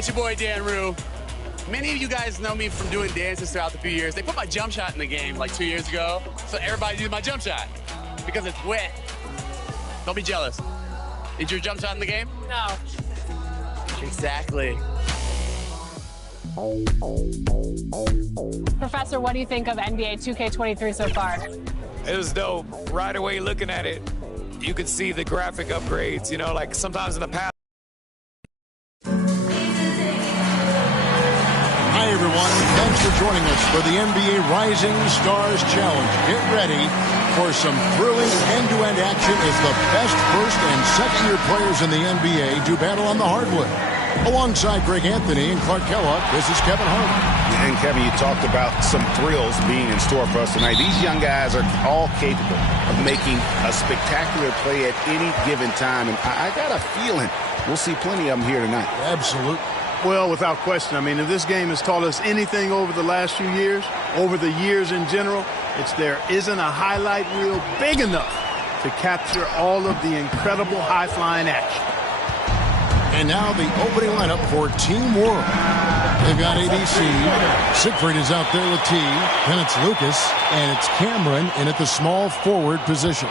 It's your boy, Dan Rue. Many of you guys know me from doing dances throughout the few years. They put my jump shot in the game like 2 years ago, so everybody uses my jump shot because it's wet. Don't be jealous. Is your jump shot in the game? No. Exactly. Professor, what do you think of NBA 2K23 so far? It was dope. Right away looking at it, you could see the graphic upgrades, you know, like sometimes in the past. Hi, everyone. Thanks for joining us for the NBA Rising Stars Challenge. Get ready for some thrilling end-to-end action as the best first and second-year players in the NBA do battle on the hardwood. Alongside Greg Anthony and Clark Kellogg, this is Kevin Harlan. And Kevin, you talked about some thrills being in store for us tonight. These young guys are all capable of making a spectacular play at any given time. And I got a feeling we'll see plenty of them here tonight. Absolutely. Well, without question. I mean, if this game has taught us anything over the last few years, over the years in general, it's there isn't a highlight reel big enough to capture all of the incredible high-flying action. And now the opening lineup for Team World. They've got ABC. Siegfried is out there with T. Then it's Lucas. And it's Cameron in at the small forward position.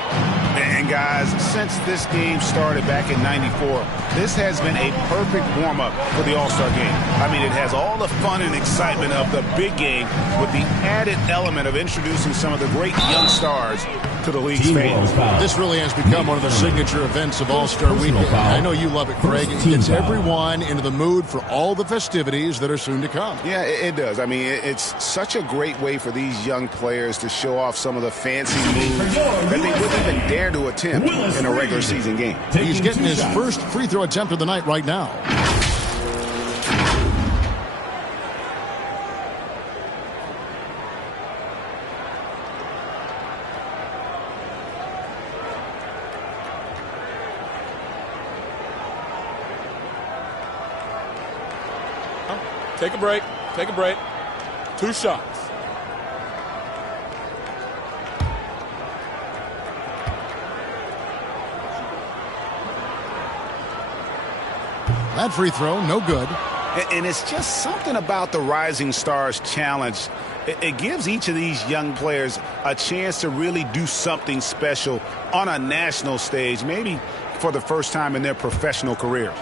And guys, since this game started back in '94, this has been a perfect warm-up for the All-Star game. I mean, it has all the fun and excitement of the big game with the added element of introducing some of the great young stars to the league's fans. This really has become one of the signature events of All-Star Weekend. I know you love it, Greg. It gets everyone into the mood for all the festivities that are soon to come. Yeah, it does. I mean, it's such a great way for these young players to show off some of the fancy moves that they wouldn't even dare to attempt in a regular season game. He's getting his first free throw attempt of the night right now. Take a break. Take a break. 2 shots. That free throw, no good. And it's just something about the Rising Stars Challenge. It gives each of these young players a chance to really do something special on a national stage, maybe for the first time in their professional careers.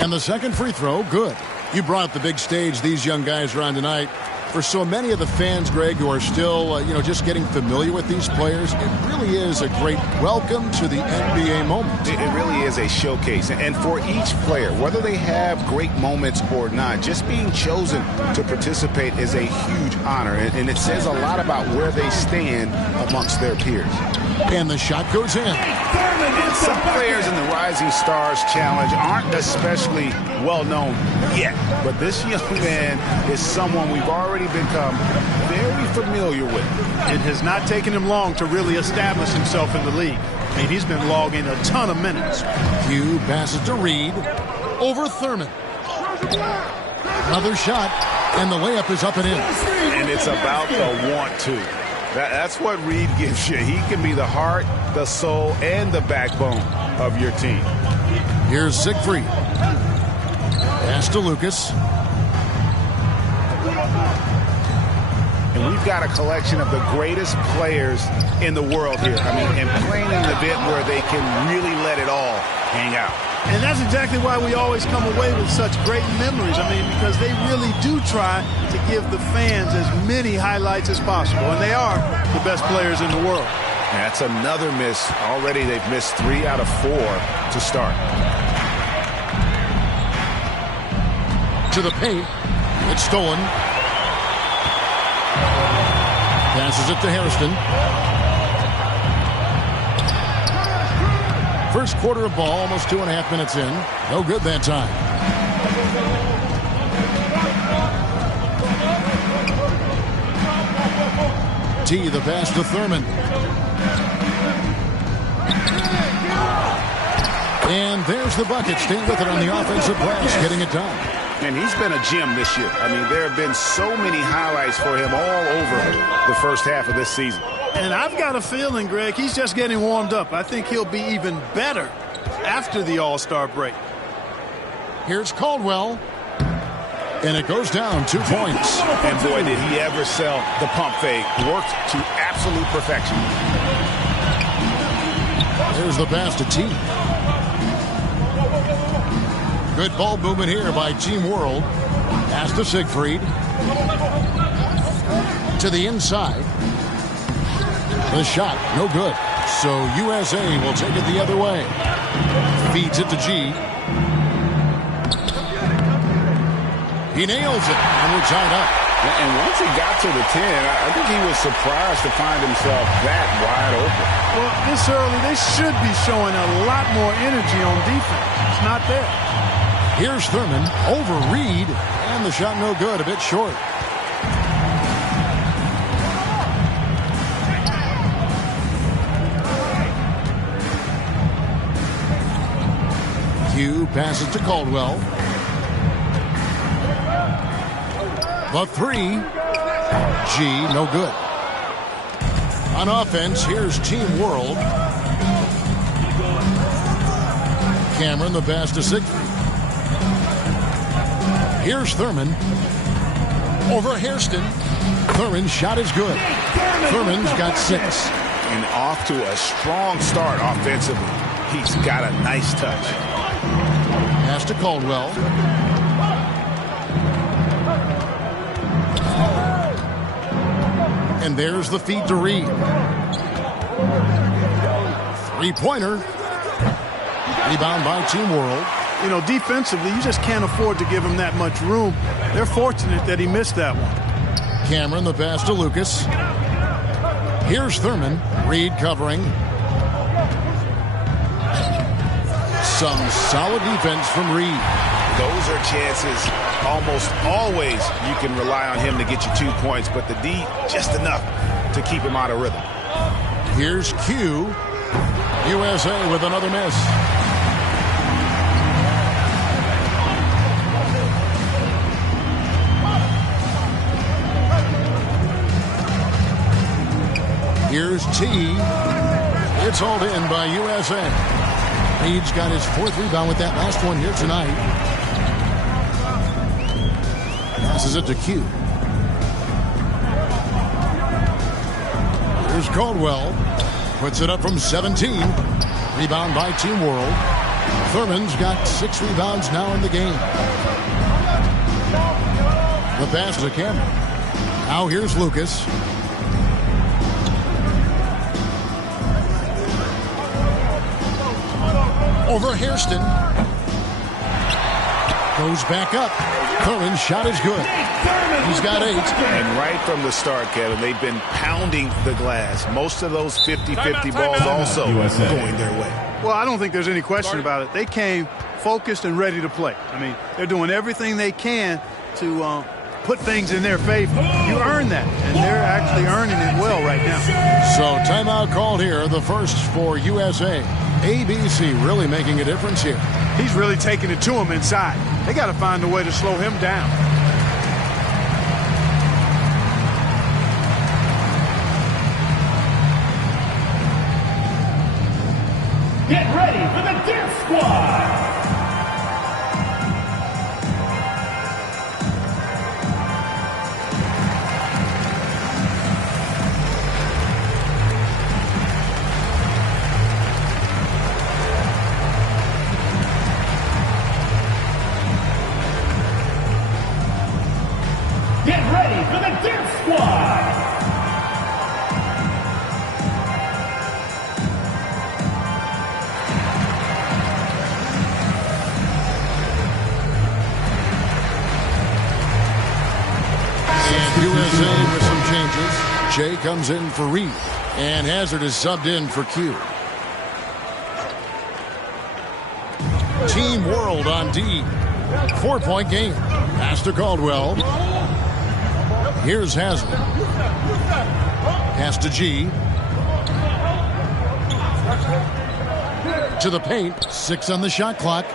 And the second free throw, good. You brought up the big stage these young guys are on tonight. For so many of the fans, Greg, who are still, just getting familiar with these players, it really is a great welcome to the NBA moment. It really is a showcase. And for each player, whether they have great moments or not, just being chosen to participate is a huge honor. And it says a lot about where they stand amongst their peers. And the shot goes in. Some players in the Rising Stars Challenge aren't especially well-known yet, but this young man is someone we've already become very familiar with. It has not taken him long to really establish himself in the league. I mean, he's been logging a ton of minutes. Hugh passes to Reed. Over Thurman. Another shot, and the layup is up and in. And it's about the want-to. That's what Reed gives you. He can be the heart, the soul, and the backbone of your team. Here's Siegfried. Pass to Lucas. And we've got a collection of the greatest players in the world here. I mean, and playing in the bit where they can really let it all hang out. And that's exactly why we always come away with such great memories. I mean, because they really do try to give the fans as many highlights as possible. And they are the best players in the world. That's another miss. Already they've missed 3 out of 4 to start. To the paint. It's stolen. Passes it to Hairston. First quarter of ball, almost 2.5 minutes in. No good that time. T, the pass to Thurman. And there's the bucket. Staying with it on the offensive glass, getting it done. And he's been a gem this year. I mean, there have been so many highlights for him all over the first half of this season. And I've got a feeling, Greg, he's just getting warmed up. I think he'll be even better after the All-Star break. Here's Caldwell. And it goes down 2 points. And boy, did he ever sell the pump fake. Worked to absolute perfection. There's the pass to T. Good ball movement here by Team World. Pass to Siegfried. To the inside. The shot, no good. So USA will take it the other way. Feeds it to G. He nails it, and we're tied up. And once he got to the 10, I think he was surprised to find himself that wide open. Well, this early, they should be showing a lot more energy on defense. It's not there. Here's Thurman over Reed, and the shot no good, a bit short. Q passes to Caldwell. The 3. G, no good. On offense, here's Team World. Cameron, the pass to Siegfried. Here's Thurman. Over Hairston. Thurman's shot is good. Thurman's got 6. And off to a strong start offensively. He's got a nice touch. Pass to Caldwell. And there's the feed to Reed. 3-pointer. Rebound by Team World. You know, defensively, you just can't afford to give him that much room. They're fortunate that he missed that one. Cameron, the pass to Lucas. Here's Thurman. Reed covering. Some solid defense from Reed. Those are chances almost always you can rely on him to get you 2 points, but the D just enough to keep him out of rhythm. Here's Q. USA with another miss. Here's T. It's hauled in by USA. Reed's got his 4th rebound with that last one here tonight. Passes it to Q. Here's Caldwell. Puts it up from 17. Rebound by Team World. Thurman's got 6 rebounds now in the game. The pass to Cameron. Now here's Lucas. Over Hairston. Goes back up. Thurman's shot is good. He's got 8. And right from the start, Kevin, they've been pounding the glass. Most of those 50-50 balls also going their way. Well, I don't think there's any question about it. They came focused and ready to play. I mean, they're doing everything they can to put things in their favor. You earn that, and they're actually earning it well right now. So timeout called here, the first for USA. ABC really making a difference here. He's really taking it to him inside. They got to find a way to slow him down. Get ready for the Dip Squad! Get ready for the Dip Squad! USA with some changes. Jay comes in for Reed. And Hazard is subbed in for Q. Team World on D. 4-point game. Pass to Caldwell. Here's Hazard. Pass to G. To the paint. 6 on the shot clock.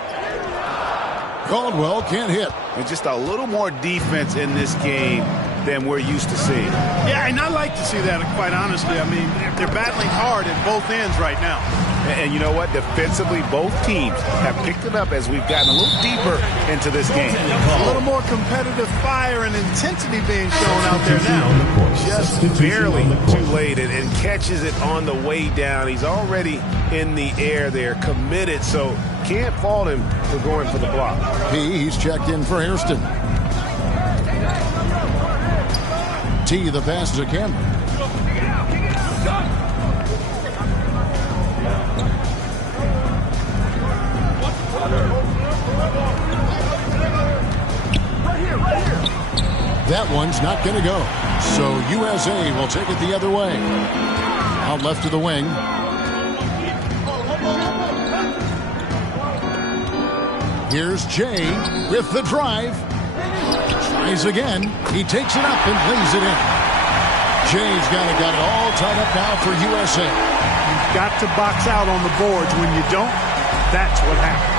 Caldwell can't hit. and just a little more defense in this game than we're used to seeing. Yeah, and I like to see that, quite honestly. I mean, they're battling hard at both ends right now. And you know what? Defensively, both teams have picked it up as we've gotten a little deeper into this game. A little more competitive fire and intensity being shown out there now. Just barely too late and catches it on the way down. He's already in the air there, committed, so can't fault him for going for the block. He's checked in for Hairston. T, the pass to Cameron. That one's not going to go. So USA will take it the other way. Out left to the wing. Here's Jay with the drive. Tries again. He takes it up and lays it in. Jay's got it all tied up now for USA. You've got to box out on the boards. When you don't, that's what happens.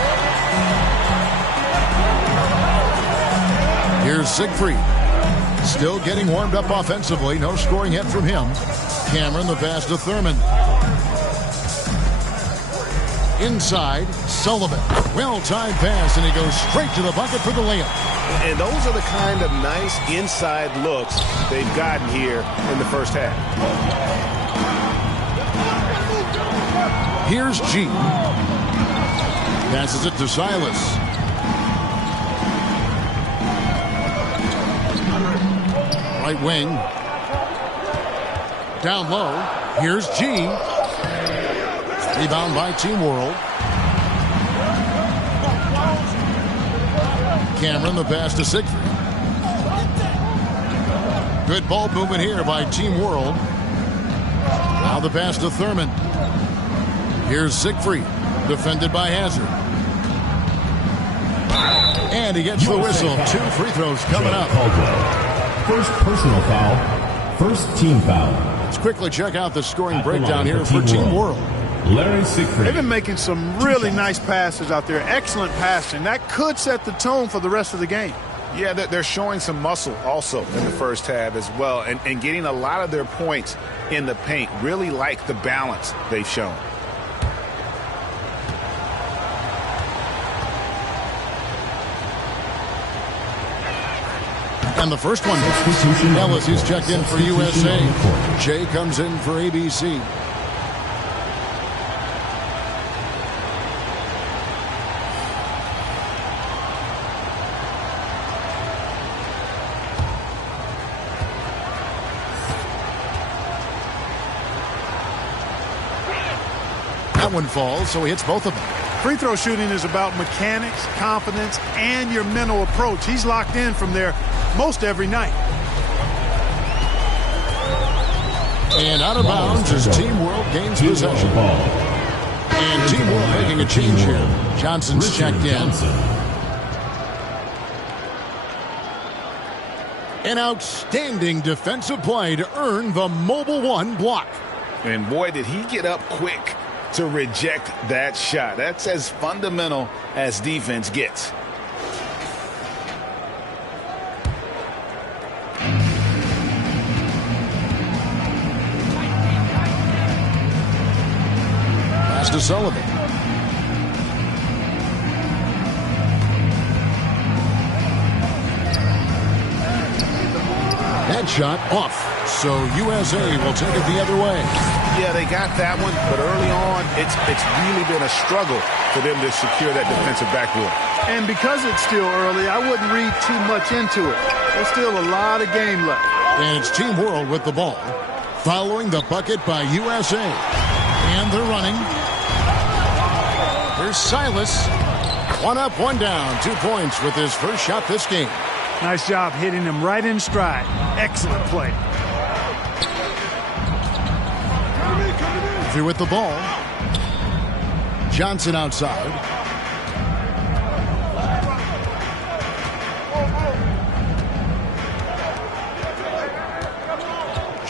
Here's Siegfried. Still getting warmed up offensively. No scoring yet from him. Cameron, the pass to Thurman. Inside, Sullivan. Well-timed pass, and he goes straight to the bucket for the layup. And those are the kind of nice inside looks they've gotten here in the first half. Here's G. Passes it to Silas. Right wing. Down low. Here's G. Rebound by Team World. Cameron, the pass to Siegfried. Good ball movement here by Team World. Now the pass to Thurman. Here's Siegfried, defended by Hazard. And he gets the whistle. 2 free throws coming up. First personal foul, first team foul. Let's quickly check out the scoring breakdown here for Team World. Larry Siegfried. They've been making some really nice passes out there. Excellent passing. That could set the tone for the rest of the game. Yeah, they're showing some muscle also in the first half as well, and getting a lot of their points in the paint. Really like the balance they've shown. And the first one, Ellis, who's checked in for USA. Jay comes in for ABC. That one falls, so he hits both of them. Free throw shooting is about mechanics, confidence, and your mental approach. He's locked in from there most every night. And out of bounds as Team World gains possession. And Team World making a change here. Johnson's checked in. An outstanding defensive play to earn the Mobile One block. And boy, did he get up quick to reject that shot. That's as fundamental as defense gets. Pass to Sullivan. That shot off. So USA will take it the other way. Yeah, they got that one, but early on, it's really been a struggle for them to secure that defensive backboard. And because it's still early, I wouldn't read too much into it. There's still a lot of game left. And it's Team World with the ball, following the bucket by USA. And they're running. Here's Silas. 1 up, 1 down. 2 points with his first shot this game. Nice job hitting him right in stride. Excellent play. Through with the ball. Johnson outside.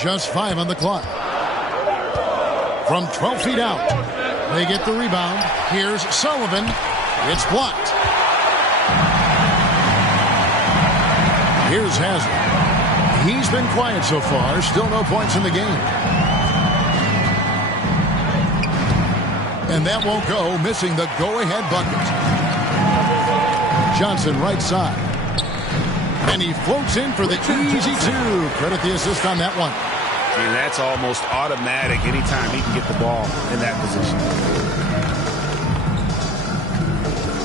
Just 5 on the clock. From 12 feet out. They get the rebound. Here's Sullivan. It's blocked. Here's Hazard. He's been quiet so far. Still no points in the game. And that won't go, missing the go-ahead bucket. Johnson right side. And he floats in for the easy two. Credit the assist on that one. And that's almost automatic anytime he can get the ball in that position.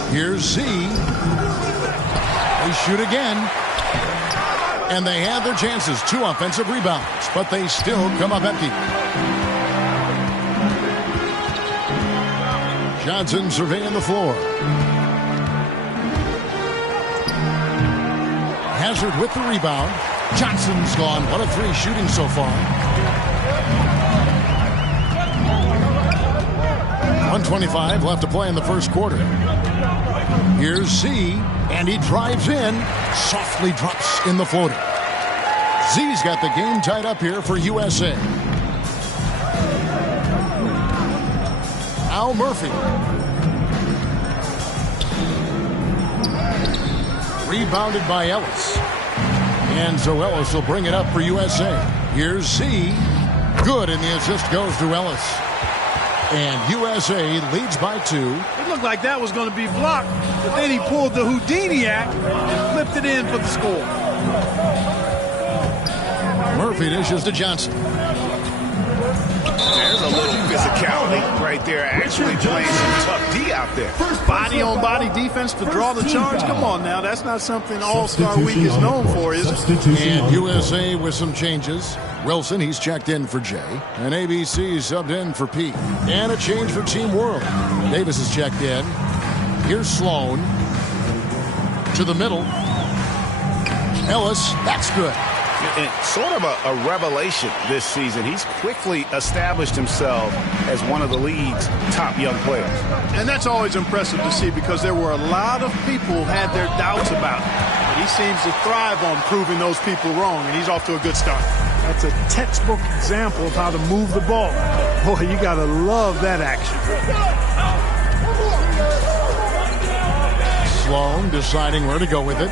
Here's Z. They shoot again. And they have their chances. 2 offensive rebounds, but they still come up empty. Johnson surveying the floor. Hazard with the rebound. Johnson's gone 1 of 3 shooting so far. 1:25 left to play in the first quarter. Here's Z, and he drives in, softly drops in the floater. Z's got the game tied up here for USA. Al Murphy. Rebounded by Ellis. And so Ellis will bring it up for USA. Here's Z. Good, and the assist goes to Ellis. And USA leads by 2. It looked like that was going to be blocked, but then he pulled the Houdini act and flipped it in for the score. Murphy dishes to Johnson. There's a little physicality right there, actually playing some tough D out there. Body-on-body defense to draw the charge? Come on now, that's not something All-Star Week is known for, is it? And USA with some changes. Wilson, he's checked in for J. And ABC subbed in for P. And a change for Team World. Davis is checked in. Here's Sloan. To the middle. Ellis, that's good. And sort of a revelation this season. He's quickly established himself as one of the league's top young players. And that's always impressive to see because there were a lot of people who had their doubts about him. But he seems to thrive on proving those people wrong, and he's off to a good start. That's a textbook example of how to move the ball. Boy, you got to love that action. Sloan deciding where to go with it.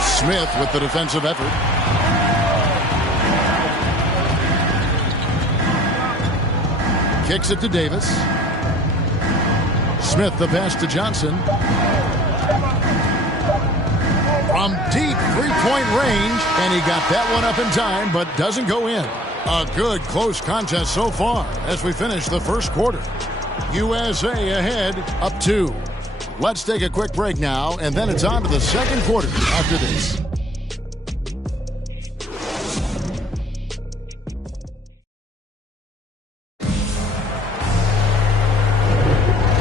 Smith with the defensive effort. Kicks it to Davis. Smith the pass to Johnson. From deep three-point range, and he got that one up in time, but doesn't go in. A good close contest so far as we finish the first quarter. USA ahead, up 2. Let's take a quick break now, and then it's on to the second quarter after this.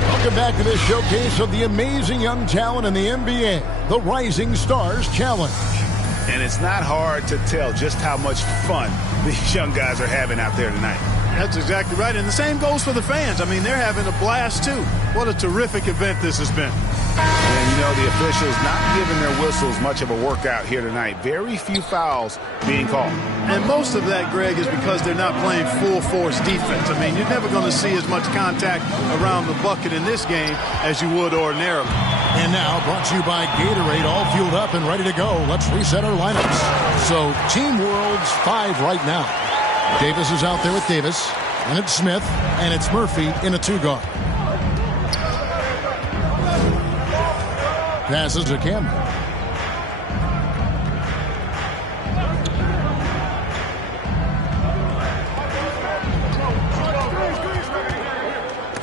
Welcome back to this showcase of the amazing young talent in the NBA, the Rising Stars Challenge. And it's not hard to tell just how much fun these young guys are having out there tonight. That's exactly right. And the same goes for the fans. I mean, they're having a blast, too. What a terrific event this has been. And, you know, the officials not giving their whistles much of a workout here tonight. Very few fouls being called. And most of that, Greg, is because they're not playing full-force defense. I mean, you're never going to see as much contact around the bucket in this game as you would ordinarily. And now, brought to you by Gatorade, all fueled up and ready to go. Let's reset our lineups. So, Team World's 5 right now. Davis is out there with Davis, and it's Smith, and it's Murphy in a 2-guard. Passes to Cameron.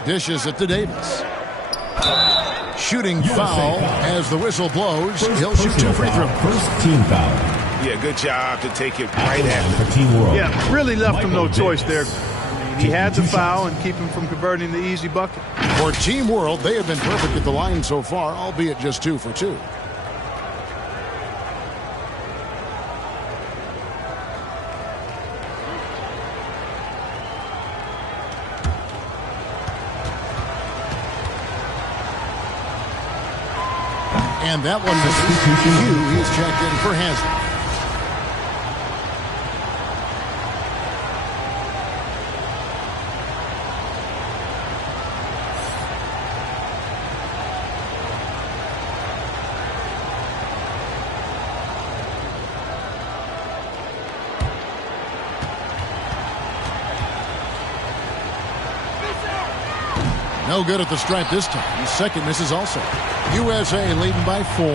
Dishes it to Davis. Shooting foul as the whistle blows. He'll shoot 2 free throws. First team foul. Yeah, good job to take it right after. For Team World. Yeah, really left him no choice there. He had to foul and keep him from converting the easy bucket. For Team World, they have been perfect at the line so far, albeit just 2 for 2. And that one misses. He's checked in for Hazard. No good at the stripe this time. His second misses also. USA leading by 4.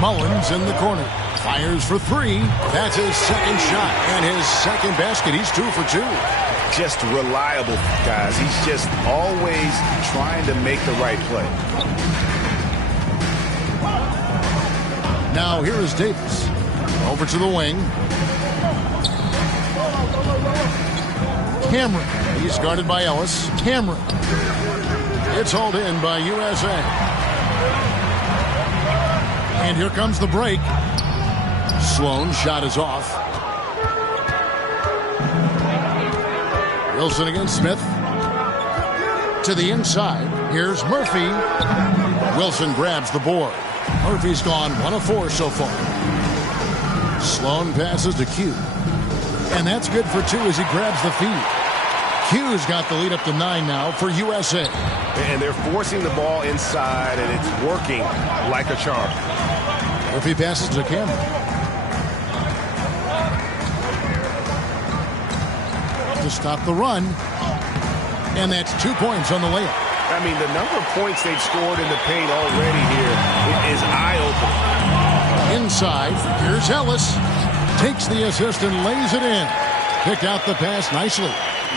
Mullins in the corner. Fires for 3. That's his second shot and his second basket. He's 2 for 2. Just reliable, guys. He's just always trying to make the right play. Now here is Davis. Over to the wing. Cameron. He's guarded by Ellis. Cameron. It's hauled in by USA. And here comes the break. Sloan's shot is off. Wilson against Smith. To the inside. Here's Murphy. Wilson grabs the board. Murphy's gone 1 of 4 so far. Sloan passes to Q. And that's good for 2 as he grabs the feed. Q's got the lead up to 9 now for USA. And they're forcing the ball inside, and it's working like a charm. Murphy passes to Cameron. To stop the run. And that's 2 points on the layup. I mean, the number of points they've scored in the paint already here is eye-opening. Inside, here's Ellis. Takes the assist and lays it in. Picked out the pass nicely.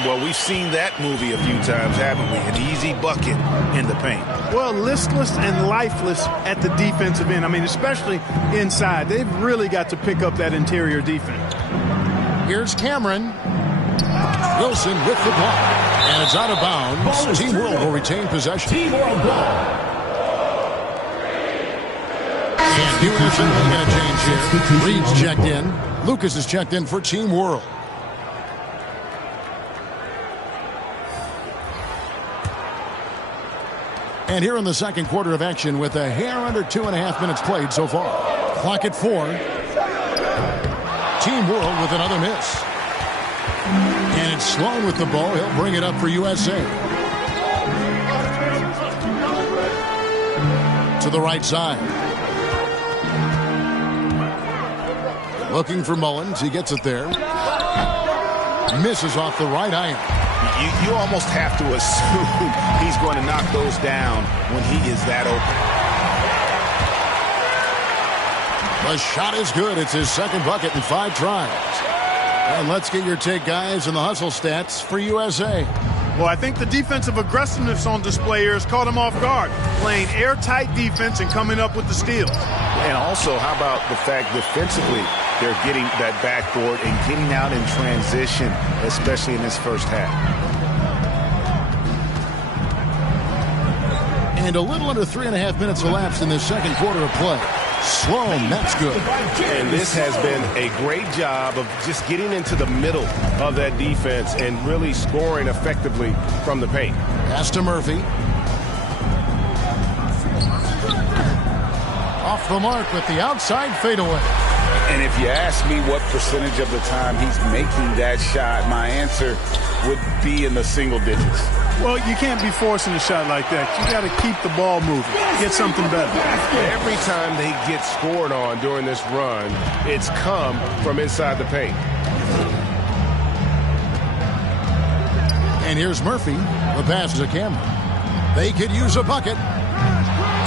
Well, we've seen that movie a few times, haven't we? An easy bucket in the paint. Well, listless and lifeless at the defensive end. I mean, especially inside. They've really got to pick up that interior defense. Here's Cameron. Wilson with the block. And it's out of bounds. Team World will retain possession. Team World ball. And USA making a change here. Reed's checked in. Lucas is checked in for Team World. And here in the second quarter of action with a hair under 2.5 minutes played so far. Clock at 4. Team World with another miss. And it's Sloan with the ball. He'll bring it up for USA. To the right side. Looking for Mullins. He gets it there. Misses off the right iron. You almost have to assume he's going to knock those down when he is that open. The shot is good. It's his second bucket in 5 tries. And let's get your take, guys, on the hustle stats for USA. Well, I think the defensive aggressiveness on display here has caught him off guard. Playing airtight defense and coming up with the steals. And also, how about the fact defensively they're getting that backboard and getting out in transition, especially in this first half. And a little under 3.5 minutes elapsed in this second quarter of play. Sloan, that's good. And this has been a great job of just getting into the middle of that defense and really scoring effectively from the paint. Pass to Murphy. Off the mark with the outside fadeaway. And if you ask me what percentage of the time he's making that shot, my answer would be in the single digits. Well, you can't be forcing a shot like that. You got to keep the ball moving. Get something better. Every time they get scored on during this run, it's come from inside the paint. And here's Murphy. The pass to Cameron. They could use a bucket.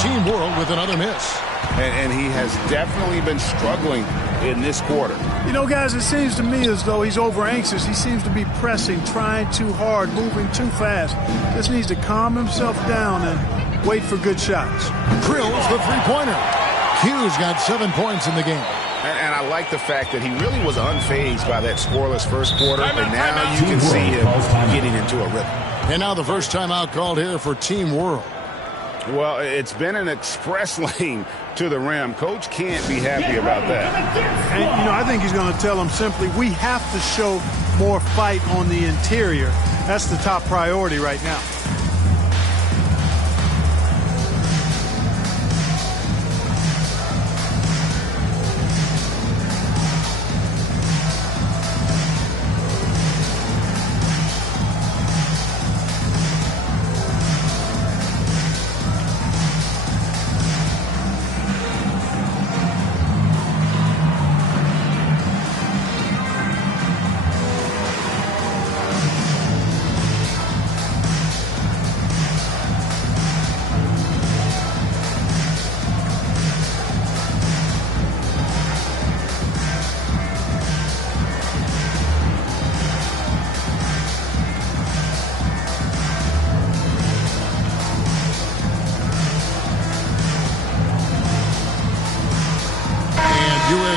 Team World with another miss. And he has definitely been struggling in this quarter. You know, guys, it seems to me as though he's over anxious. He seems to be pressing, trying too hard, moving too fast. Just needs to calm himself down and wait for good shots. Drills the three-pointer. Q's got 7 points in the game. And I like the fact that he really was unfazed by that scoreless first quarter. And now you can see him getting into a rhythm. And now the first timeout called here for Team World. Well, it's been an express lane to the rim. Coach can't be happy about that. And, you know, I think he's going to tell them simply, we have to show more fight on the interior. That's the top priority right now.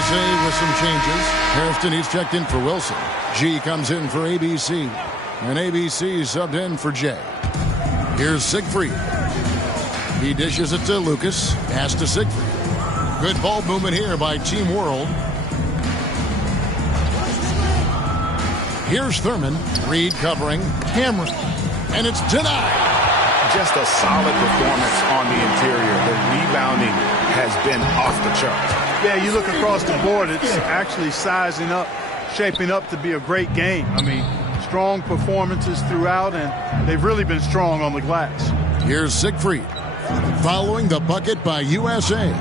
USA with some changes. Hairston, he's checked in for Wilson. G comes in for ABC. And ABC subbed in for J. Here's Siegfried. He dishes it to Lucas. Pass to Siegfried. Good ball movement here by Team World. Here's Thurman. Reed covering. Cameron. And it's denied. Just a solid performance on the interior. The rebounding has been off the charts. Yeah, you look across the board, it's actually sizing up, shaping up to be a great game. I mean, strong performances throughout, and they've really been strong on the glass. Here's Siegfried. Following the bucket by USA.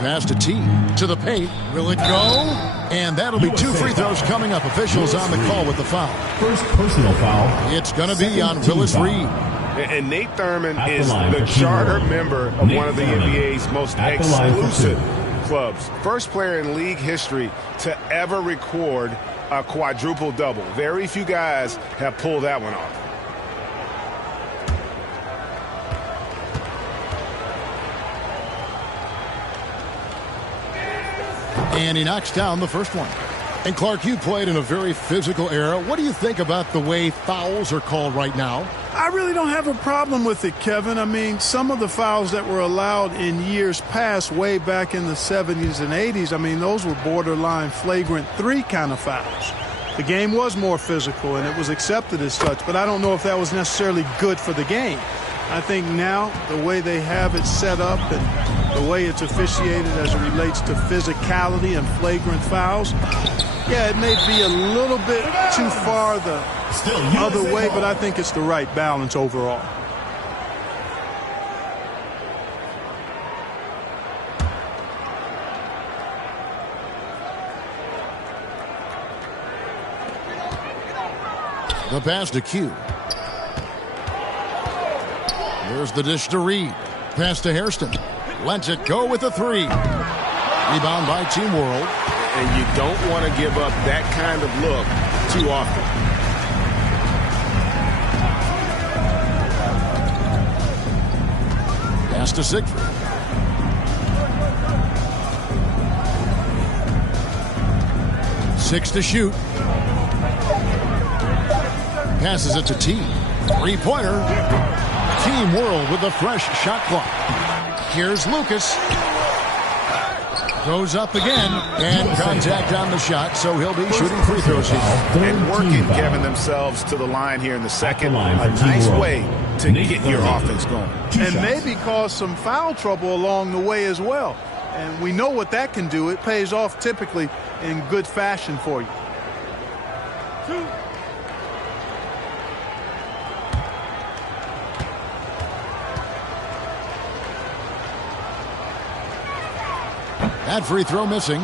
Pass to T. To the paint. Will it go? And that'll be 2 free throws coming up. Officials on the call with the foul. First personal foul. It's going to be on Willis Reed. And Nate Thurman is the charter member of one of the NBA's most exclusive clubs. First player in league history to ever record a quadruple-double. Very few guys have pulled that one off. And he knocks down the first one. And Clark, you played in a very physical era. What do you think about the way fouls are called right now? I really don't have a problem with it, Kevin. I mean, some of the fouls that were allowed in years past, way back in the 70s and 80s, I mean, those were borderline flagrant 3 kind of fouls. The game was more physical, and it was accepted as such, but I don't know if that was necessarily good for the game. I think now the way they have it set up and the way it's officiated as it relates to physicality and flagrant fouls, yeah, it may be a little bit too far the other way, but I think it's the right balance overall. The pass to Q. There's the dish to Reed. Pass to Hairston. Lets it go with a 3. Rebound by Team World. And you don't want to give up that kind of look too often. Pass to Siegfried. Six to shoot. Passes it to T. 3-pointer. Team World with a fresh shot clock. Here's Lucas. Goes up again, and contact on the shot, so he'll be shooting free throws here. And working, Kevin, themselves to the line here in the second. A nice way to get your offense going. And maybe cause some foul trouble along the way as well. And we know what that can do. It pays off typically in good fashion for you. That free throw missing.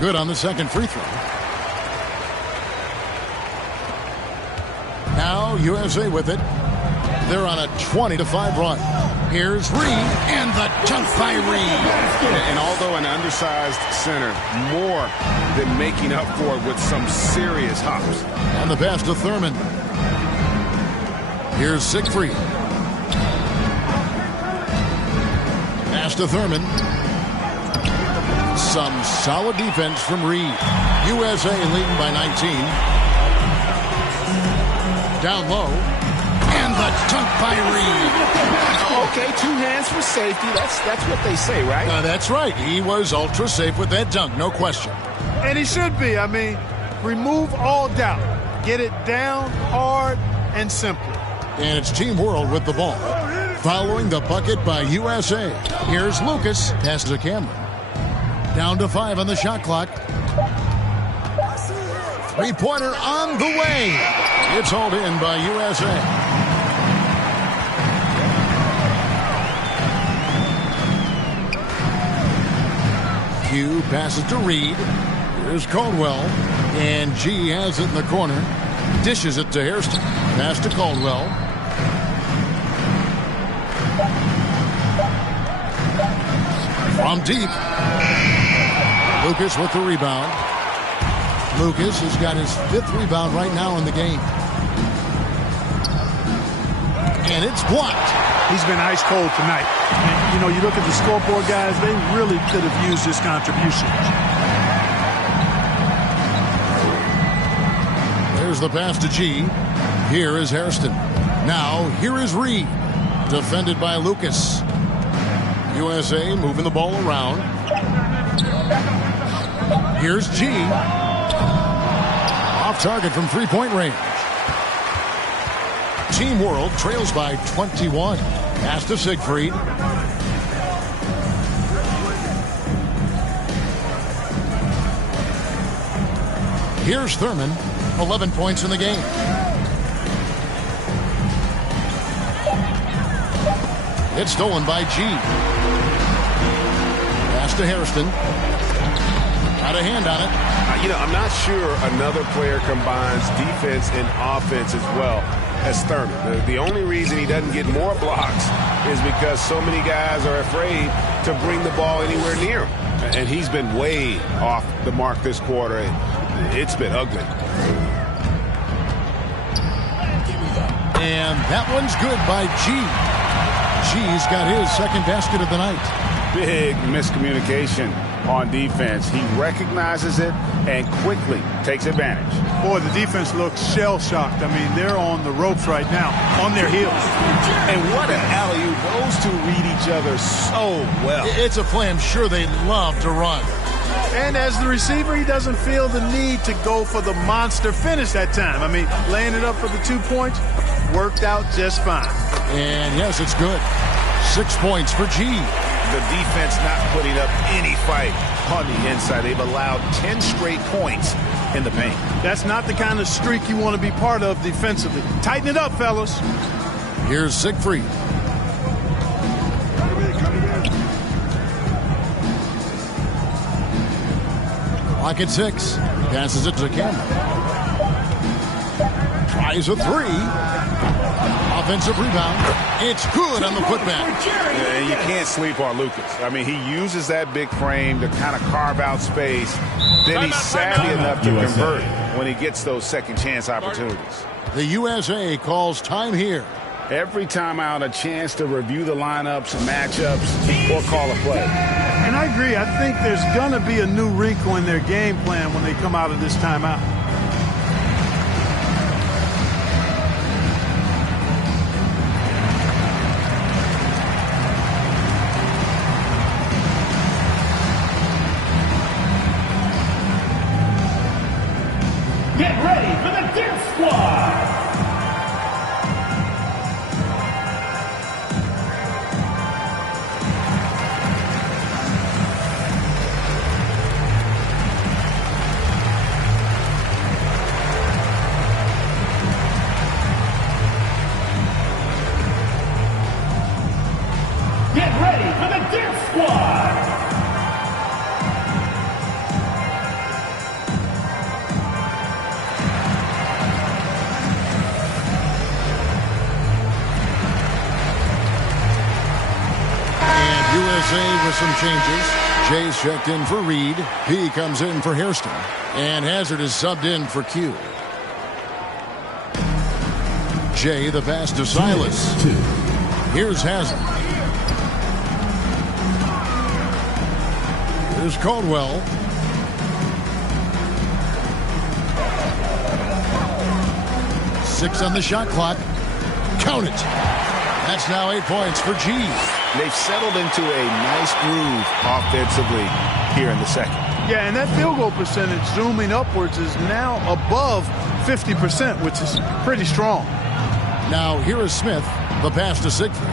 Good on the second free throw. Now USA with it. They're on a 20-5 run. Here's Reed, and the dunk by Reed. And although an undersized center, more than making up for it with some serious hops. And the pass to Thurman. Here's Siegfried. Pass to Thurman. Some solid defense from Reed. USA leading by 19. Down low. And the dunk by Reed. Okay, 2 hands for safety. That's what they say, right? That's right. He was ultra safe with that dunk, no question. And he should be. I mean, remove all doubt. Get it down hard and simple. And it's Team World with the ball. Following the bucket by USA. Here's Lucas. Pass to Cameron. Down to 5 on the shot clock. 3-pointer on the way. It's hauled in by USA. Q passes to Reed. Here's Caldwell. And G has it in the corner. dishes it to Hairston. Pass to Caldwell. From deep. Lucas with the rebound. Lucas has got his 5th rebound right now in the game. And it's blocked. He's been ice cold tonight. And, you know, you look at the scoreboard, guys, they really could have used his contribution. There's the pass to G. Here is Hairston. Now, here is Reed. Defended by Lucas. USA moving the ball around. Here's G. Off target from three-point range. Team World trails by 21. Pass to Siegfried. Here's Thurman. 11 points in the game. It's stolen by G. Pass to Hairston. Got a hand on it. You know, I'm not sure another player combines defense and offense as well as Thurman. The only reason he doesn't get more blocks is because so many guys are afraid to bring the ball anywhere near him. And he's been way off the mark this quarter. It's been ugly. And that one's good by G. G's got his 2nd basket of the night. Big miscommunication on defense. He recognizes it and quickly takes advantage. Boy, the defense looks shell-shocked. I mean, they're on the ropes right now, on their heels. And what an alley-oop. Those two read each other so well. It's a play I'm sure they love to run. And as the receiver, he doesn't feel the need to go for the monster finish that time. I mean, laying it up for the 2 points worked out just fine. And yes, it's good. 6 points for G. The defense not putting up any fight on the inside. They've allowed 10 straight points in the paint. That's not the kind of streak you want to be part of defensively. Tighten it up, fellas. Here's Siegfried. Clock at 6. Passes it to Cameron. Tries a 3. Offensive rebound. It's good on the putback. And you can't sleep on Lucas. I mean, he uses that big frame to kind of carve out space. Then he's savvy enough to convert when he gets those second chance opportunities. The USA calls time here. Every time out, a chance to review the lineups, matchups, or call a play. And I agree. I think there's going to be a new wrinkle in their game plan when they come out of this timeout. Get ready for the Dance Squad. Get ready for the Dance Squad. USA with some changes. Jay's checked in for Reed. P comes in for Hairston. And Hazard is subbed in for Q. Jay the pass to Silas. Here's Hazard. Here's Caldwell. Six on the shot clock. Count it. That's now 8 points for G. They've settled into a nice groove offensively here in the second. Yeah, and that field goal percentage zooming upwards is now above 50%, which is pretty strong. Now here is Smith. The pass to Siegfried.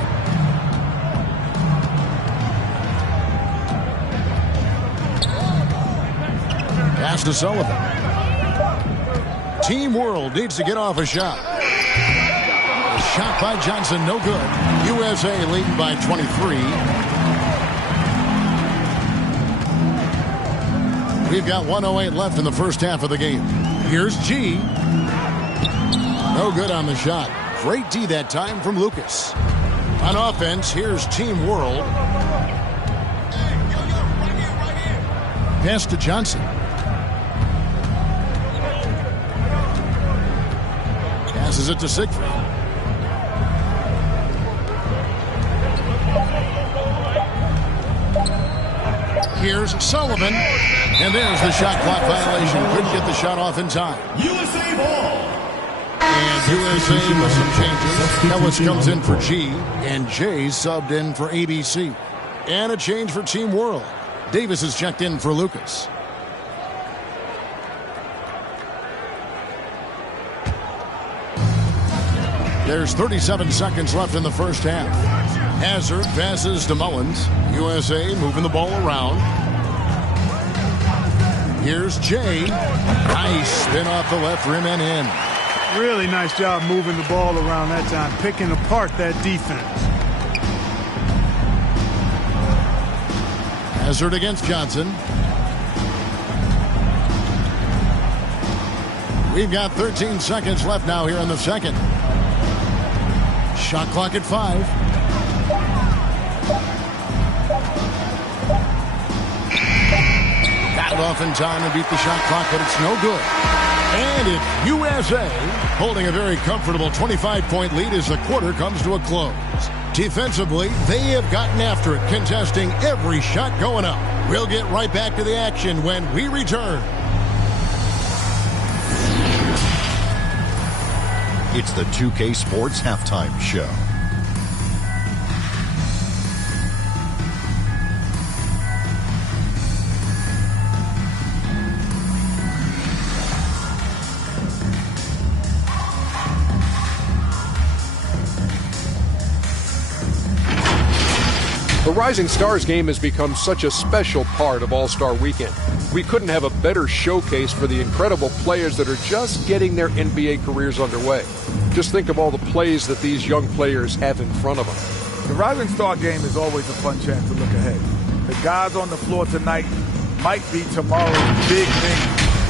Pass to Sullivan. Team World needs to get off a shot. A shot by Johnson, no good. USA leading by 23. We've got 1:08 left in the first half of the game. Here's G. No good on the shot. Great D that time from Lucas. On offense, here's Team World. Pass to Johnson. Passes it to Siegfried. Here's Sullivan. And there's the shot clock violation. Couldn't get the shot off in time. USA ball. And USA with some changes. Ellis comes in for G, and J subbed in for ABC. And a change for Team World. Davis is checked in for Lucas. There's 37 seconds left in the first half. Hazard passes to Mullins. USA moving the ball around. Here's Jay. Nice spin off the left rim and in. Really nice job moving the ball around that time, picking apart that defense. Hazard against Johnson. We've got 13 seconds left now here in the second. Shot clock at 5. Got it off in time and beat the shot clock, but it's no good. And it's USA holding a very comfortable 25-point lead as the quarter comes to a close. Defensively, they have gotten after it, contesting every shot going up. We'll get right back to the action when we return. It's the 2K Sports Halftime Show. The Rising Stars game has become such a special part of All-Star Weekend. We couldn't have a better showcase for the incredible players that are just getting their NBA careers underway. Just think of all the plays that these young players have in front of them. The Rising Star game is always a fun chance to look ahead. The guys on the floor tonight might be tomorrow's big thing,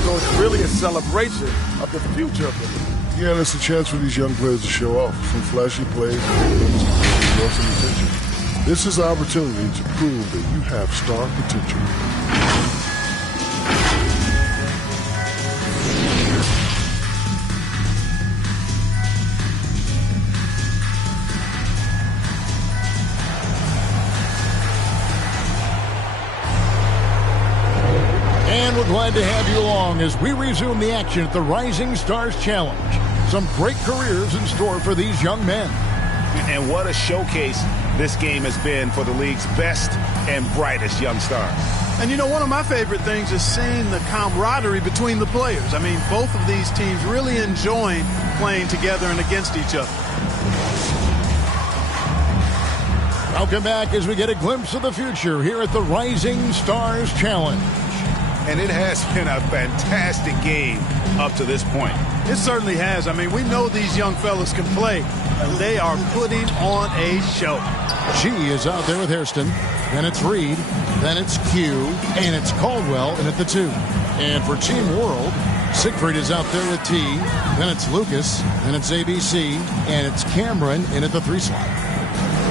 so it's really a celebration of the future of the league. Yeah, and it's a chance for these young players to show off some flashy plays and draw some attention. This is an opportunity to prove that you have star potential. And we're glad to have you along as we resume the action at the Rising Stars Challenge. Some great careers in store for these young men. And what a showcase this game has been for the league's best and brightest young stars. And you know, one of my favorite things is seeing the camaraderie between the players. I mean, both of these teams really enjoying playing together and against each other. Welcome back as we get a glimpse of the future here at the Rising Stars Challenge. And it has been a fantastic game up to this point. It certainly has. I mean, we know these young fellas can play, and they are putting on a show. G is out there with Hairston. Then it's Reed. Then it's Q. And it's Caldwell in at the 2. And for Team World, Siegfried is out there with T. Then it's Lucas. Then it's ABC. And it's Cameron in at the 3 slot.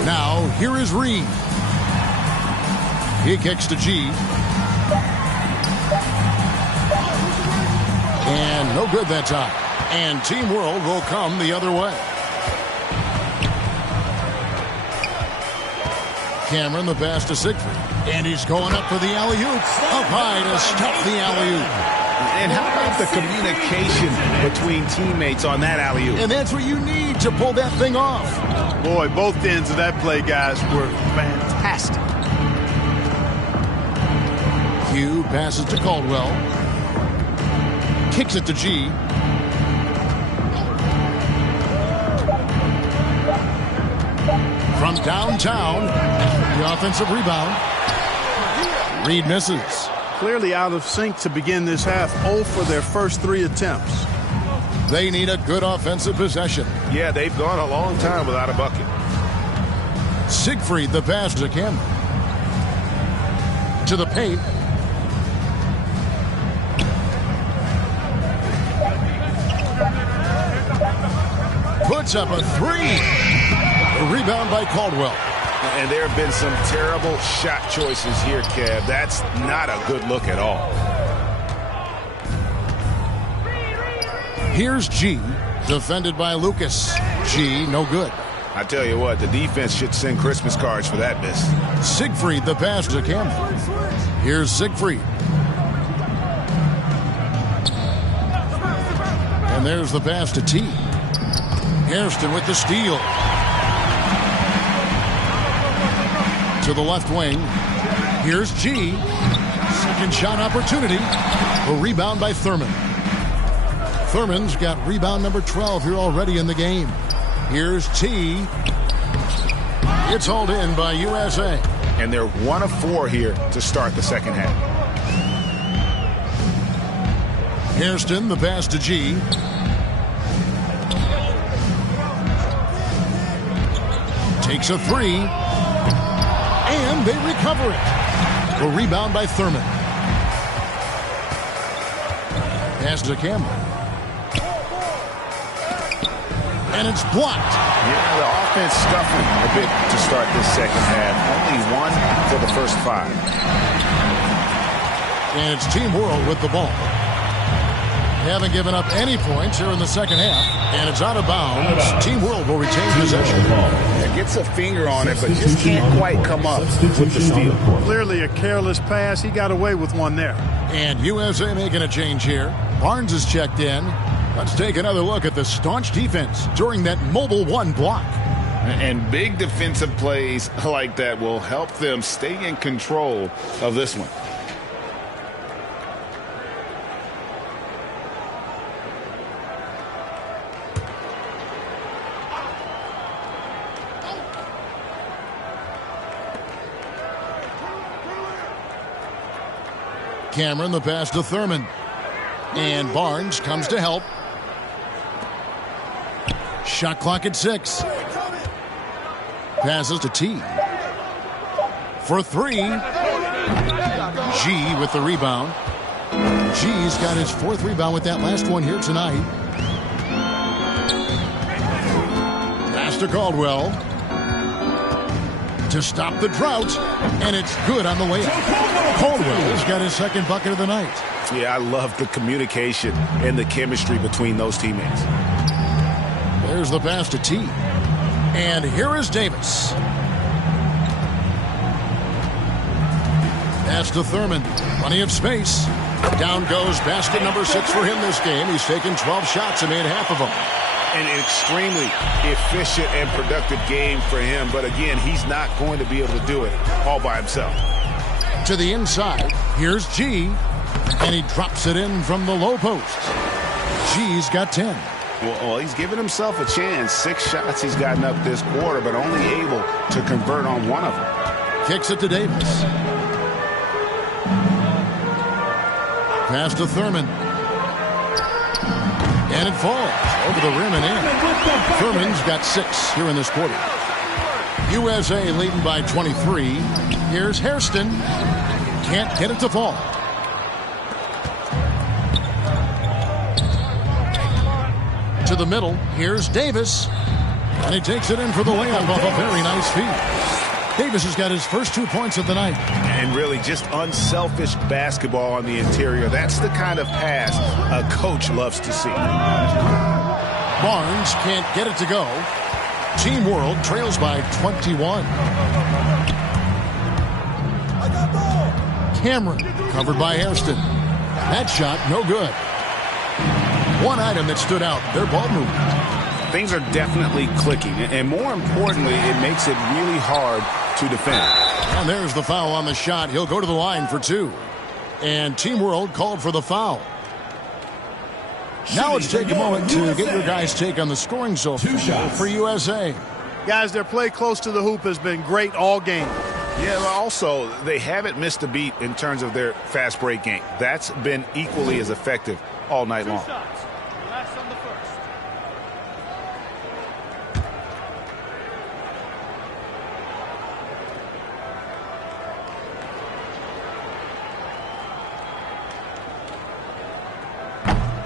Now, here is Reed. He kicks to G. And no good that time. And Team World will come the other way. Cameron, the pass to Siegfried. And he's going up for the alley-oop. Up high to stop the alley-oop. And how about the communication between teammates on that alley-oop? And that's what you need to pull that thing off. Boy, both ends of that play, guys, were fantastic. Q passes to Caldwell. Kicks it to G. From downtown, the offensive rebound. Reed misses. Clearly out of sync to begin this half. 0 for their first 3 attempts. They need a good offensive possession. Yeah, they've gone a long time without a bucket. Siegfried, the pass to Cameron. To the paint. puts up a three. A rebound by Caldwell. And there have been some terrible shot choices here, Kev. That's not a good look at all. Here's G, defended by Lucas. G, no good. I tell you what, the defense should send Christmas cards for that miss. Siegfried, the pass to Cameron. Here's Siegfried. And there's the pass to T. Hairston with the steal. To the left wing. Here's G. Second shot opportunity. A rebound by Thurman. Thurman's got rebound number 12 here already in the game. Here's T. It's hauled in by USA. And they're 1 of 4 here to start the second half. Hairston, the pass to G. Takes a three. And they recover it. A rebound by Thurman. Pass to Cameron. And it's blocked. Yeah, the offense stuffing a bit to start this second half. Only 1 for the first 5. And it's Team World with the ball. They haven't given up any points here in the second half. And it's out of bounds. Team World will retain possession. Yeah, gets a finger on it, but just can't quite come up with the steal. Clearly a careless pass. He got away with one there. And USA making a change here. Barnes is checked in. Let's take another look at the staunch defense during that mobile 1 block. And big defensive plays like that will help them stay in control of this one. Cameron, the pass to Thurman. And Barnes comes to help. Shot clock at 6. Passes to T. For 3. G with the rebound. G's got his 4th rebound with that last one here tonight. Pass to Caldwell. To stop the drought. And it's good on the way up. Caldwell has got his 2nd bucket of the night. Yeah, I love the communication and the chemistry between those teammates. There's the pass to T. And here is Davis. Pass to Thurman. Plenty of space. Down goes basket number 6 for him this game. He's taken 12 shots and made half of them. An extremely efficient and productive game for him. But again, he's not going to be able to do it all by himself. To the inside. Here's G. And he drops it in from the low post. G's got 10. Well, he's given himself a chance. 6 shots he's gotten up this quarter, but only able to convert on 1 of them. Kicks it to Davis. Pass to Thurman. And it falls over the rim and in. Thurman's got 6 here in this quarter. USA leading by 23. Here's Hairston. Can't get it to fall. To the middle. Here's Davis. And he takes it in for the layup off a very nice feed. Davis has got his first 2 points of the night. And really just unselfish basketball on the interior. That's the kind of pass a coach loves to see. Barnes can't get it to go. Team World trails by 21. Cameron covered by Hairston. That shot no good. One item that stood out, their ball movement. Things are definitely clicking, and more importantly, it makes it really hard to defend. And there's the foul on the shot. He'll go to the line for 2. And Team World called for the foul. Now let's take a moment to get your guys' take on the scoring so far for USA. Guys, their play close to the hoop has been great all game. Yeah, but also, they haven't missed a beat in terms of their fast break game. That's been equally as effective all night long.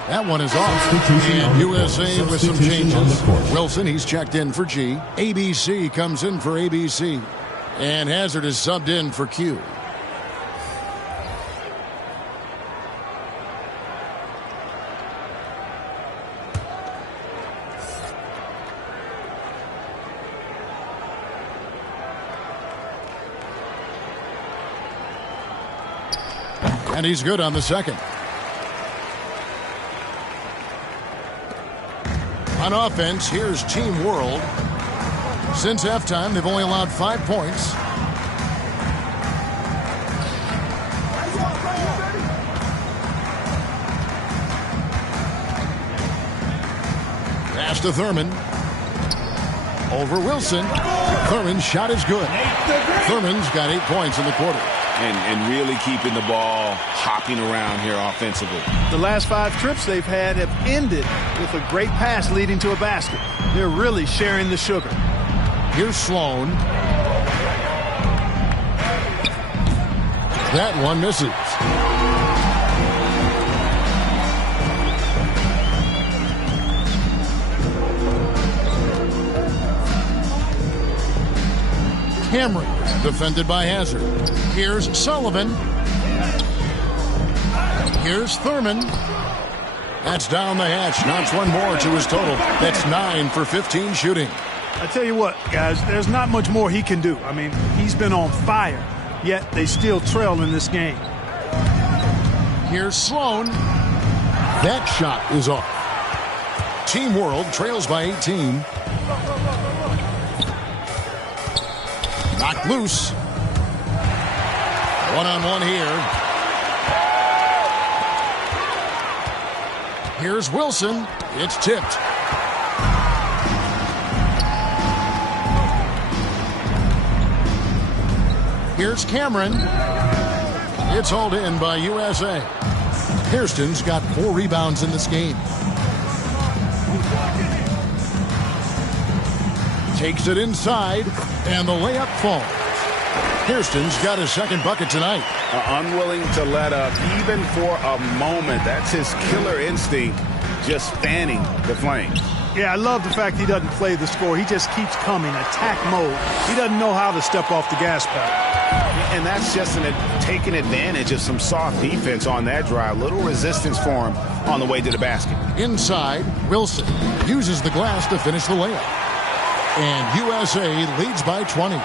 That one is off. And USA with some changes. Wilson, he's checked in for G. ABC comes in for ABC. And Hazard is subbed in for Q. And he's good on the second. On offense, here's Team World. Since halftime, they've only allowed 5 points. Pass to Thurman. Over Wilson. Thurman's shot is good. Thurman's got 8 points in the quarter. And really keeping the ball hopping around here offensively. The last 5 trips they've had have ended with a great pass leading to a basket. They're really sharing the sugar. Here's Sloan. That one misses. Cameron, defended by Hazard. Here's Sullivan. Here's Thurman. That's down the hatch. Knocks one more to his total. That's 9 for 15 shooting. I tell you what, guys, there's not much more he can do. I mean, he's been on fire, yet they still trail in this game. Here's Sloan. That shot is off. Team World trails by 18. Knocked loose. One-on-one here. Here's Wilson. It's tipped. Here's Cameron. It's hauled in by USA. Hairston's got 4 rebounds in this game. Takes it inside, and the layup falls. Hairston's got his second bucket tonight. Unwilling to let up even for a moment. That's his killer instinct, just fanning the flames. Yeah, I love the fact he doesn't play the score. He just keeps coming, attack mode. He doesn't know how to step off the gas pedal. And that's just taking advantage of some soft defense on that drive. Little resistance for him on the way to the basket. Inside, Wilson uses the glass to finish the layup. And USA leads by 20.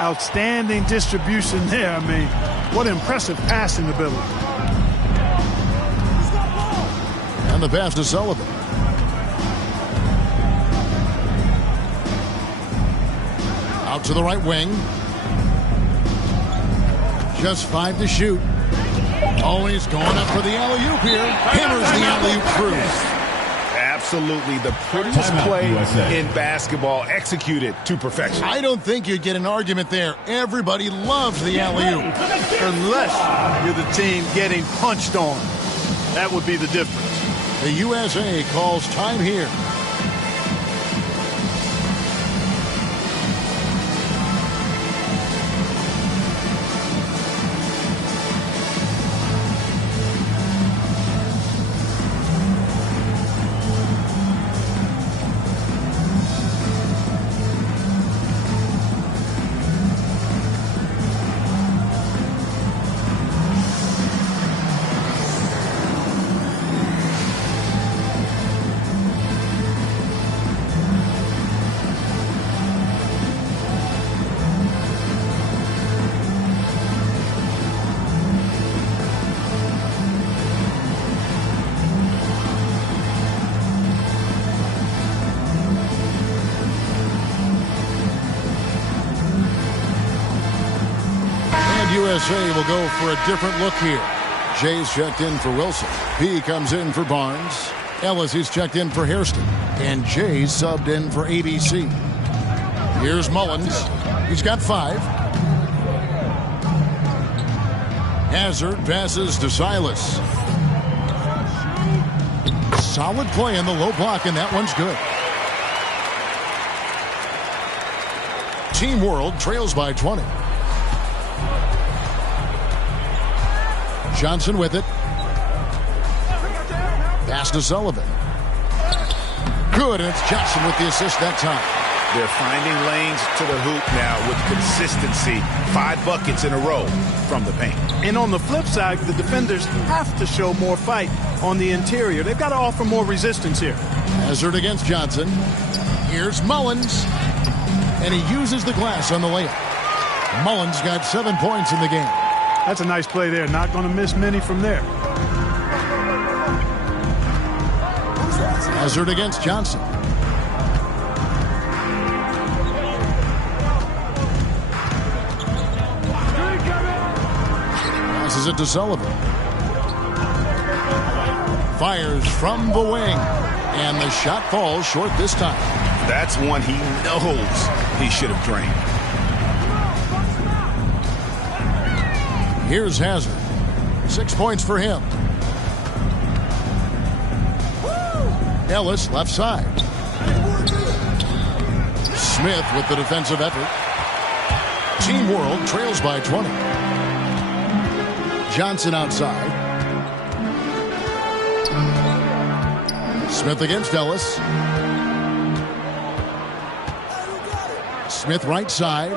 Outstanding distribution there. I mean, what impressive passing ability. And the pass to Sullivan. Out to the right wing. Just 5 to shoot. Always going up for the alley-oop here. Hammers the alley-oop through. Absolutely the prettiest play in basketball, executed to perfection. I don't think you'd get an argument there. Everybody loves the alley-oop. Unless you're the team getting punched on. That would be the difference. The USA calls time here. USA will go for a different look here. Jay's checked in for Wilson. B comes in for Barnes. Ellis is checked in for Hairston. And Jay's subbed in for ABC. Here's Mullins. He's got 5. Hazard passes to Silas. Solid play in the low block, and that one's good. Team World trails by 20. Johnson with it. Pass to Sullivan. Good, and it's Johnson with the assist that time. They're finding lanes to the hoop now with consistency. 5 buckets in a row from the paint. And on the flip side, the defenders have to show more fight on the interior. They've got to offer more resistance here. Hazard against Johnson. Here's Mullins. And he uses the glass on the layup. Mullins got 7 points in the game. That's a nice play there. Not going to miss many from there. Hazard against Johnson. Passes it to Sullivan. Fires from the wing. And the shot falls short this time. That's one he knows he should have drained. Here's Hazard. 6 points for him. Ellis left side. Smith with the defensive effort. Team World trails by 20. Johnson outside. Smith against Ellis. Smith right side.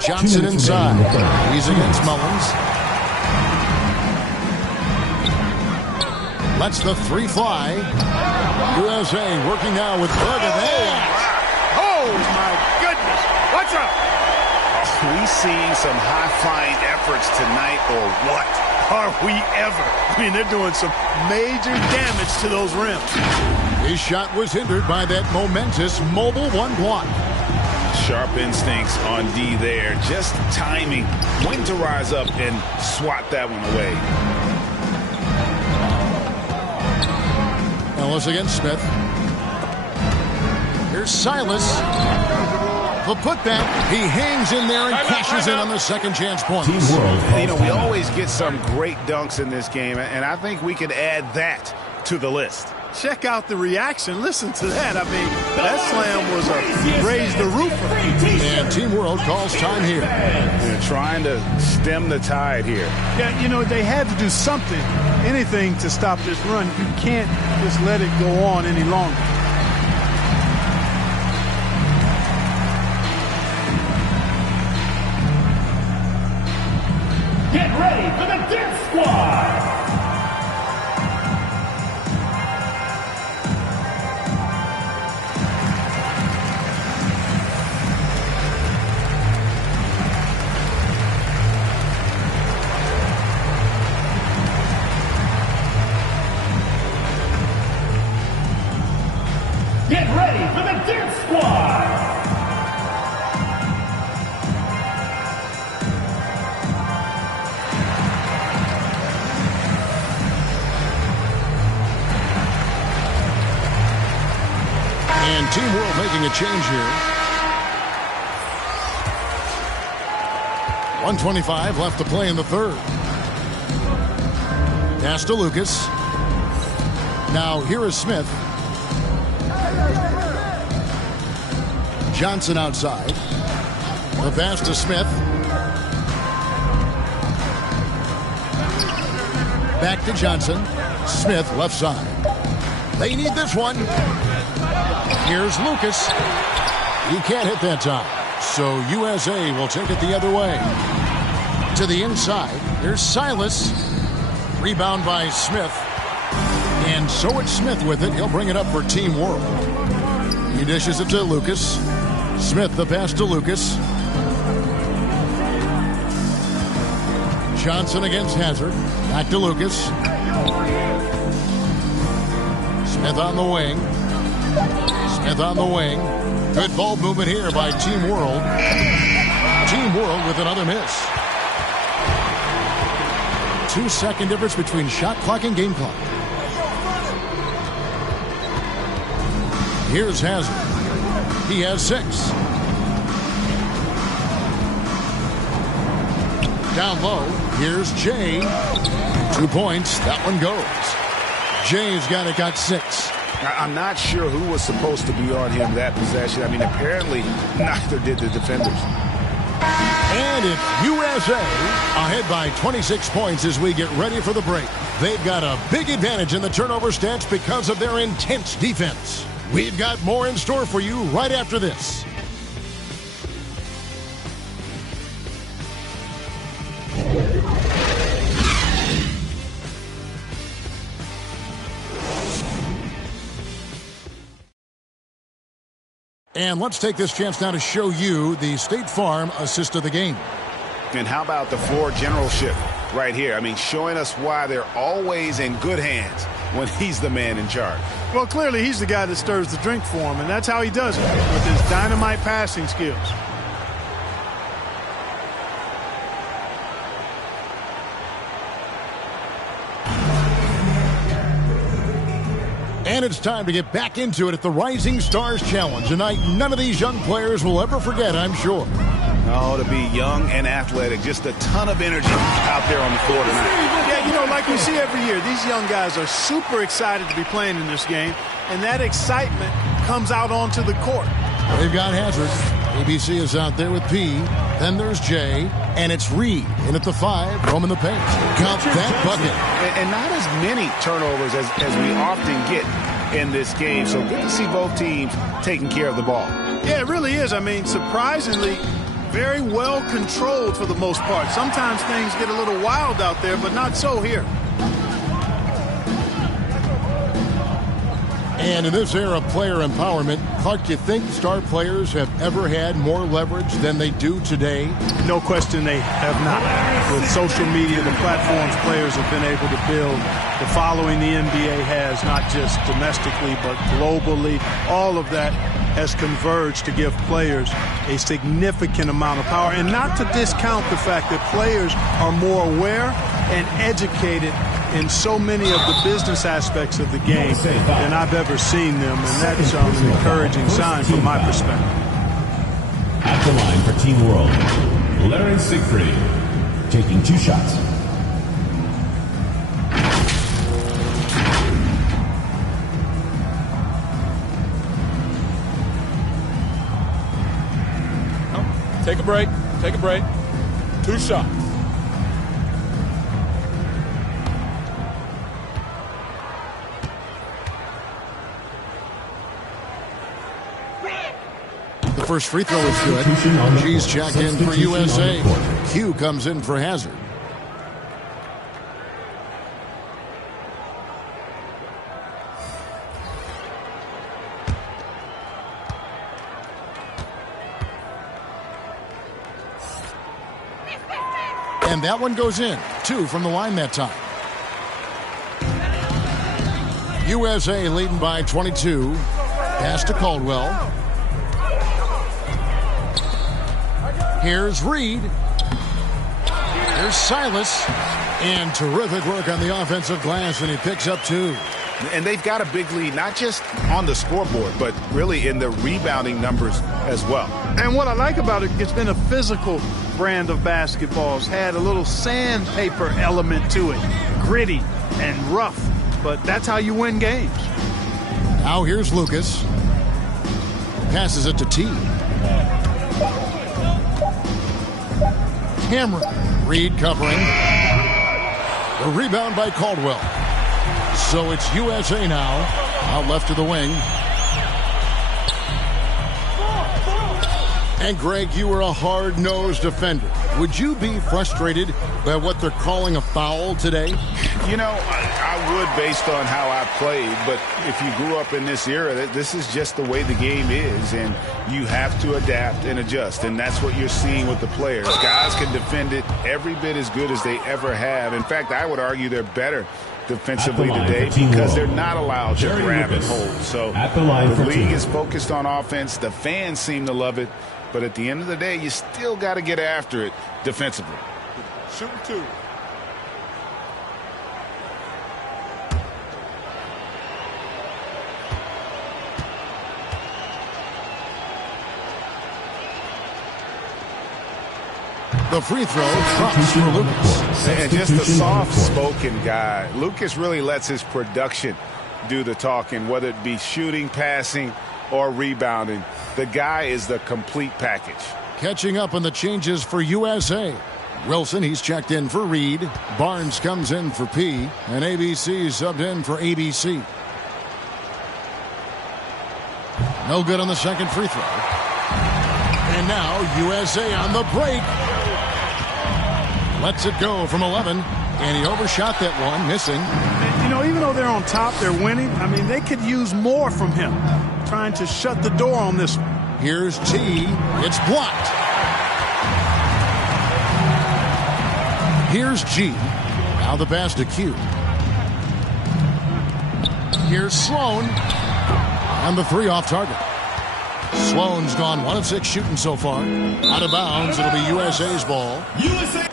Johnson inside. He's against Mullins. Lets the 3 fly. USA working now with Bergen. Oh, my goodness. What's up? Are we seeing some high-flying efforts tonight or what? Are we ever? I mean, they're doing some major damage to those rims. His shot was hindered by that momentous mobile 1 block. Sharp instincts on D there. Just timing when to rise up and swat that one away. Ellis against Smith. Here's Silas. The putback. He hangs in there and cashes in on the second chance points. You know, we always get some great dunks in this game, and I think we could add that to the list. Check out the reaction. Listen to that. I mean, that slam was a raise the roofer. And Team World calls time here. They're trying to stem the tide here. Yeah, you know, they had to do something, anything to stop this run. You can't just let it go on any longer. Get ready for the Death Squad! Get ready for the Death Squad! And Team World making a change here. 1:25 left to play in the third. Pass to Lucas. Now here is Smith. Johnson outside. The pass to Smith. Back to Johnson. Smith left side. They need this one. Here's Lucas. He can't hit that time. So USA will take it the other way. To the inside. Here's Silas. Rebound by Smith. And so it's Smith with it. He'll bring it up for Team World. He dishes it to Lucas. Smith the pass to Lucas. Johnson against Hazard. Back to Lucas. Smith on the wing. Smith on the wing. Good ball movement here by Team World. Team World with another miss. 2-second difference between shot clock and game clock. Here's Hazard. He has 6. Down low. Here's Jay. 2 points. That one goes. Jay's got 6. I'm not sure who was supposed to be on him that possession. I mean, apparently neither did the defenders. And it's USA ahead by 26 points as we get ready for the break. They've got a big advantage in the turnover stats because of their intense defense. We've got more in store for you right after this. And let's take this chance now to show you the State Farm assist of the game. And how about the floor generalship right here? I mean, showing us why they're always in good hands when he's the man in charge. Well, clearly he's the guy that stirs the drink for him, and that's how he does it, with his dynamite passing skills. And it's time to get back into it at the Rising Stars Challenge. A night none of these young players will ever forget, I'm sure. Oh, to be young and athletic, just a ton of energy out there on the floor tonight. Yeah, you know, like we see every year, these young guys are super excited to be playing in this game, and that excitement comes out onto the court. They've got Hazard. ABC is out there with P. Then there's J. And it's Reed in at the 5, roaming the paint. Count that bucket. And not as many turnovers as we often get in this game. So good to see both teams taking care of the ball. Yeah, it really is. I mean, surprisingly, very well controlled for the most part. Sometimes things get a little wild out there, but not so here. And in this era of player empowerment, Clark, do you think star players have ever had more leverage than they do today? No question they have not. With social media, the platforms players have been able to build, the following the NBA has, not just domestically, but globally, all of that has converged to give players a significant amount of power. And not to discount the fact that players are more aware and educated in so many of the business aspects of the game than I've ever seen them, and that's an encouraging sign from my perspective. At the line for Team World, Larry Siegfried, taking 2 shots. Take a break. Take a break. 2 shots. The first free throw is good. G's checked in for USA. Q comes in for Hazard. And that one goes in. 2 from the line that time. USA leading by 22. Pass to Caldwell. Here's Reed. Here's Silas. And terrific work on the offensive glass, and he picks up 2. And they've got a big lead, not just on the scoreboard, but really in the rebounding numbers as well. And what I like about it, it's been a physical brand of basketball. It's had a little sandpaper element to it. Gritty and rough, but that's how you win games. Now here's Lucas. Passes it to T. Cameron. Reed covering. The rebound by Caldwell. So it's USA now. Out left to the wing. And Greg, you were a hard-nosed defender. Would you be frustrated by what they're calling a foul today? You know, I would based on how I played, but if you grew up in this era, this is just the way the game is, and you have to adapt and adjust, and that's what you're seeing with the players. Guys can defend it every bit as good as they ever have. In fact, I would argue they're better defensively today because they're not allowed to grab and hold. So the league is focused on offense. The fans seem to love it. But at the end of the day, you still got to get after it defensively. Shooting 2. The free throw drops for Lucas. And just a soft-spoken guy. Lucas really lets his production do the talking, whether it be shooting, passing, or rebounding. The guy is the complete package. Catching up on the changes for USA. Wilson, he's checked in for Reed. Barnes comes in for P. And ABC subbed in for ABC. No good on the second free throw. And now USA on the break. Lets it go from 11. And he overshot that one, missing. You know, even though they're on top, they're winning. I mean, they could use more from him. Trying to shut the door on this one. Here's T. It's blocked. Here's G. Now the pass to Q. Here's Sloan. And the three off target. Sloan's gone 1 of 6 shooting so far. Out of bounds. It'll be USA's ball. USA.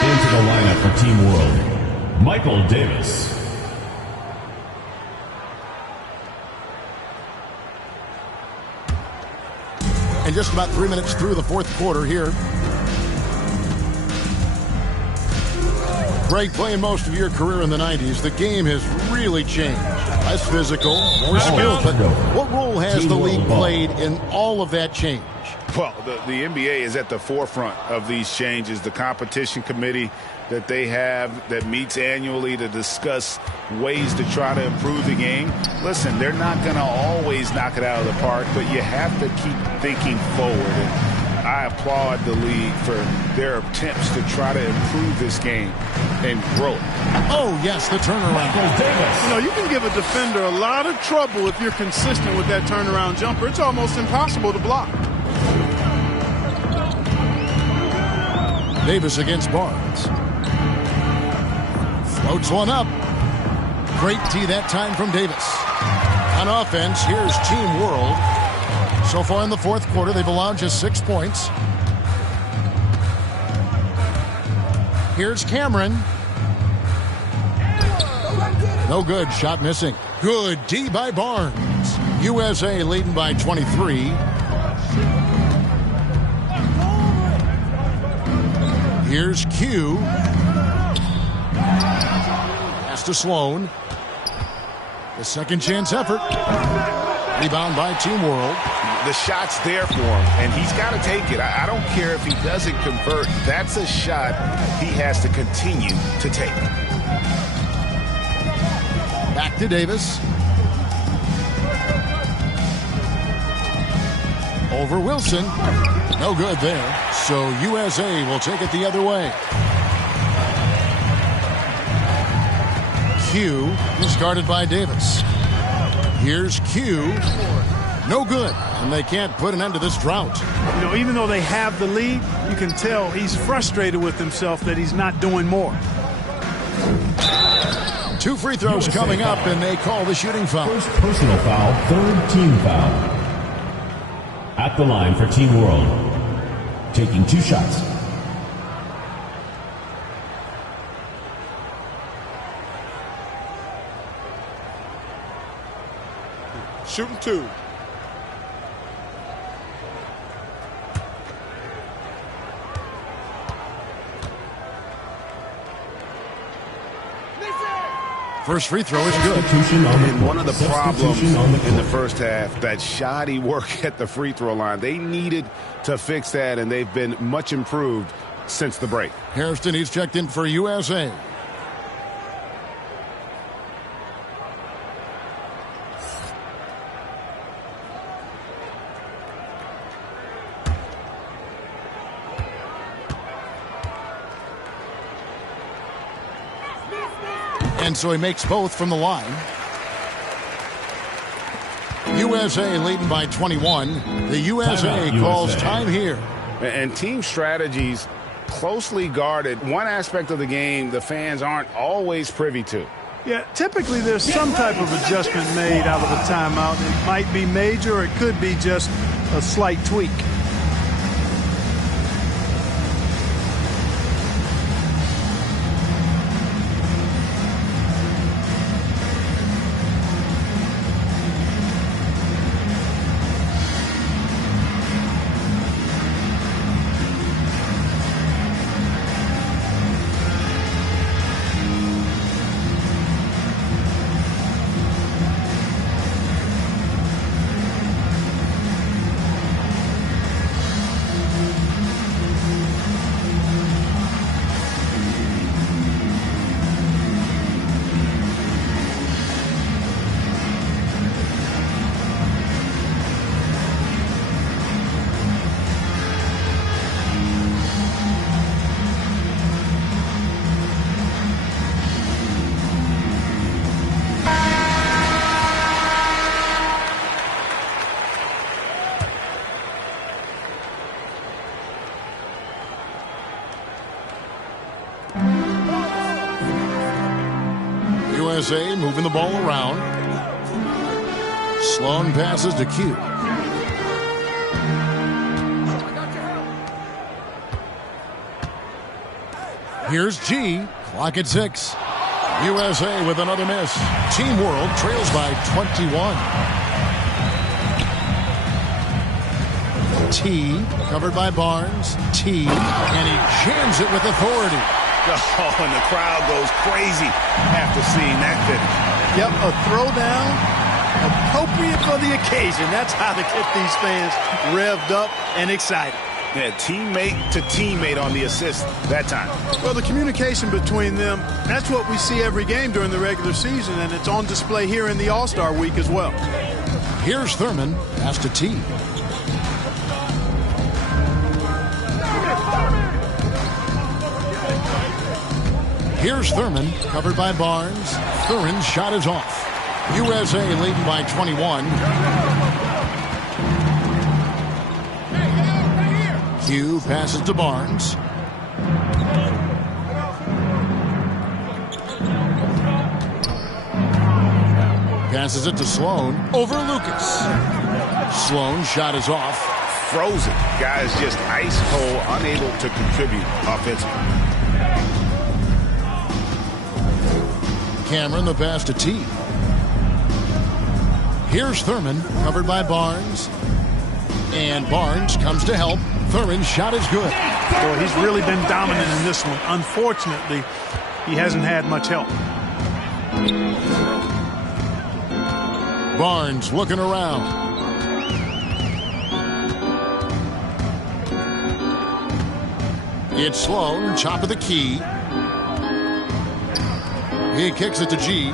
Into the lineup for Team World, Michael Davis. And just about 3 minutes through the fourth quarter here. Greg, playing most of your career in the 90s, the game has really changed. Less physical, more skilled. But what role has the league played in all of that change? Well, the NBA is at the forefront of these changes. The competition committee that they have that meets annually to discuss ways to try to improve the game. Listen, they're not going to always knock it out of the park, but you have to keep thinking forward. And I applaud the league for their attempts to try to improve this game and grow it. Oh, yes, the turnaround. You know, you can give a defender a lot of trouble if you're consistent with that turnaround jumper. It's almost impossible to block. Davis against Barnes. Floats one up. Great tee that time from Davis. On offense, here's Team World. So far in the fourth quarter, they've allowed just 6 points. Here's Cameron. No good. Shot missing. Good D by Barnes. USA leading by 23. Here's Q. Pass to Sloan. The second chance effort. Rebound by Team World. The shot's there for him, and he's got to take it. I don't care if he doesn't convert. That's a shot he has to continue to take. Back to Davis. Over Wilson. No good there. So USA will take it the other way. Q is guarded by Davis. Here's Q. No good. And they can't put an end to this drought. You know, even though they have the lead, you can tell he's frustrated with himself that he's not doing more. 2 free throws coming up, and they call the shooting foul. First personal foul, third team foul. At the line for Team World, taking 2 shots. Shooting 2. First free throw is good. And one of the problems in the first half, that shoddy work at the free throw line. They needed to fix that, and they've been much improved since the break. Hairston, he's checked in for USA. And so he makes both from the line. USA leading by 21. The USA calls time here. And team strategies closely guarded. One aspect of the game the fans aren't always privy to. Yeah, typically there's some type of adjustment made out of a timeout. It might be major or it could be just a slight tweak. USA moving the ball around. Sloan passes to Q. Here's G. Clock at 6. USA with another miss. Team World trails by 21. T, covered by Barnes. T, and he jams it with authority. Oh, and the crowd goes crazy after seeing that finish. Yep, a throwdown appropriate for the occasion. That's how to get these fans revved up and excited. Yeah, teammate to teammate on the assist that time. Well, the communication between them, that's what we see every game during the regular season, and it's on display here in the All-Star week as well. Here's Thurman, pass to T. Here's Thurman, covered by Barnes. Thurin's shot is off. USA leading by 21. Q passes to Barnes. Passes it to Sloan. Over Lucas. Sloan's shot is off. Frozen. Guys just ice cold, unable to contribute offensively. Cameron the pass to T. Here's Thurman, covered by Barnes. And Barnes comes to help. Thurin's shot is good. Boy, he's really been dominant in this one. Unfortunately, he hasn't had much help. Barnes looking around. It's Sloan, top of the key. He kicks it to G.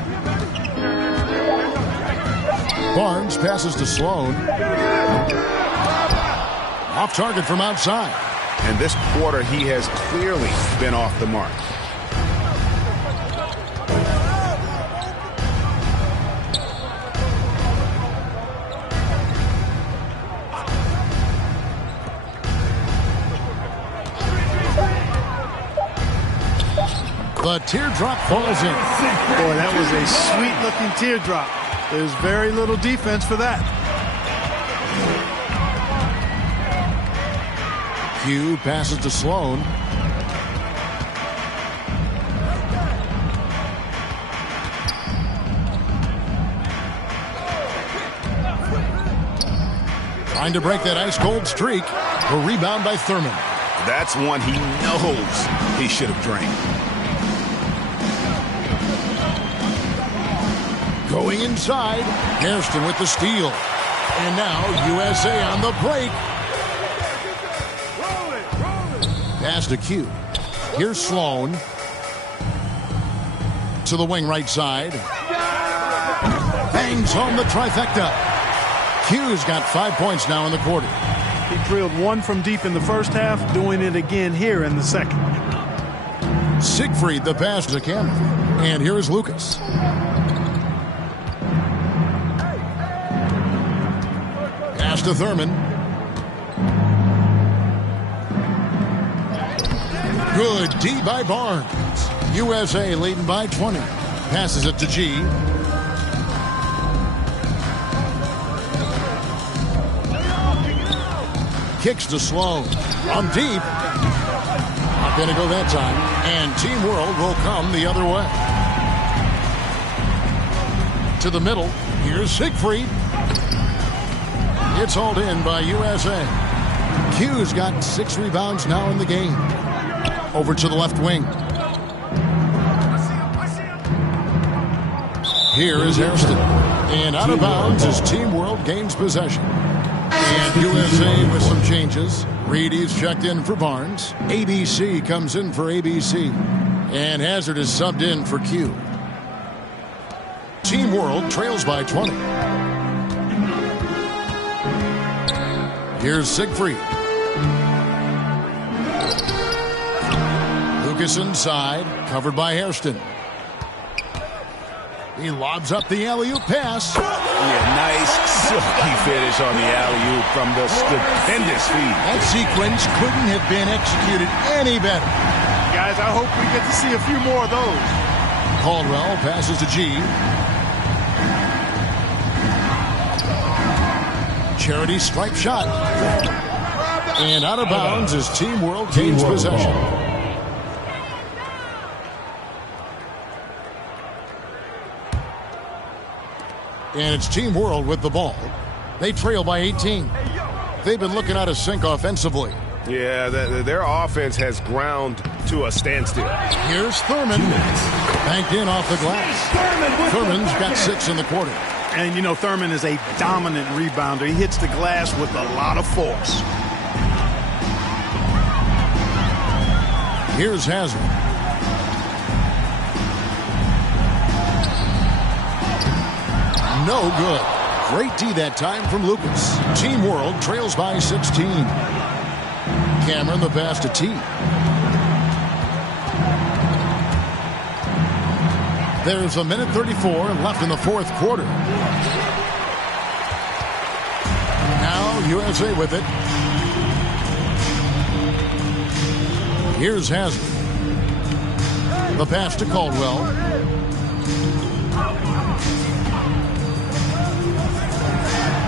Barnes passes to Sloan. Off target from outside. And this quarter, he has clearly been off the mark. The teardrop falls in. Boy, that was a sweet-looking teardrop. There's very little defense for that. Q passes to Sloan. Trying to break that ice-cold streak. A rebound by Thurman. That's one he knows he should have drained. Going inside. Hairston with the steal. And now USA on the break. Pass to Q. Here's Sloan. To the wing right side. Bangs home the trifecta. Q's got 5 points now in the quarter. He drilled one from deep in the first half, doing it again here in the second. Siegfried the pass to Cameron. And here is Lucas. Pass to Thurman. Good D by Barnes. USA leading by 20. Passes it to G. Kicks to Sloan. On deep. Not going to go that time. And Team World will come the other way. To the middle. Here's Siegfried. It's hauled in by USA. Q's got 6 rebounds now in the game. Over to the left wing. Here is Hairston. And out of bounds as Team World gains possession. And USA with some changes. Reedy's checked in for Barnes. ABC comes in for ABC. And Hazard is subbed in for Q. Team World trails by 20. Here's Siegfried. Lucas inside, covered by Hairston. He lobs up the alley-oop pass. Yeah, nice silky finish on the alley-oop from the stupendous feed. That sequence couldn't have been executed any better. Guys, I hope we get to see a few more of those. Caldwell passes to G. Charity stripe shot. And out of bounds as Team World gains possession. And it's Team World with the ball. They trail by 18. They've been looking out of sync offensively. Yeah, their offense has ground to a standstill. Here's Thurman. Banked in off the glass. Thurman's got 6 in the quarter. And, you know, Thurman is a dominant rebounder. He hits the glass with a lot of force. Here's Hazard. No good. Great D that time from Lucas. Team World trails by 16. Cameron the pass to T. There's a minute 34 left in the fourth quarter. Now USA with it. Here's Hazard. The pass to Caldwell.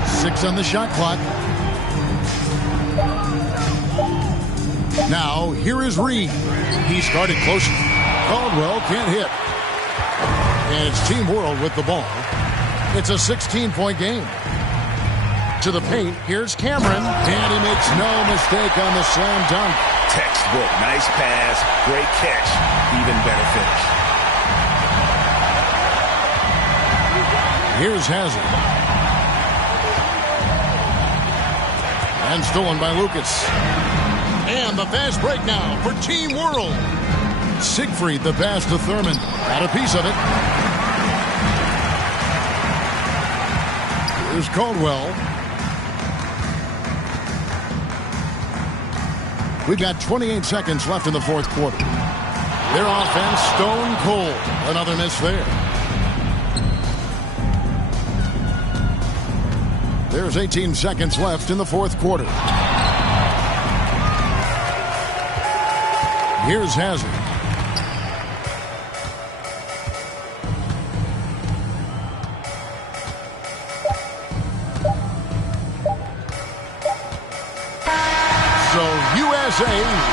Six on the shot clock. Now, here is Reed. He started close. Caldwell can't hit. And it's Team World with the ball. It's a 16-point game. To the paint, here's Cameron. And he makes no mistake on the slam dunk. Textbook. Nice pass. Great catch. Even better finish. Here's Hazard. And stolen by Lucas. And the fast break now for Team World. Siegfried the pass to Thurman. Got a piece of it. Here's Caldwell. We've got 28 seconds left in the fourth quarter. Their offense stone cold. Another miss there. There's 18 seconds left in the fourth quarter. Here's Hazard. So USA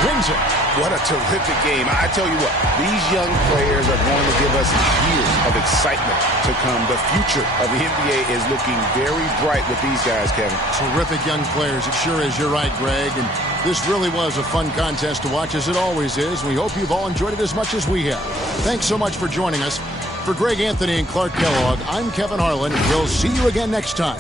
wins it. What a terrific game. I tell you what, these young players are going to give us years of excitement to come. The future of the NBA is looking very bright with these guys, Kevin. Terrific young players. It sure is. You're right, Greg. And this really was a fun contest to watch, as it always is. We hope you've all enjoyed it as much as we have. Thanks so much for joining us. For Greg Anthony and Clark Kellogg, I'm Kevin Harlan. We'll see you again next time.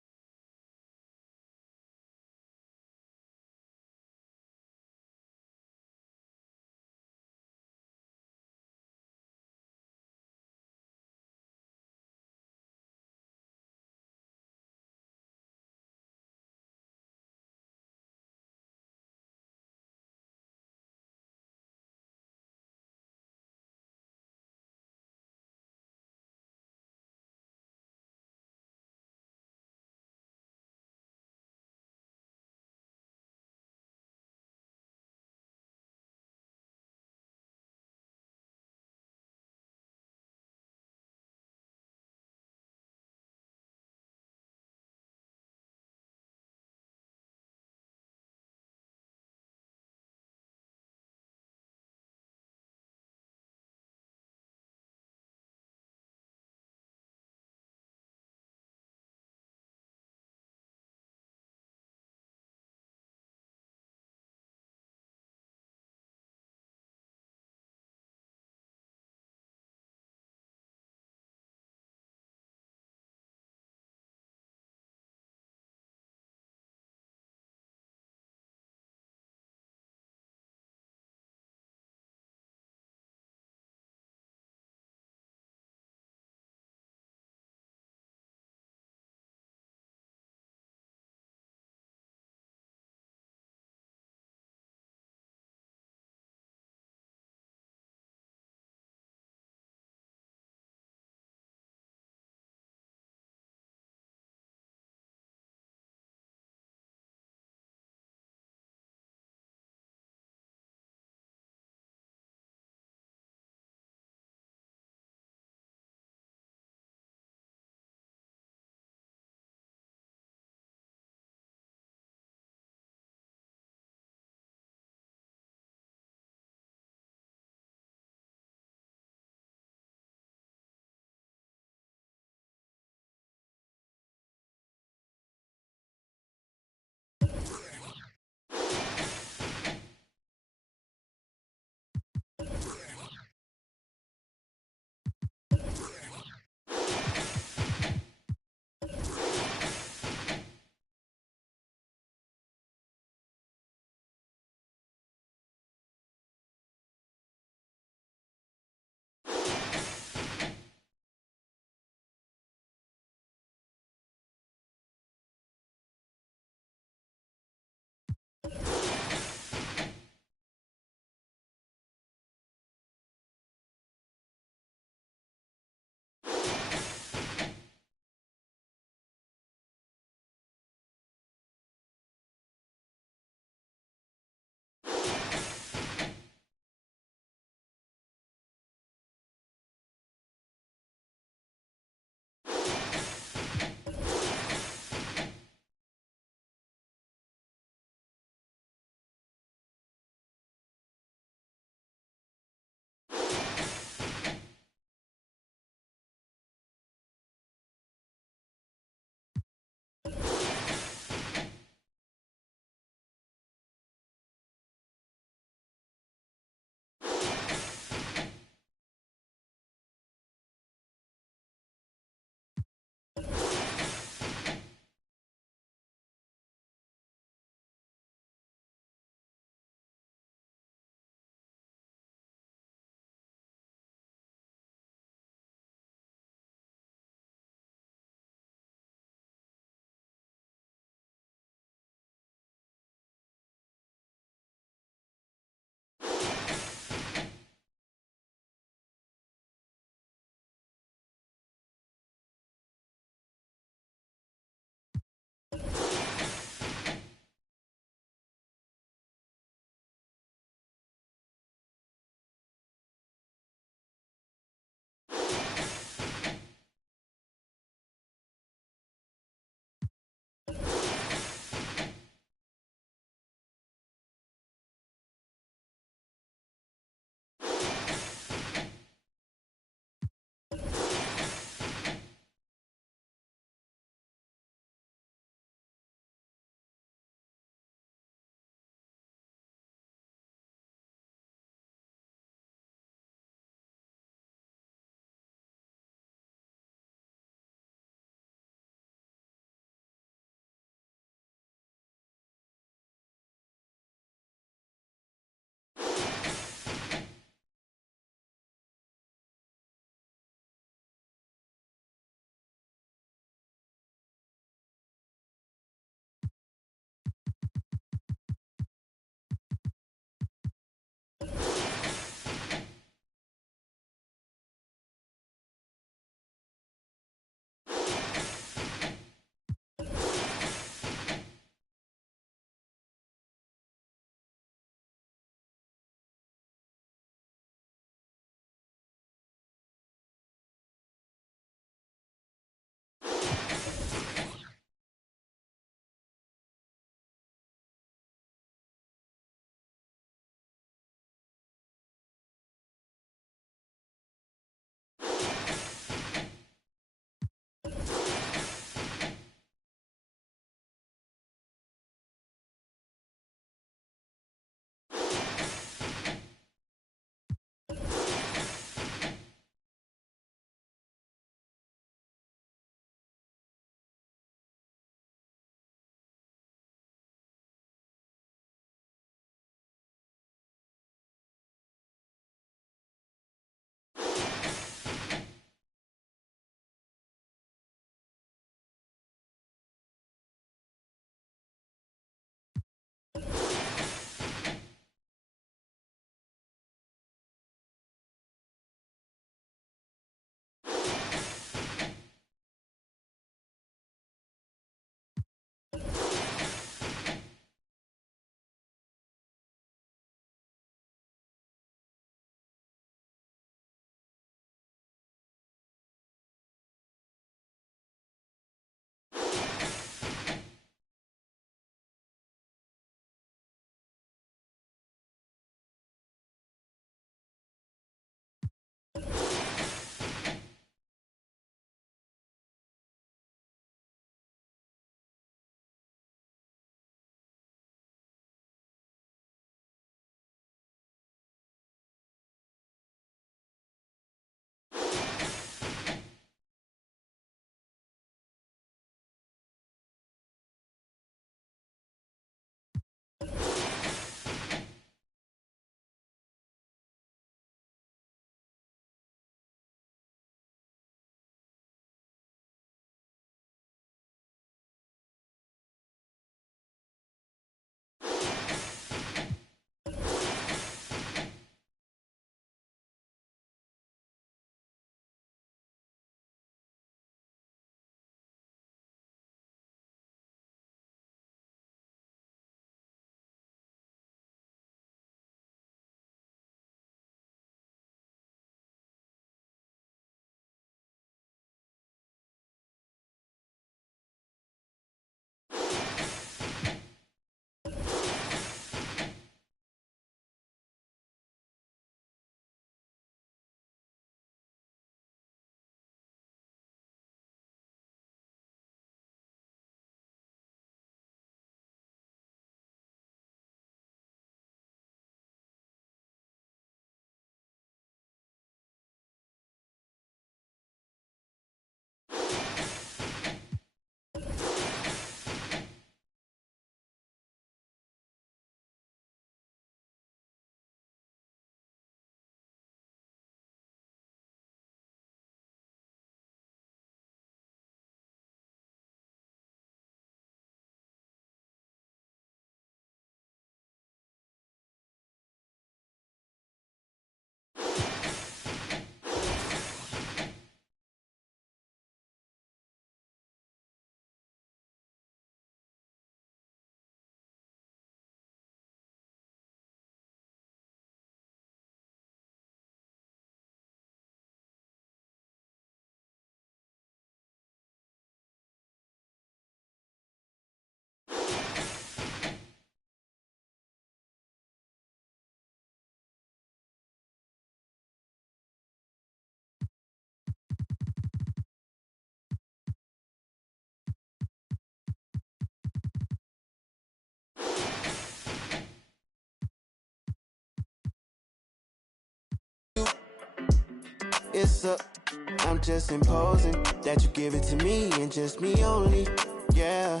I'm just imposing that you give it to me and just me only. Yeah,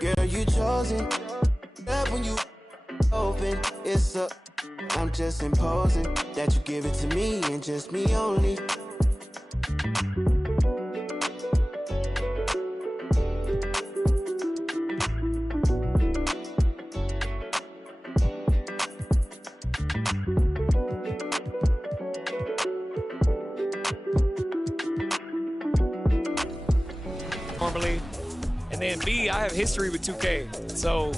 girl, you chosen. Love when you open. I'm just imposing that you give it to me and just me only. Normally, and then B, I have history with 2K. So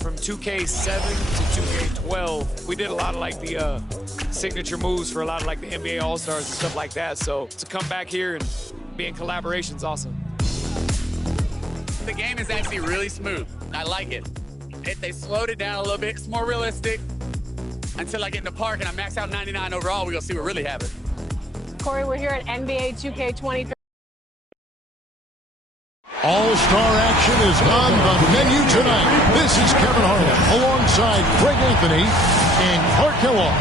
from 2K7 to 2K12, we did a lot of like the signature moves for a lot of like the NBA All-Stars and stuff like that. So to come back here and be in collaboration is awesome. The game is actually really smooth. I like it. They slowed it down a little bit. It's more realistic. Until I get in the park and I max out 99 overall, we're gonna see what really happens. Corey, we're here at NBA 2K23. All-Star action is on the menu tonight. This is Kevin Harlan alongside Greg Anthony and Clark Kellogg.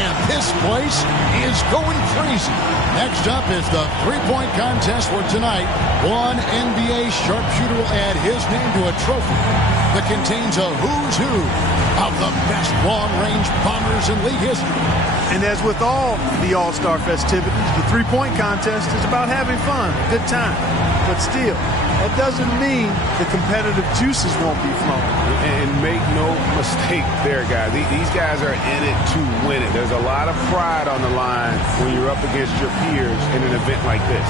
And this place is going crazy. Next up is the three-point contest where tonight one NBA sharpshooter will add his name to a trophy that contains a who's who of the best long-range bombers in league history. And as with all the All-Star festivities, the three-point contest is about having fun, a good time. But still, that doesn't mean the competitive juices won't be flowing. And make no mistake there, guys. These guys are in it to win it. There's a lot of pride on the line when you're up against your peers in an event like this.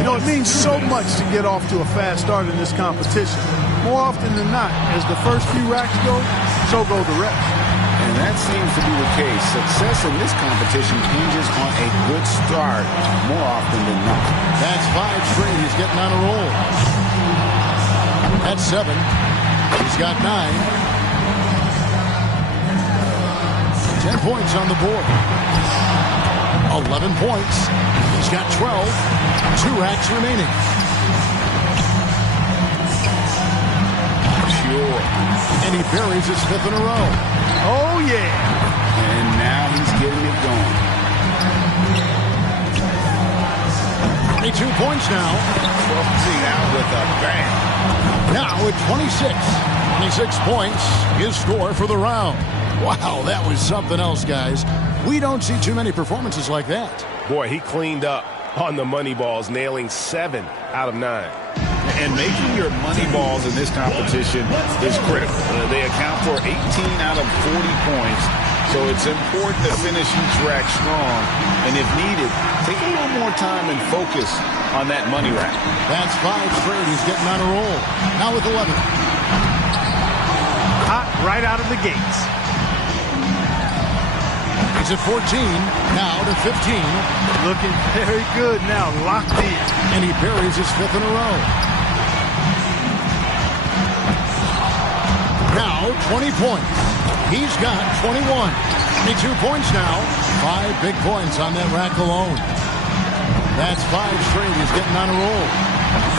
You know, it means so much to get off to a fast start in this competition. More often than not, as the first few racks go, so go the rest. And that seems to be the case. Success in this competition hinges on a good start more often than not. That's 5 straight. He's getting on a roll. That's 7. He's got 9. 10 points on the board. 11 points. He's got 12. 2 racks remaining. Sure. And he buries his 5th in a row. Oh, yeah. And now he's getting it going. 22 points now. Closing out with a bang. Now at 26. 26 points, his score for the round. Wow, that was something else, guys. We don't see too many performances like that. Boy, he cleaned up on the money balls, nailing 7 out of 9. And making your money balls in this competition is critical. They account for 18 out of 40 points, so it's important to finish each rack strong. And if needed, take a little more time and focus on that money rack. That's 5 straight. He's getting on a roll. Now with 11. Hot right out of the gates. He's at 14, now to 15. Looking very good now, locked in. And he buries his 5th in a row. Now 20 points. He's got 21. 22 points now. 5 big points on that rack alone. That's 5 straight. He's getting on a roll.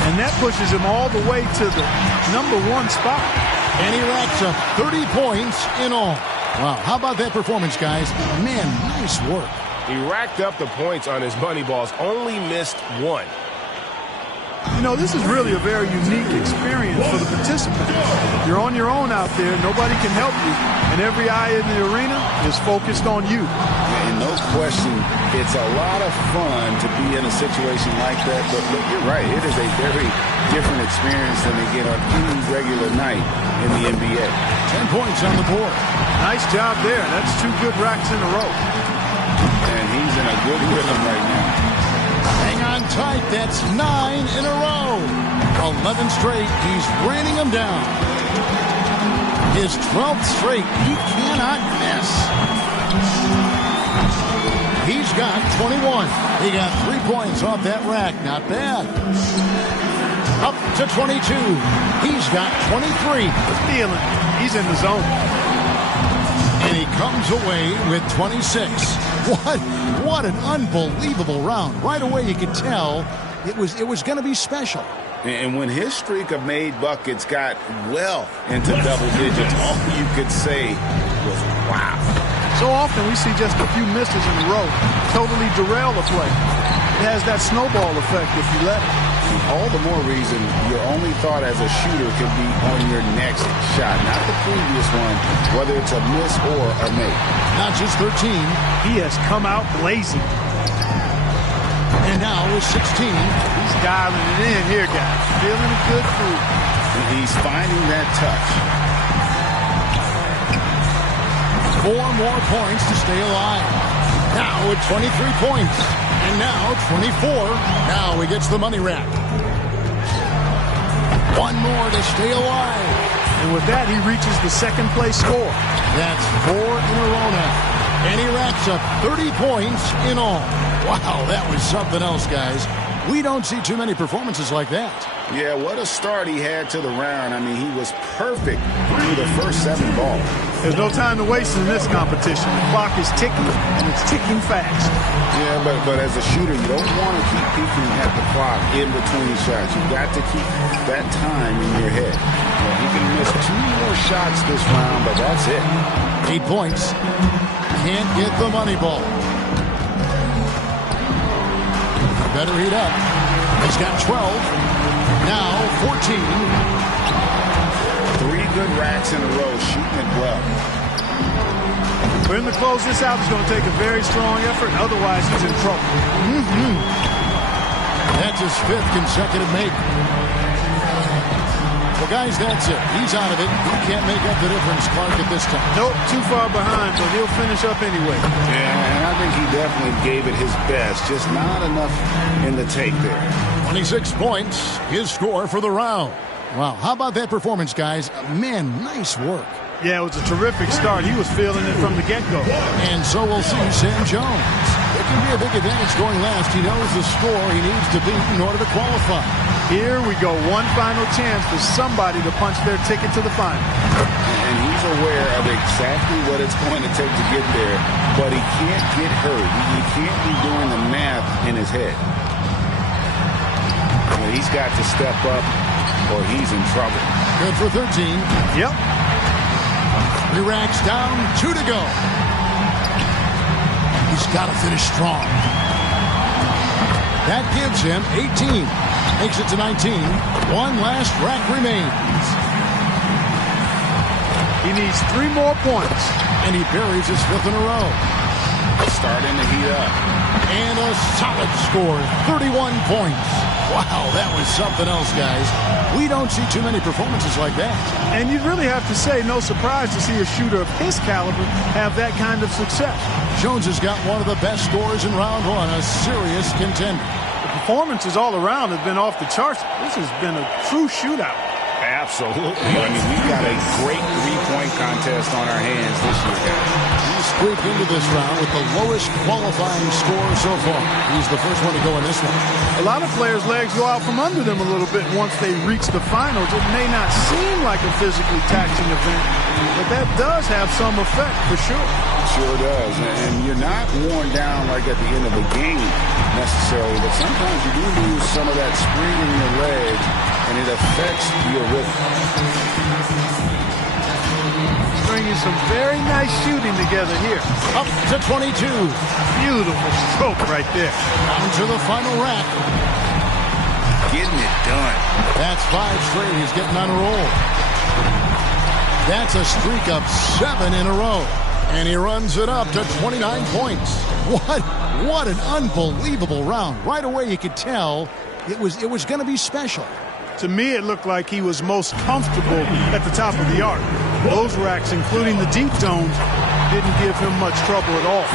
And that pushes him all the way to the #1 spot. And he racks up 30 points in all. Wow, how about that performance, guys? Man, nice work. He racked up the points on his money balls, only missed 1. You know, this is really a very unique experience for the participants. You're on your own out there. Nobody can help you. And every eye in the arena is focused on you. And no question, it's a lot of fun to be in a situation like that. But look, you're right. It is a very different experience than they get on any regular night in the NBA. 10 points on the board. Nice job there. That's 2 good racks in a row. And he's in a good rhythm right now. Hang on tight. That's 9 in a row. 11 straight. He's raining them down. His 12th straight. He cannot miss. He's got 21. He got 3 points off that rack. Not bad. Up to 22. He's got 23. Feeling. He's in the zone. And he comes away with 26. What an unbelievable round. Right away you could tell it was going to be special. And when his streak of made buckets got well into double digits, all you could say was, wow. So often we see just a few misses in a row totally derail the play. It has that snowball effect if you let it. All the more reason your only thought as a shooter could be on your next shot, not the previous one, whether it's a miss or a make. Not just 13. He has come out blazing. And now with 16. He's dialing it in here, guys. Feeling a good food. And he's finding that touch. 4 more points to stay alive. Now with 23 points. And now 24. Now he gets the money rack. 1 more to stay alive. And with that, he reaches the second place score. That's 4 in a row now. And he racks up 30 points in all. Wow, that was something else, guys. We don't see too many performances like that. Yeah, what a start he had to the round. I mean, he was perfect through the first 7 balls. There's no time to waste in this competition. The clock is ticking, and it's ticking fast. Yeah, but as a shooter, you don't want to keep peeking at the clock in between shots. You've got to keep that time in your head. Well, he can miss 2 more shots this round, but that's it. 8 points. Can't get the money ball. Better heat up. He's got 12. Now 14. 3 good racks in a row, shooting it well. For him to close this out is going to take a very strong effort. Otherwise, he's in trouble. That's his 5th consecutive make. Well, guys, that's it. He's out of it. He can't make up the difference, Clark, at this time. Nope, too far behind, but he'll finish up anyway. Yeah, and I think he definitely gave it his best. Just not enough in the take there. 26 points, his score for the round. Wow, how about that performance, guys? Man, nice work. Yeah, it was a terrific start. He was feeling it from the get-go. And so we'll see Sam Jones. It can be a big advantage going last. He knows the score he needs to beat in order to qualify. Here we go. One final chance for somebody to punch their ticket to the final. And he's aware of exactly what it's going to take to get there, but he can't get hurt. He can't be doing the math in his head. Well, he's got to step up or he's in trouble. Good for 13. Yep. 3 racks down, 2 to go. He's got to finish strong. That gives him 18. Makes it to 19. 1 last rack remains. He needs 3 more points. And he buries his 5th in a row. Starting to heat up. And a solid score, 31 points. Wow, that was something else, guys. We don't see too many performances like that. And you'd really have to say no surprise to see a shooter of his caliber have that kind of success. Jones has got one of the best scores in round 1, a serious contender. The performances all around have been off the charts. This has been a true shootout. Absolutely. I mean, we've got a great 3-point contest on our hands this year, guys. He's squeaked into this round with the lowest qualifying score so far. He's the first one to go in this one. A lot of players' legs go out from under them a little bit once they reach the finals. It may not seem like a physically taxing event, but that does have some effect for sure. Sure does. And you're not worn down like at the end of the game necessarily, but sometimes you do lose some of that spring in your legs, and it affects your rhythm. Bringing some very nice shooting together here. Up to 22. Beautiful stroke right there. Down to the final rack. Getting it done. That's 5 straight. He's getting on a roll. That's a streak of 7 in a row. And he runs it up to 29 points. What an unbelievable round. Right away you could tell it was going to be special. To me, it looked like he was most comfortable at the top of the arc. Those racks, including the deep zones, didn't give him much trouble at all.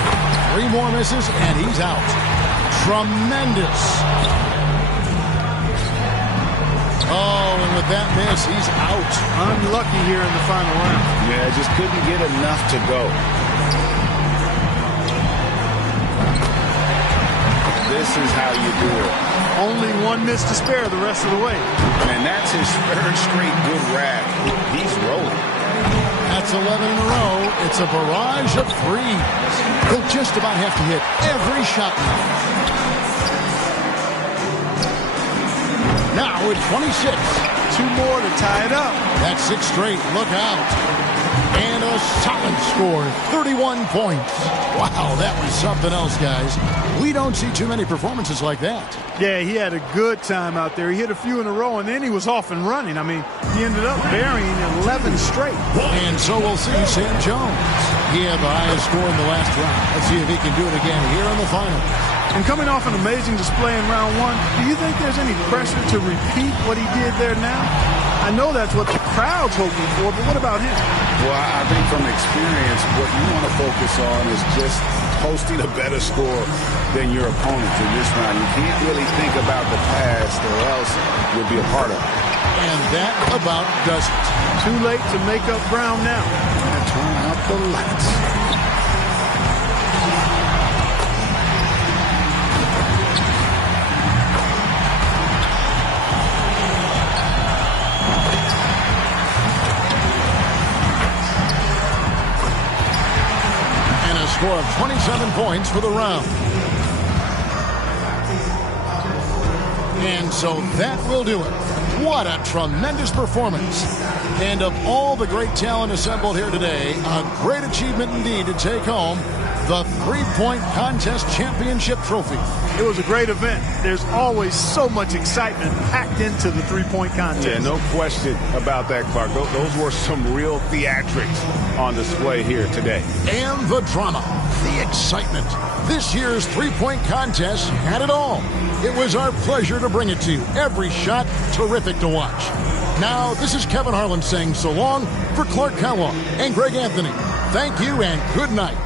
3 more misses, and he's out. Tremendous. Oh, and with that miss, he's out. Unlucky here in the final round. Yeah, just couldn't get enough to go. This is how you do it. Only 1 miss to spare the rest of the way. And that's his 3rd straight good rack. He's rolling. That's 11 in a row. It's a barrage of 3s. He'll just about have to hit every shot now. Now it's 26. 2 more to tie it up. That's 6 straight. Look out. And a solid score, 31 points. Wow, that was something else, guys. We don't see too many performances like that. Yeah, he had a good time out there. He hit a few in a row, and then he was off and running. I mean, he ended up burying 11 straight. And so we'll see Sam Jones. He had the highest score in the last round. Let's see if he can do it again here in the final. And coming off an amazing display in round 1, do you think there's any pressure to repeat what he did there now? I know that's what the crowd's hoping for, but what about him? Well, I think from experience, what you want to focus on is just posting a better score than your opponent in this round. You can't really think about the past or else you'll be a part of it. And that about does it. Too late to make up ground now. And turn out the lights. Score of 27 points for the round. And so that will do it. What a tremendous performance. And of all the great talent assembled here today, a great achievement indeed to take home the 3-point contest championship trophy. It was a great event. There's always so much excitement packed into the 3-point contest. Yeah, no question about that, Clark. Those were some real theatrics on display here today. And the drama, the excitement. This year's 3-point contest had it all. It was our pleasure to bring it to you. Every shot terrific to watch. Now, this is Kevin Harlan saying so long for Clark Kellogg and Greg Anthony. Thank you and good night.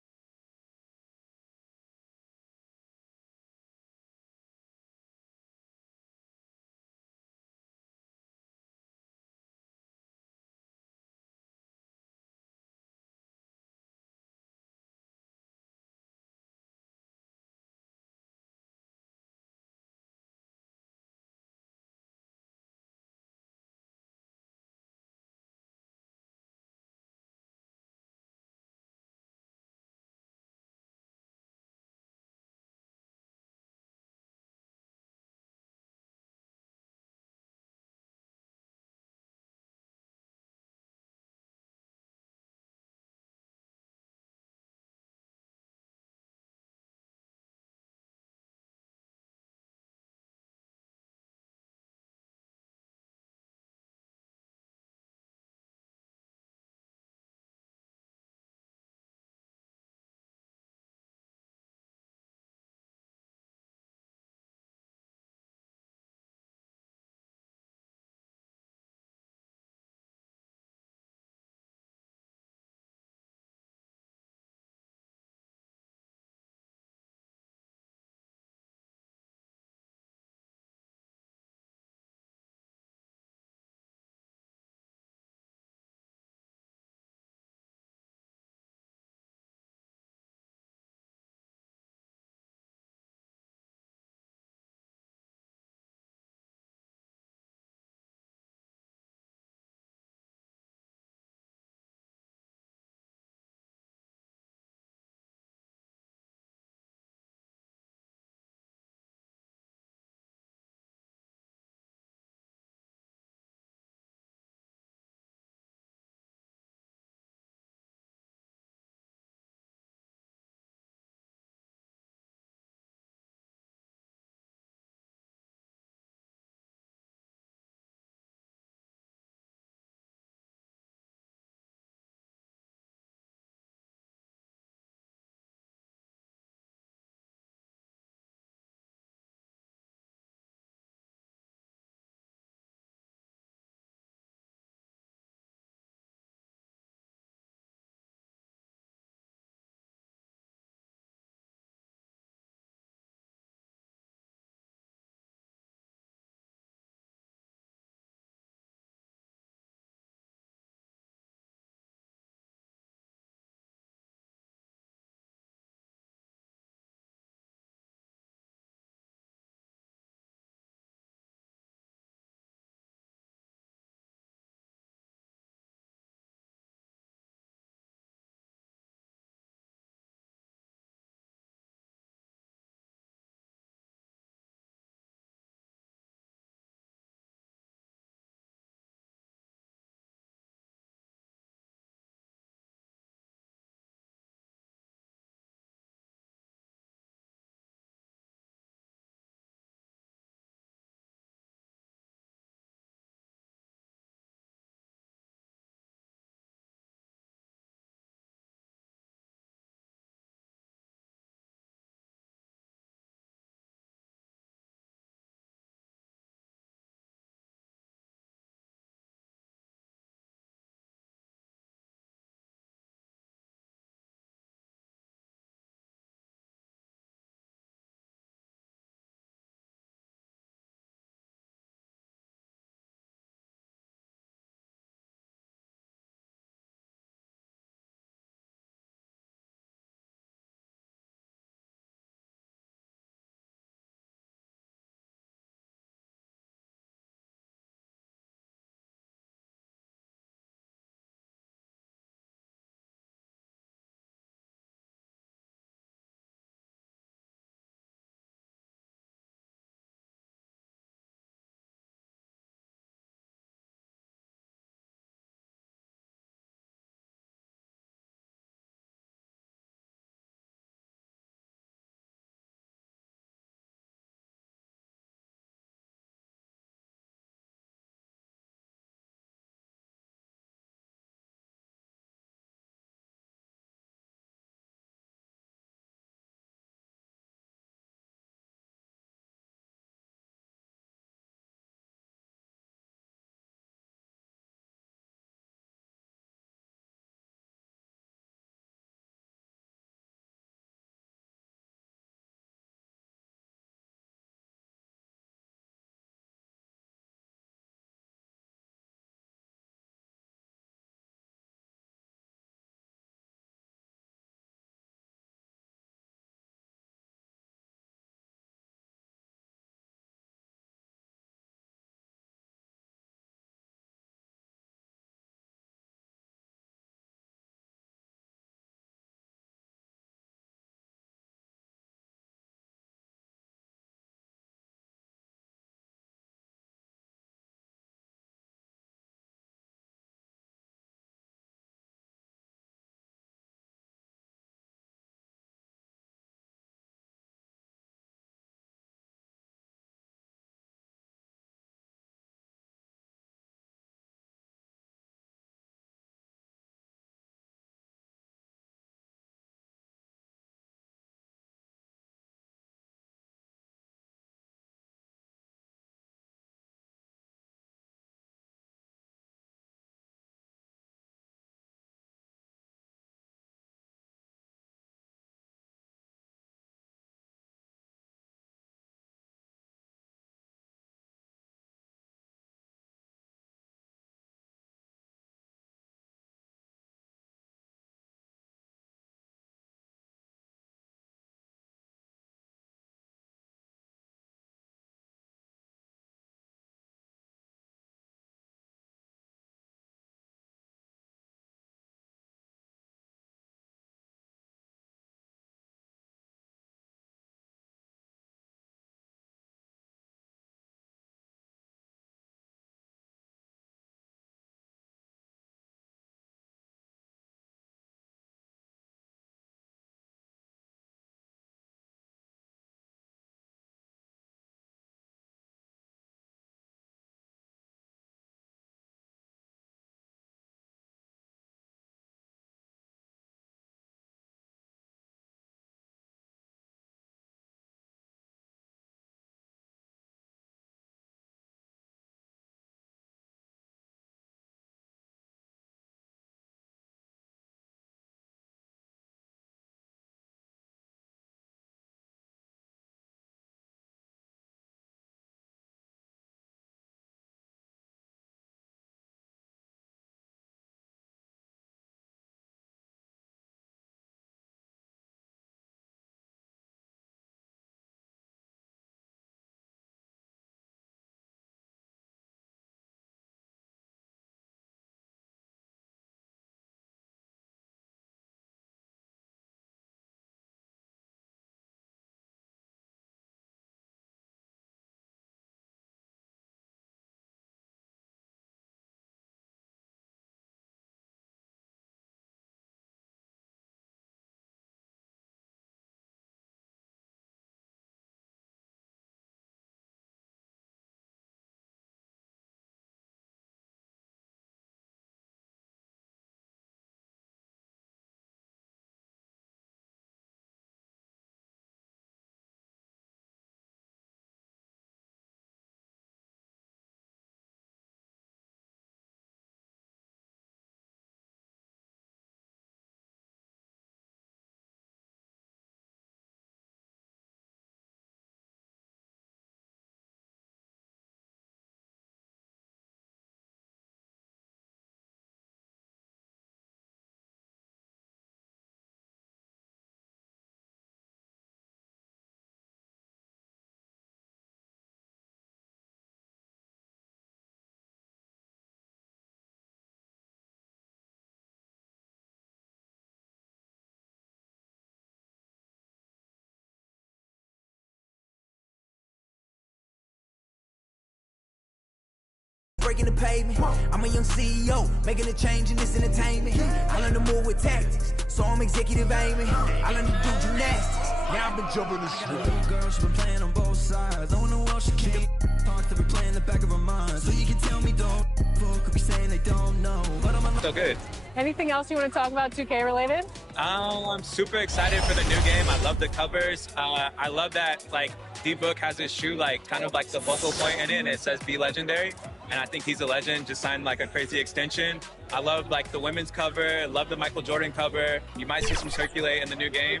breaking the pavement. I'm a young CEO, making a change in this entertainment. I learned to move with tactics, so I'm executive aiming. I learned to do gymnastics. Now I've been jumping the shit. Little girl, she been playing on both sides. Don't know what she keep talk to be playing in the back of her mind. So you can tell me don't fuck, could be saying they don't know. But I'm so good. Anything else you want to talk about 2K related? I'm super excited for the new game. I love the covers. I love that like D-Book has his shoe like kind of like the focal point in it, and it says "Be Legendary." And I think he's a legend. Just signed like a crazy extension. I love like the women's cover. Love the Michael Jordan cover. You might see some circulate in the new game.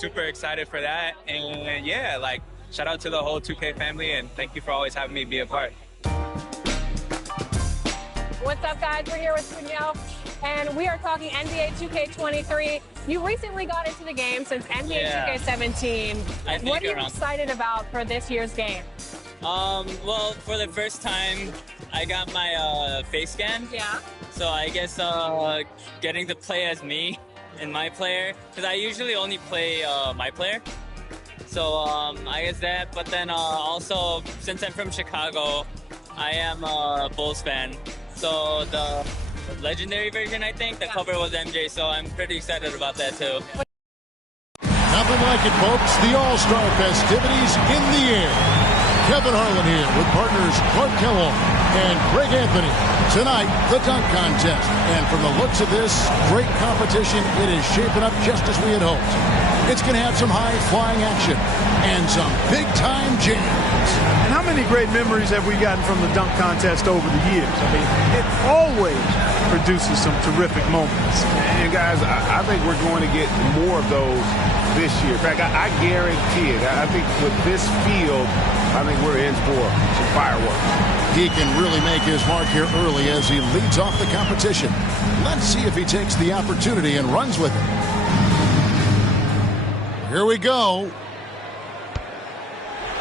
Super excited for that. And yeah, like shout out to the whole 2K family, and thank you for always having me be a part. What's up, guys? We're here with Danielle, and we are talking NBA 2K23. You recently got into the game since NBA 2K17. What are you excited about for this year's game? Well, for the first time, I got my face scan. Yeah. So I guess getting to play as me and my player, because I usually only play my player. So I guess that, but then also, since I'm from Chicago, I am a Bulls fan. So the legendary version, I think, the cover was MJ, so I'm pretty excited about that too. Nothing like it, folks. The All-Star festivities in the air. Kevin Harlan here with partners Clark Kellogg and Greg Anthony. Tonight, the dunk contest. And from the looks of this, great competition. It is shaping up just as we had hoped. It's going to have some high-flying action and some big-time jams. And how many great memories have we gotten from the dunk contest over the years? I mean, it always produces some terrific moments. And guys, I think we're going to get more of those this year. In fact, I guarantee it. I think with this field, I think we're in for some fireworks. He can really make his mark here early as he leads off the competition. Let's see if he takes the opportunity and runs with it. Here we go.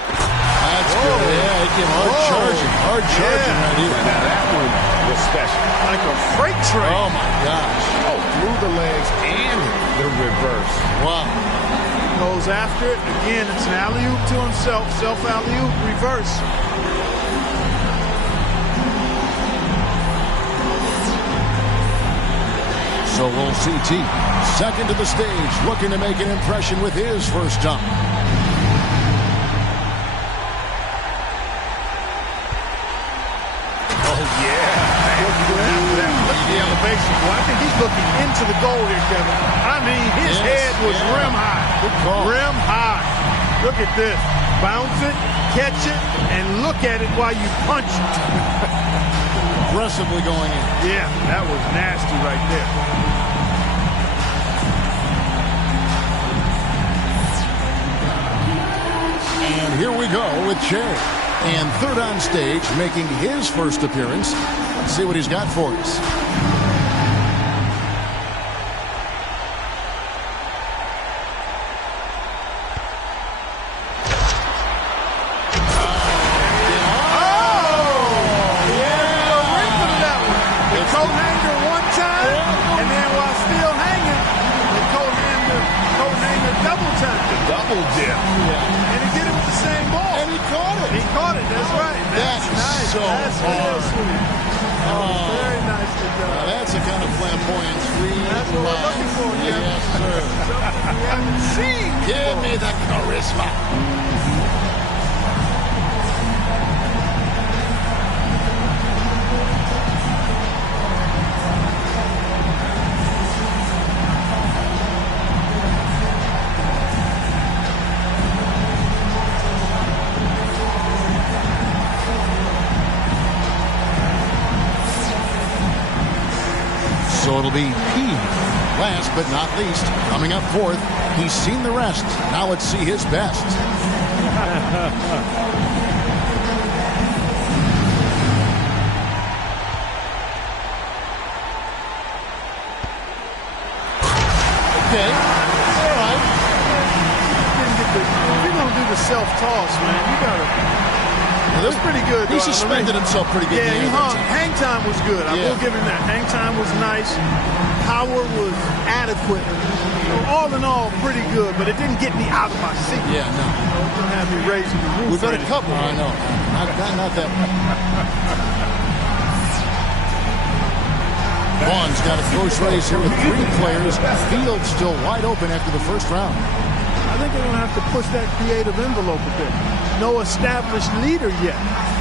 That's good. Yeah, he came hard charging. Hard charging right here. Now that one was special. Like a freight train. Oh, my gosh. Oh, through the legs and the reverse. Wow. Goes after it. Again, it's an alley-oop to himself. Self-alley-oop, reverse. So we'll see T, second to the stage, looking to make an impression with his first dunk. Oh, yeah. The elevation. Well, I think he's looking into the goal here, Kevin. I mean, his head was rim high. Good call. Rim high. Look at this. Bounce it, catch it, and look at it while you punch it. Aggressively going in. Yeah, that was nasty right there. And here we go with Che. And third on stage, making his first appearance. Let's see what he's got for us. Double dip. And he did it with the same ball. And he caught it. He caught it. That's right. That's nice. so That's real sweet. Very nicely done. Now that's the kind of flamboyant three. That's what we're looking for. Yes, sir. Something we haven't seen. Give me the charisma. So it'll be P. Last but not least, coming up fourth. He's seen the rest. Now let's see his best. Okay. All right. If you're going to do the self-toss, man, you got to That's pretty good. He suspended himself pretty good. Yeah, he hung. Hang time was good. I will give him that. Hang time was nice. Power was adequate. So all in all, pretty good, but it didn't get me out of my seat. Yeah, no. It didn't have me raising the roof. We've had a couple. I know. Not that one. Vaughn's got a close race here with 3 players. Field's still wide open after the first round. I think they're going to have to push that creative envelope a bit. No established leader yet.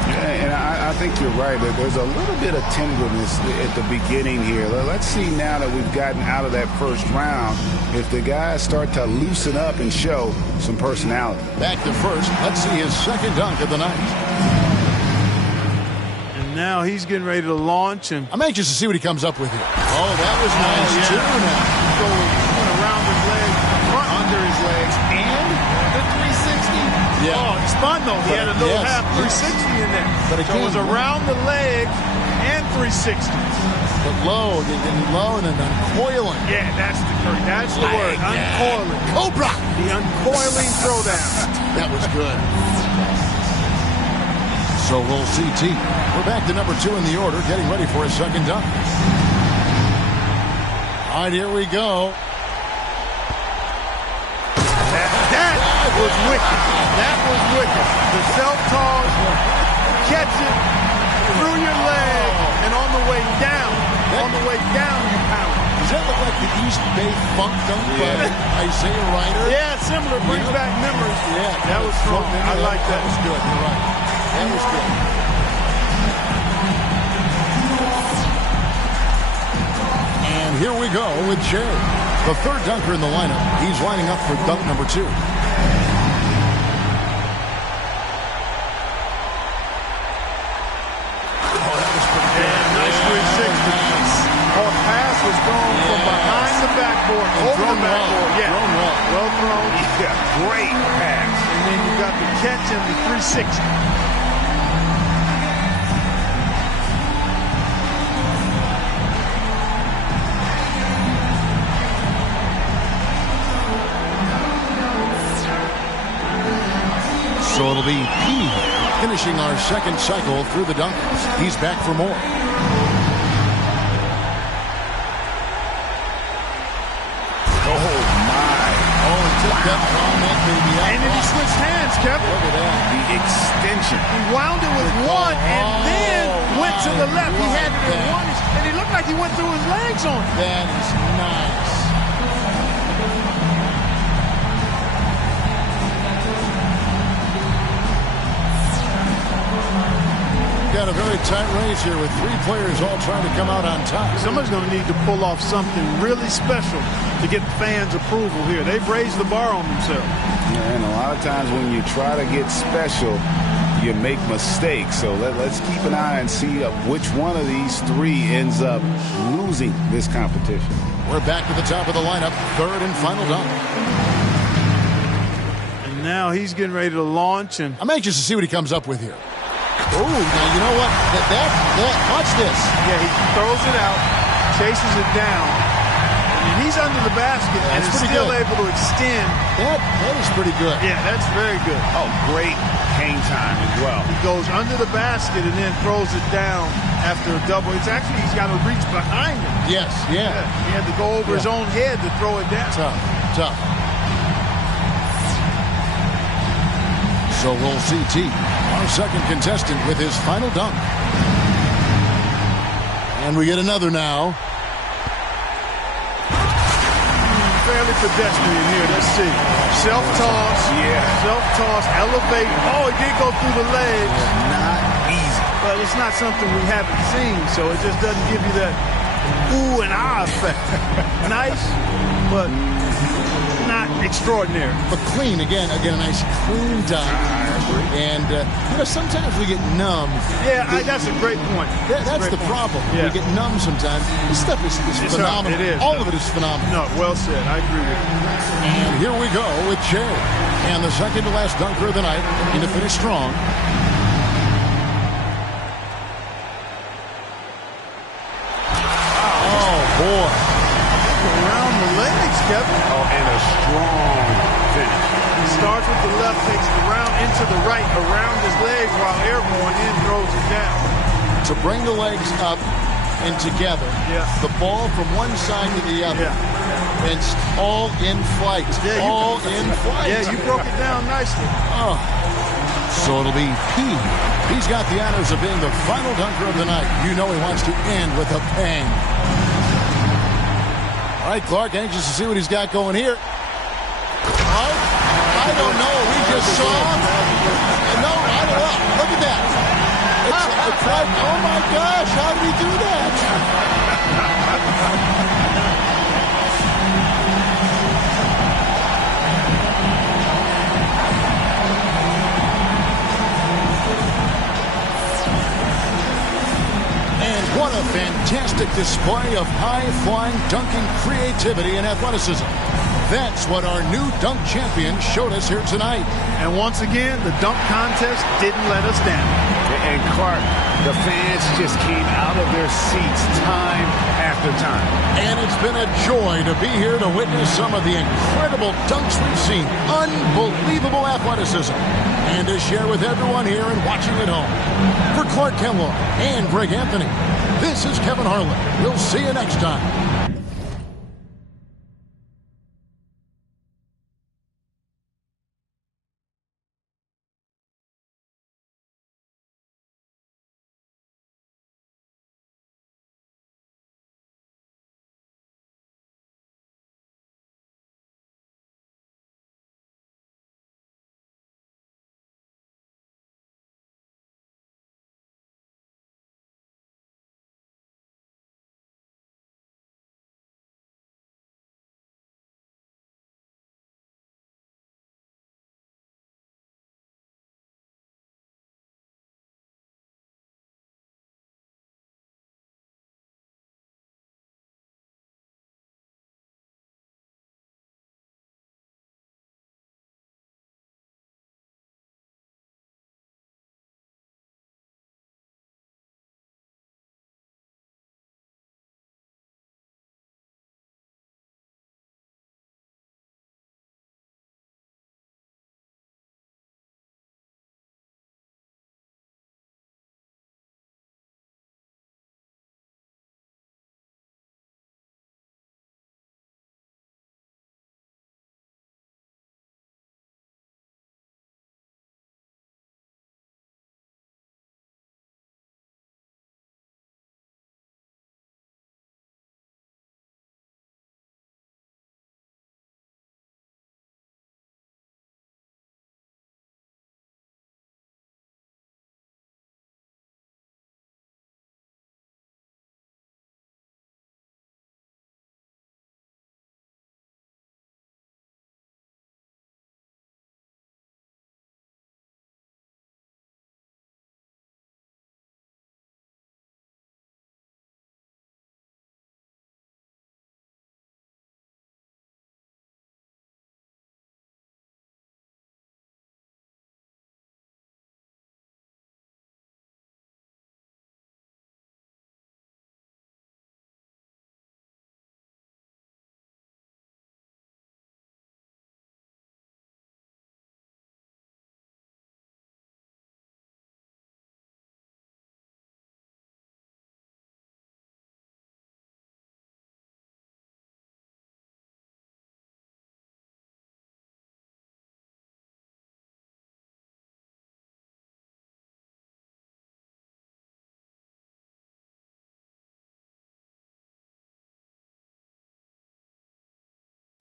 Yeah, and I think you're right. There's a little bit of tenderness at the beginning here. Let's see now that we've gotten out of that first round if the guys start to loosen up and show some personality. Back to first. Let's see his second dunk of the night. And now he's getting ready to launch. And I'm anxious to see what he comes up with here. Oh, that was nice, too. Now. Going around his legs, under his legs, and the 360. Yeah. Oh, it's fun, though. He had a little half 360 in there. But so it was around the legs and 360. But low, getting low and then uncoiling. Yeah, that's the word. Uncoiling. Cobra. The uncoiling throwdown. That was good. So we'll see T. We're back to number 2 in the order, getting ready for his second dunk. All right, here we go. That was wicked. That was wicked. The self-toss, catch it through your leg, and on the way down, you pound. Does that look like the East Bay Funk dunk by Isaiah Ryder? Yeah, similar. Brings back memories. Yeah, that was strong. I like that. That was good. You're right. That was good. And here we go with Jay, the third dunker in the lineup. He's lining up for dunk number 2. Was thrown from behind the backboard, over the backboard. Yeah, well thrown. Yeah, great pass. And then you got the catch and the 360. So it'll be P finishing our second cycle through the dunkers. He's back for more. And then he switched hands, Kevin. Look at that. The extension. He wound it with one and then went to the left. He had it in one, and he looked like he went through his legs on it. That is nice. Got a very tight race here with 3 players all trying to come out on top. Somebody's going to need to pull off something really special to get fans' approval here. They've raised the bar on themselves. Yeah, and a lot of times when you try to get special, you make mistakes. So let's keep an eye and see which one of these 3 ends up losing this competition. We're back to the top of the lineup, third and final dunk. And now he's getting ready to launch. And I'm anxious to see what he comes up with here. Oh, now you know what? That watch this. Yeah, he throws it out, chases it down, and he's under the basket and is still able to extend. That is pretty good. Yeah, that's very good. Oh, great hang time as well. He goes under the basket and then throws it down after a double. It's actually, he's got to reach behind him. Yes, yeah. He had to go over his own head to throw it down. Tough. So we'll see T, our second contestant, with his final dunk. And we get another now. Fairly pedestrian here. Let's see. Self-toss. Yeah. Self-toss. Elevate. Oh, he did go through the legs. Not easy. But it's not something we haven't seen, so it just doesn't give you that ooh and ah effect. Nice, but not extraordinary. But clean, again, a nice clean dunk. And, sometimes we get numb. Yeah, that's a great point. That's the problem. Yeah. We get numb sometimes. This stuff is phenomenal. It is. All of it is phenomenal. No, well said. I agree with you. And here we go with Jay. And the second to last dunker of the night, looking to finish strong. Oh, boy. Around the legs, Kevin. Oh, and a strong finish. He starts with the left, takes it around into the right, around his legs while airborne, then throws it down. To bring the legs up and together, the ball from one side to the other. And it's all in flight. All in flight. Yeah, you broke it down nicely. Oh. So it'll be P. He's got the honors of being the final dunker of the night. You know he wants to end with a bang. All right, Clark, anxious to see what he's got going here. Oh, I don't know. We just saw. No, I don't know. Look at that. It's like, oh my gosh, how did he do that? And what a fantastic display of high-flying dunking creativity and athleticism. That's what our new dunk champion showed us here tonight. And once again, the dunk contest didn't let us down. And Clark, the fans just came out of their seats time after time. And it's been a joy to be here to witness some of the incredible dunks we've seen. Unbelievable athleticism. And to share with everyone here and watching at home. For Clark Kemlaw and Greg Anthony, this is Kevin Harlan. We'll see you next time.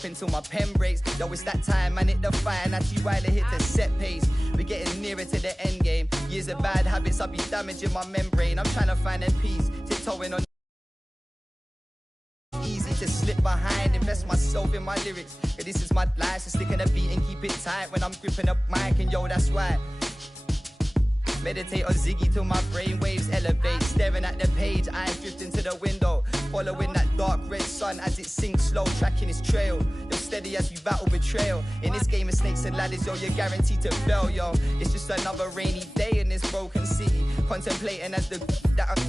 Until my pen breaks, yo, it's that time, man, hit the fire, and that's why they hit the set pace. We're getting nearer to the end game. Years of bad habits, I'll be damaging my membrane. I'm trying to find a peace, tiptoeing on. Easy to slip behind, invest myself in my lyrics. Yeah, this is my life, so stick in a beat and keep it tight when I'm gripping up mic, and yo, that's why. Meditate on Ziggy till my brain waves elevate. Staring at the page, eyes drifting to the window. Following that dark red sun as it sinks slow, tracking its trail. You're steady as you battle betrayal. In this game of snakes and ladders, yo, you're guaranteed to fail, yo. It's just another rainy day in this broken city. Contemplating as the that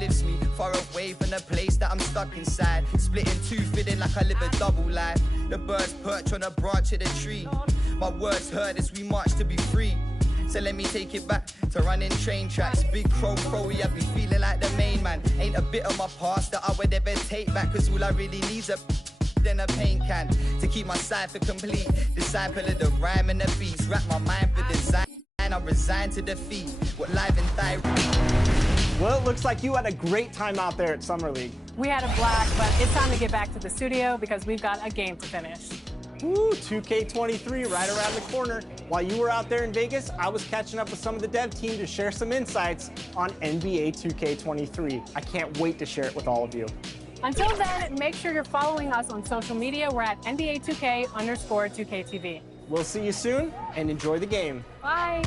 lifts me far away from the place that I'm stuck inside. Splitting two, feeling like I live a double life. The birds perch on a branch of the tree. My words heard as we march to be free. So let me take it back to running train tracks. Big crow, I be feeling like the main man. Ain't a bit of my past that I would ever take back, cause all I really need's a then a paint can to keep my cipher complete. Disciple of the rhyme and the beats. Wrap my mind for design. I'm resigned to defeat. What live and thyroid. Well, it looks like you had a great time out there at Summer League. We had a blast, but it's time to get back to the studio because we've got a game to finish. Woo, 2K23 right around the corner. While you were out there in Vegas, I was catching up with some of the dev team to share some insights on NBA 2K23. I can't wait to share it with all of you. Until then, make sure you're following us on social media. We're at NBA2K_2KTV. We'll see you soon, and enjoy the game. Bye.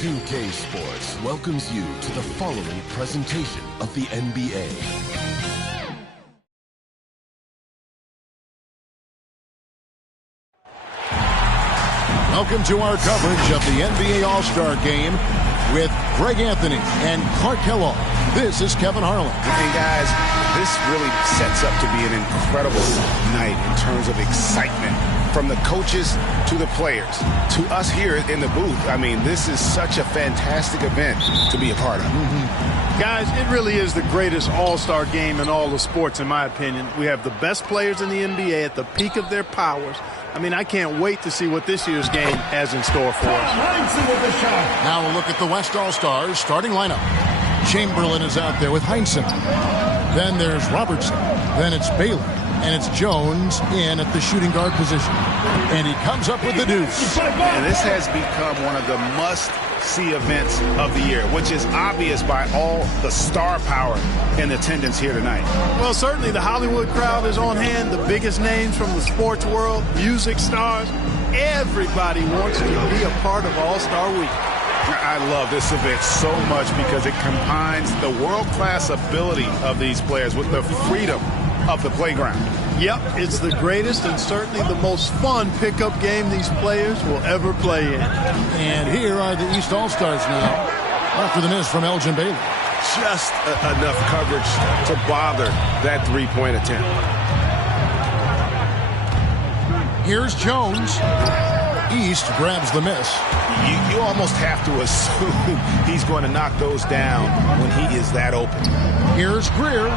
2K Sports welcomes you to the following presentation of the NBA. Welcome to our coverage of the NBA All-Star Game with Greg Anthony and Clark Kellogg. This is Kevin Harlan. And guys, this really sets up to be an incredible night in terms of excitement. From the coaches to the players, to us here in the booth. I mean, this is such a fantastic event to be a part of. Guys, it really is the greatest all-star game in all the sports, in my opinion. We have the best players in the NBA at the peak of their powers. I mean, I can't wait to see what this year's game has in store for us. Now we'll look at the West All-Stars starting lineup. Chamberlain is out there with Heinsohn. Then there's Robertson. Then it's Baylor. And it's Jones in at the shooting guard position. And he comes up with the deuce. And this has become one of the must-see events of the year, which is obvious by all the star power in attendance here tonight. Well, certainly the Hollywood crowd is on hand, the biggest names from the sports world, music stars. Everybody wants to be a part of All-Star Week. I love this event so much because it combines the world-class ability of these players with the freedom of the playground. Yep, it's the greatest and certainly the most fun pickup game these players will ever play in. And here are the East All-Stars now, after the miss from Elgin Baylor. Just enough coverage to bother that three-point attempt. Here's Jones. East grabs the miss. You almost have to assume he's going to knock those down when he is that open. Here's Greer.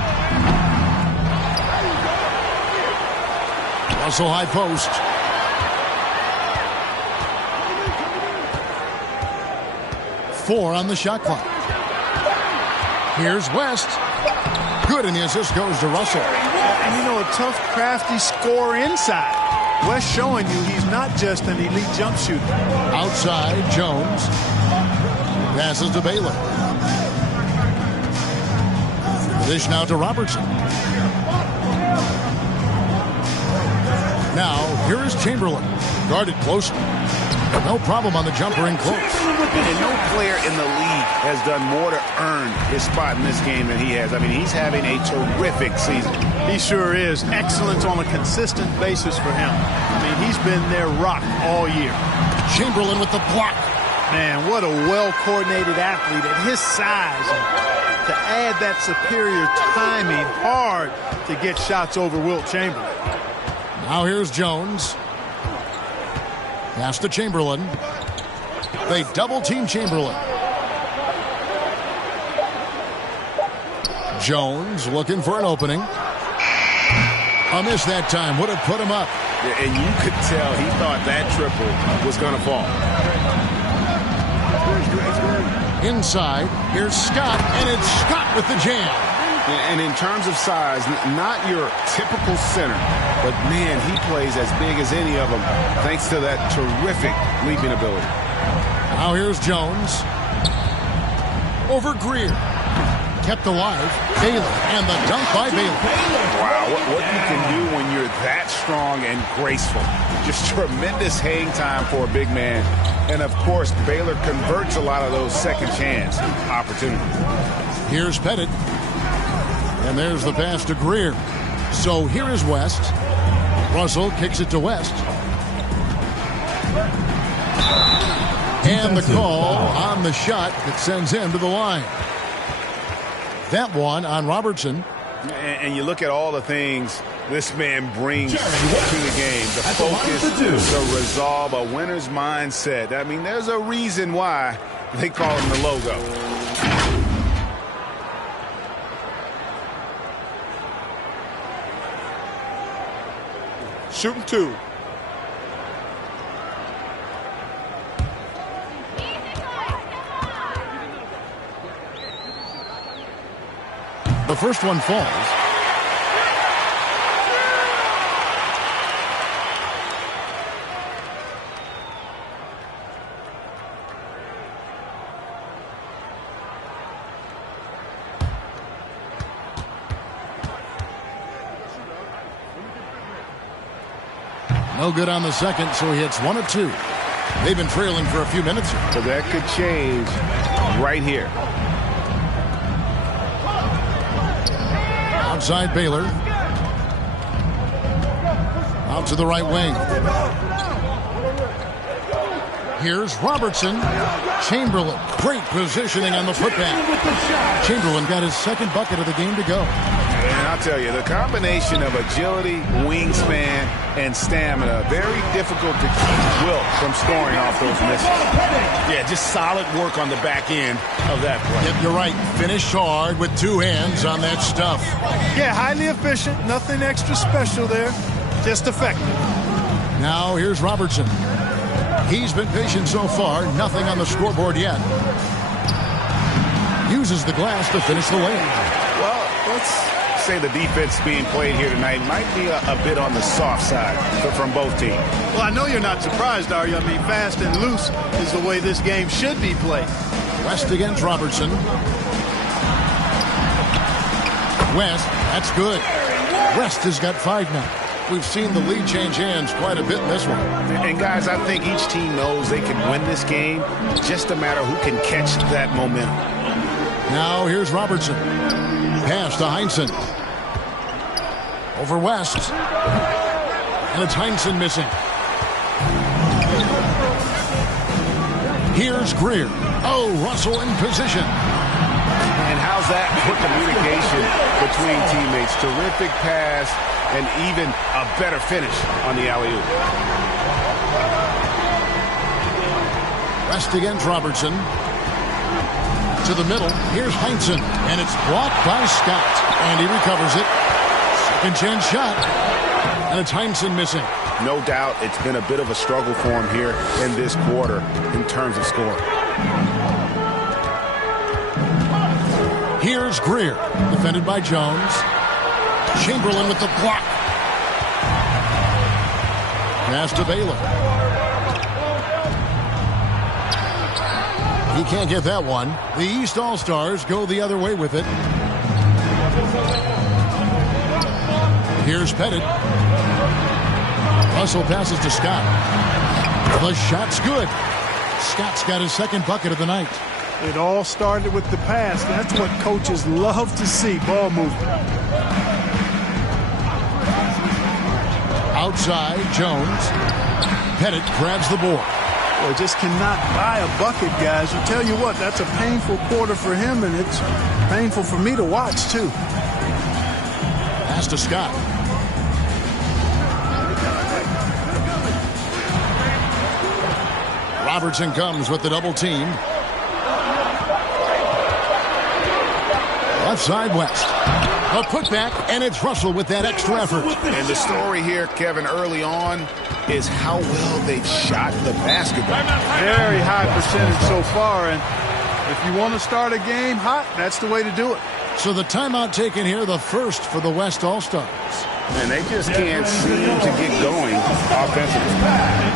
Also high post. Four on the shot clock. Here's West. Good, and the assist goes to Russell. And you know, a tough, crafty scorer inside. West showing you he's not just an elite jump shooter. Outside, Jones. Passes to Baylor. The dish now to Robertson. Now, here is Chamberlain. Guarded closely. No problem on the jumper in close. And no player in the league has done more to earn his spot in this game than he has. I mean, he's having a terrific season. He sure is. Excellence on a consistent basis for him. I mean, he's been their rock all year. Chamberlain with the block. Man, what a well-coordinated athlete at his size. And to add that superior timing, hard to get shots over Wilt Chamberlain. Now here's Jones. Pass to Chamberlain. They double-team Chamberlain. Jones looking for an opening. A miss that time. Would have put him up. Yeah, and you could tell he thought that triple was going to fall. Inside, here's Scott, and it's Scott with the jam. And in terms of size, not your typical center, but man, he plays as big as any of them thanks to that terrific leaping ability. Now here's Jones. Over Greer. kept alive. Baylor, and the dunk by Baylor. Wow, what you can do when you're that strong and graceful. Just tremendous hang time for a big man. And, of course, Baylor converts a lot of those second chance opportunities. Here's Pettit. And there's the pass to Greer. So here is West. Russell kicks it to West. And the call on the shot that sends him to the line. That one on Robertson. And you look at all the things this man brings to the game. The focus, the resolve, a winner's mindset. I mean, there's a reason why they call him the logo. Shooting 2. The first one falls. No good on the second, so he hits 1 of 2. They've been trailing for a few minutes. So that could change right here. Outside Baylor. Out to the right wing. Here's Robertson. Chamberlain. Great positioning on the putback. Chamberlain got his second bucket of the game to go. And I'll tell you, the combination of agility, wingspan, and stamina, very difficult to keep Wilt from scoring off those misses. Yeah, just solid work on the back end of that play. Yep, you're right. Finished hard with 2 hands on that stuff. Yeah, highly efficient. Nothing extra special there. Just effective. Now here's Robertson. He's been patient so far. Nothing on the scoreboard yet. Uses the glass to finish the lane. Well, let's say the defense being played here tonight might be a bit on the soft side from both teams. Well, I know you're not surprised, are you? I mean, fast and loose is the way this game should be played. West against Robertson. West, that's good. West has got 5 now. We've seen the lead change hands quite a bit in this one. And guys, I think each team knows they can win this game. Just a matter who can catch that momentum. Now here's Robertson. Pass to Heinsohn. Over West. And it's Heinsohn missing. Here's Greer. Oh, Russell in position. And how's that for communication between teammates? Terrific pass and even a better finish on the alley-oop. West against Robertson. To the middle. Here's Heinsohn. And it's blocked by Scott. And he recovers it. Second chance shot. And it's Heinsohn missing. No doubt it's been a bit of a struggle for him here in this quarter in terms of scoring. Here's Greer. Defended by Jones. Chamberlain with the block. Pass to Baylor. He can't get that one. The East All-Stars go the other way with it. Here's Pettit. Russell passes to Scott. The shot's good. Scott's got his second bucket of the night. It all started with the pass. That's what coaches love to see, ball movement. Outside, Jones. Pettit grabs the board. Boy, just cannot buy a bucket, guys. I tell you what, that's a painful quarter for him, and it's painful for me to watch, too. Pass to Scott. Robertson comes with the double team. Left side, West. A putback, and it's Russell with that extra effort. And the story here, Kevin, early on is how well they've shot the basketball. Very high percentage so far, and if you want to start a game hot, that's the way to do it. So the timeout taken here, the first for the West All-Stars. And they just can't seem to get going offensively.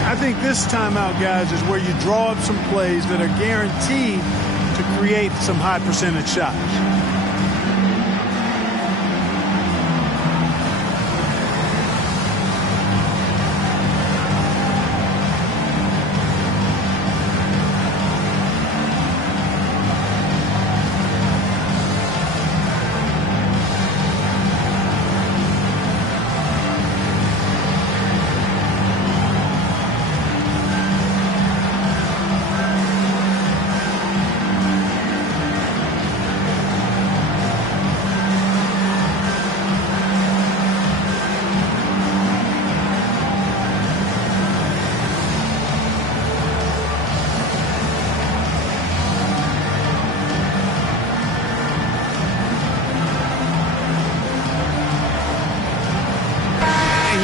I think this timeout, guys, is where you draw up some plays that are guaranteed to create some high percentage shots.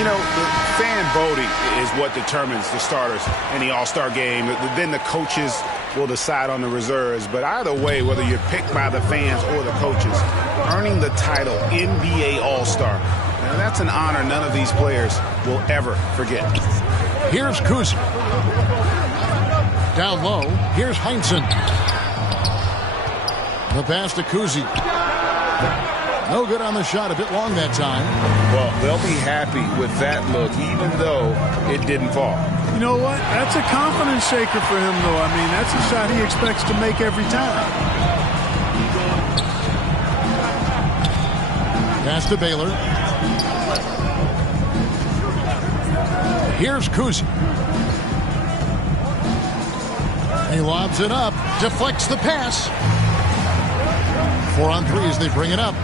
You know, the fan voting is what determines the starters in the All-Star game. Then the coaches will decide on the reserves. But either way, whether you're picked by the fans or the coaches, earning the title NBA All-Star, now that's an honor none of these players will ever forget. Here's Kuzi. Down low, here's Heinsohn. The pass to Kuzi. No good on the shot, a bit long that time. Well, they'll be happy with that look, even though it didn't fall. You know what? That's a confidence shaker for him, though. I mean, that's a shot he expects to make every time. Pass to Baylor. Here's Kuzi. He lobs it up, deflects the pass. 4 on 3 as they bring it up.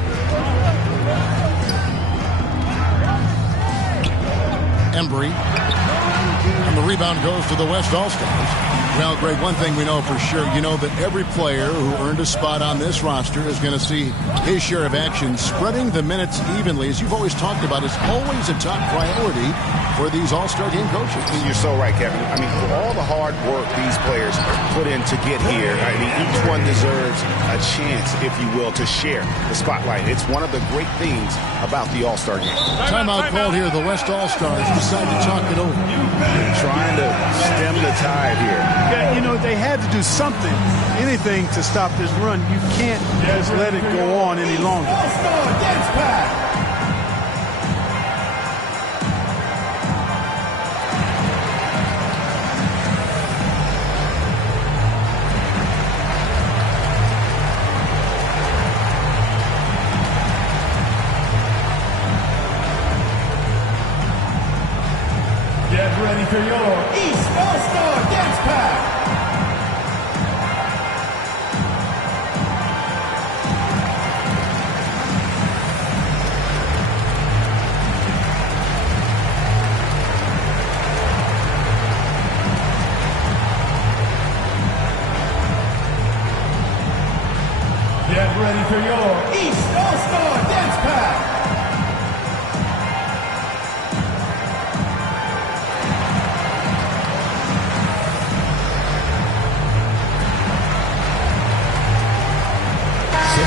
Embry. And the rebound goes to the West All-Stars. Well, Greg, one thing we know for sure, you know that every player who earned a spot on this roster is going to see his share of action. Spreading the minutes evenly, as you've always talked about, is always a top priority for these All-Star game coaches. And you're so right, Kevin. I mean, for all the hard work these players put in to get here, I mean, each one deserves a chance, if you will, to share the spotlight. It's one of the great things about the All-Star game. Timeout called here. The West All-Stars decide to talk it over. They're trying to stem the tide here. Yeah, you know, they had to do something, anything to stop this run. You can't just let it go on any longer. Get ready for your East All-Star Dance Pack. Get ready for your East All-Star Dance Pack.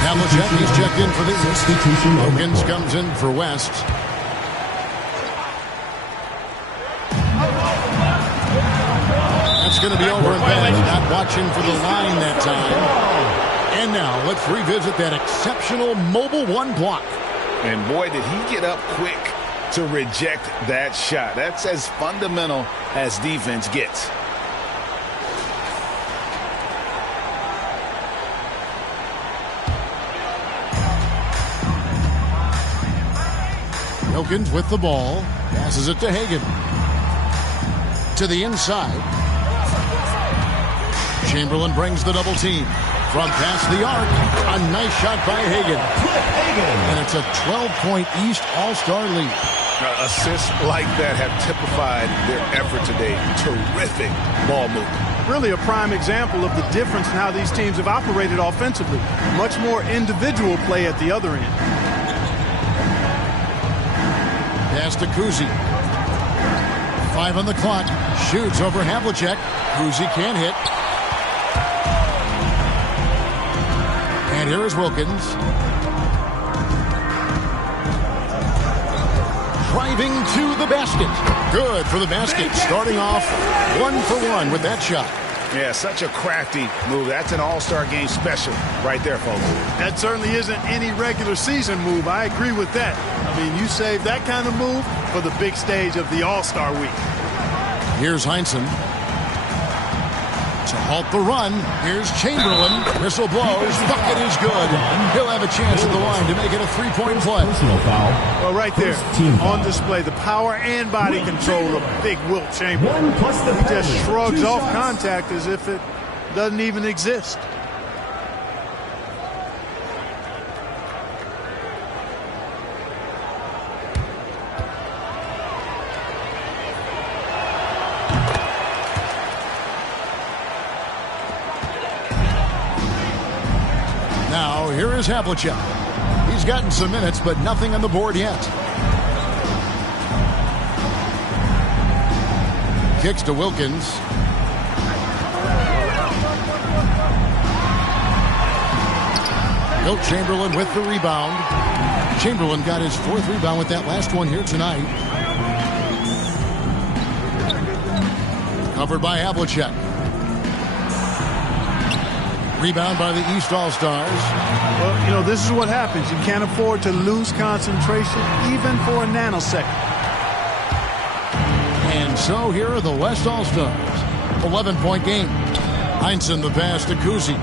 Havlicek, he's checked in for the East. Wilkins comes in for West. That's going to be over and back. Not watching for the line that time. And now let's revisit that exceptional mobile one block. And boy, did he get up quick to reject that shot. That's as fundamental as defense gets. Wilkins with the ball. Passes it to Hagan. To the inside. Chamberlain brings the double team. From past the arc, a nice shot by Hagan. And it's a 12-point East All-Star lead. Assists like that have typified their effort today. Terrific ball movement. Really a prime example of the difference in how these teams have operated offensively. Much more individual play at the other end. Pass to Kuzi. 5 on the clock. Shoots over Havlicek. Kuzi can't hit. And here is Wilkins. Driving to the basket. Good for the basket. Starting off 1 for 1 with that shot. Yeah, such a crafty move. That's an All-Star game special right there, folks. That certainly isn't any regular season move. I agree with that. I mean, you save that kind of move for the big stage of the All-Star week. Here's Heinsohn. To halt the run, here's Chamberlain. Whistle blows. Bucket is good. He'll have a chance at the line to make it a 3-point play. Personal foul. Well, right there, on display, the power and body control of big Wilt Chamberlain. He just shrugs off contact as if it doesn't even exist. Now, here is Havlicek. He's gotten some minutes, but nothing on the board yet. kicks to Wilkins. Wilt Chamberlain with the rebound. Chamberlain got his 4th rebound with that last one here tonight. Covered by Havlicek. Rebound by the East All-Stars. Well, you know, this is what happens. You can't afford to lose concentration even for a nanosecond. And so here are the West All-Stars. 11-point game. Heinsohn the pass to Kuzi.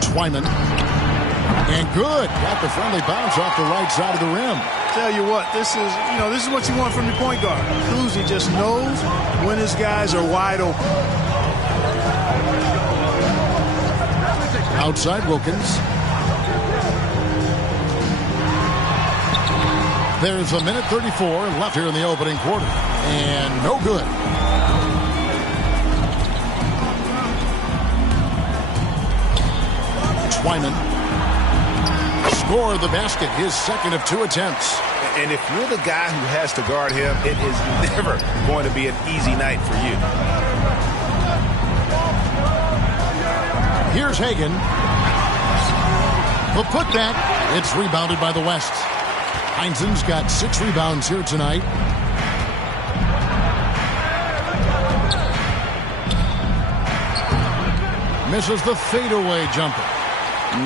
Twyman. And good. Got the friendly bounce off the right side of the rim. Tell you what, this is what you want from your point guard. Kuzi just knows when his guys are wide open. Outside Wilkins. There's 1:34 left here in the opening quarter. And no good. Twyman scored the basket, his 2nd of 2 attempts. And if you're the guy who has to guard him, it is never going to be an easy night for you. Here's Hagan. The putback. It's rebounded by the West. Heinsohn's got 6 rebounds here tonight. Misses the fadeaway jumper.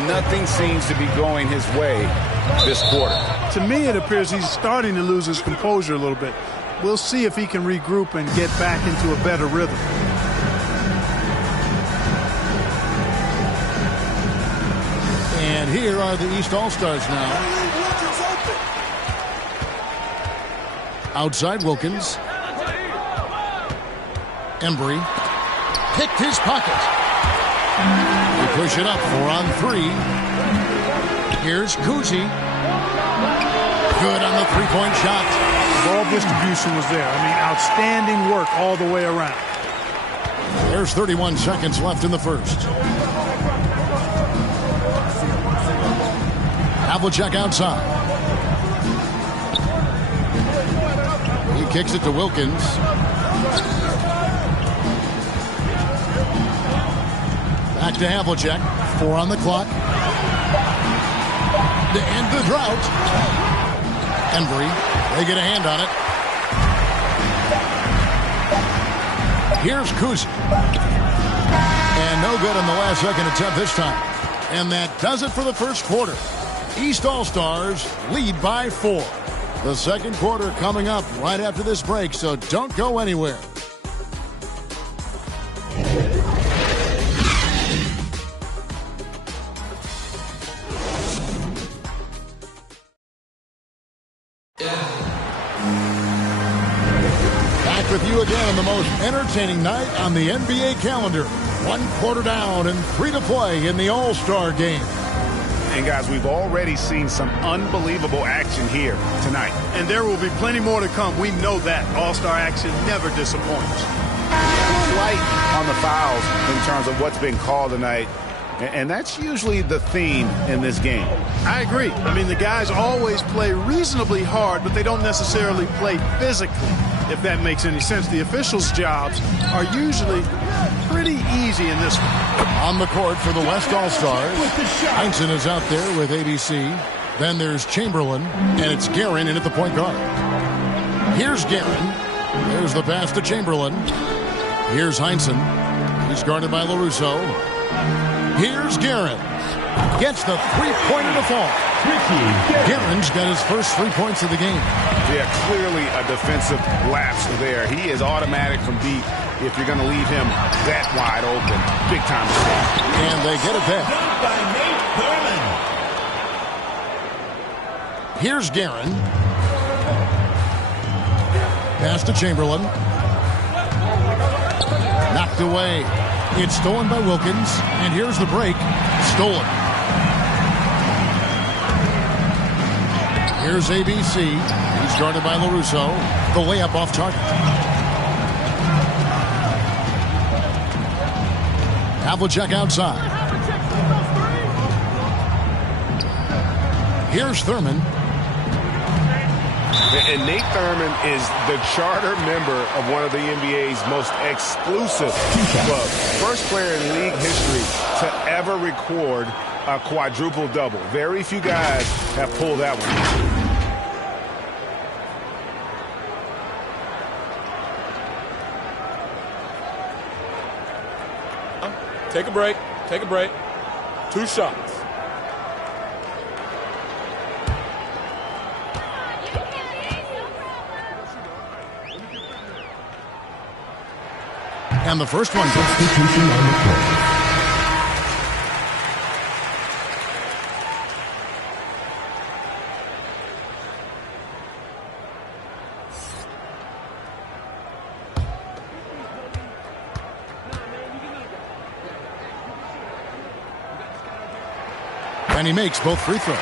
Nothing seems to be going his way this quarter. To me, it appears he's starting to lose his composure a little bit. We'll see if he can regroup and get back into a better rhythm. And here are the East All-Stars now. Outside Wilkins. Embry picked his pocket. They push it up 4-on-3. Here's Kuzi. Good on the 3-point shot. Ball distribution was there. I mean, outstanding work all the way around. There's 31 seconds left in the first. Havlicek outside. He kicks it to Wilkins. Back to Havlicek. 4 on the clock. To end the drought. Embry. They get a hand on it. Here's Kuzi. And no good on the last second attempt this time. And that does it for the first quarter. East All-Stars lead by 4. The second quarter coming up right after this break, so don't go anywhere. Back with you again on the most entertaining night on the NBA calendar. 1 quarter down and 3 to play in the All-Star game. And guys, we've already seen some unbelievable action here tonight. And there will be plenty more to come. We know that. All-Star action never disappoints. Light on the fouls in terms of what's been called tonight. And that's usually the theme in this game. I agree. I mean, the guys always play reasonably hard, but they don't necessarily play physically, if that makes any sense. The officials' jobs are usually pretty easy in this one. On the court for the West All-Stars, Heinsohn is out there with ABC. Then there's Chamberlain, and it's Guerin in at the point guard. Here's Guerin. There's the pass to Chamberlain. Here's Heinsohn. He's guarded by LaRusso. Here's Guerin. Gets the three-pointer to fall. Guerin's got his first 3 points of the game. Yeah, clearly a defensive lapse there. He is automatic from deep if you're going to leave him that wide open. Big time mistake. And they get it back. Here's Guerin. Pass to Chamberlain. Knocked away. It's stolen by Wilkins. And here's the break. Stolen. Here's ABC. He's guarded by LaRusso. The layup off target. Havlicek outside. Here's Thurman. And Nate Thurman is the charter member of one of the NBA's most exclusive clubs. First player in league history to ever record a quadruple-double. Very few guys have pulled that one. Take a break. Take a break. 2 shots. And the first one. Substitution on the court. And he makes both free throws.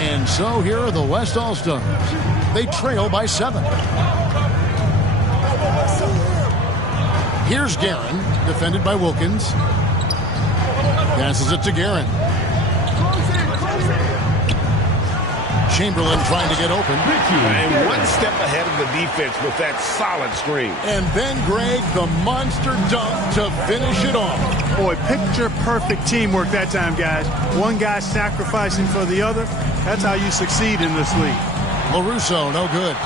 And so here are the West All-Stars. They trail by 7. Here's Guerin, defended by Wilkins. Passes it to Guerin. Chamberlain trying to get open. And one step ahead of the defense with that solid screen. And then Greg, the monster dunk to finish it off. Boy, picture-perfect teamwork that time, guys. One guy sacrificing for the other. That's how you succeed in this league. LaRusso, no good.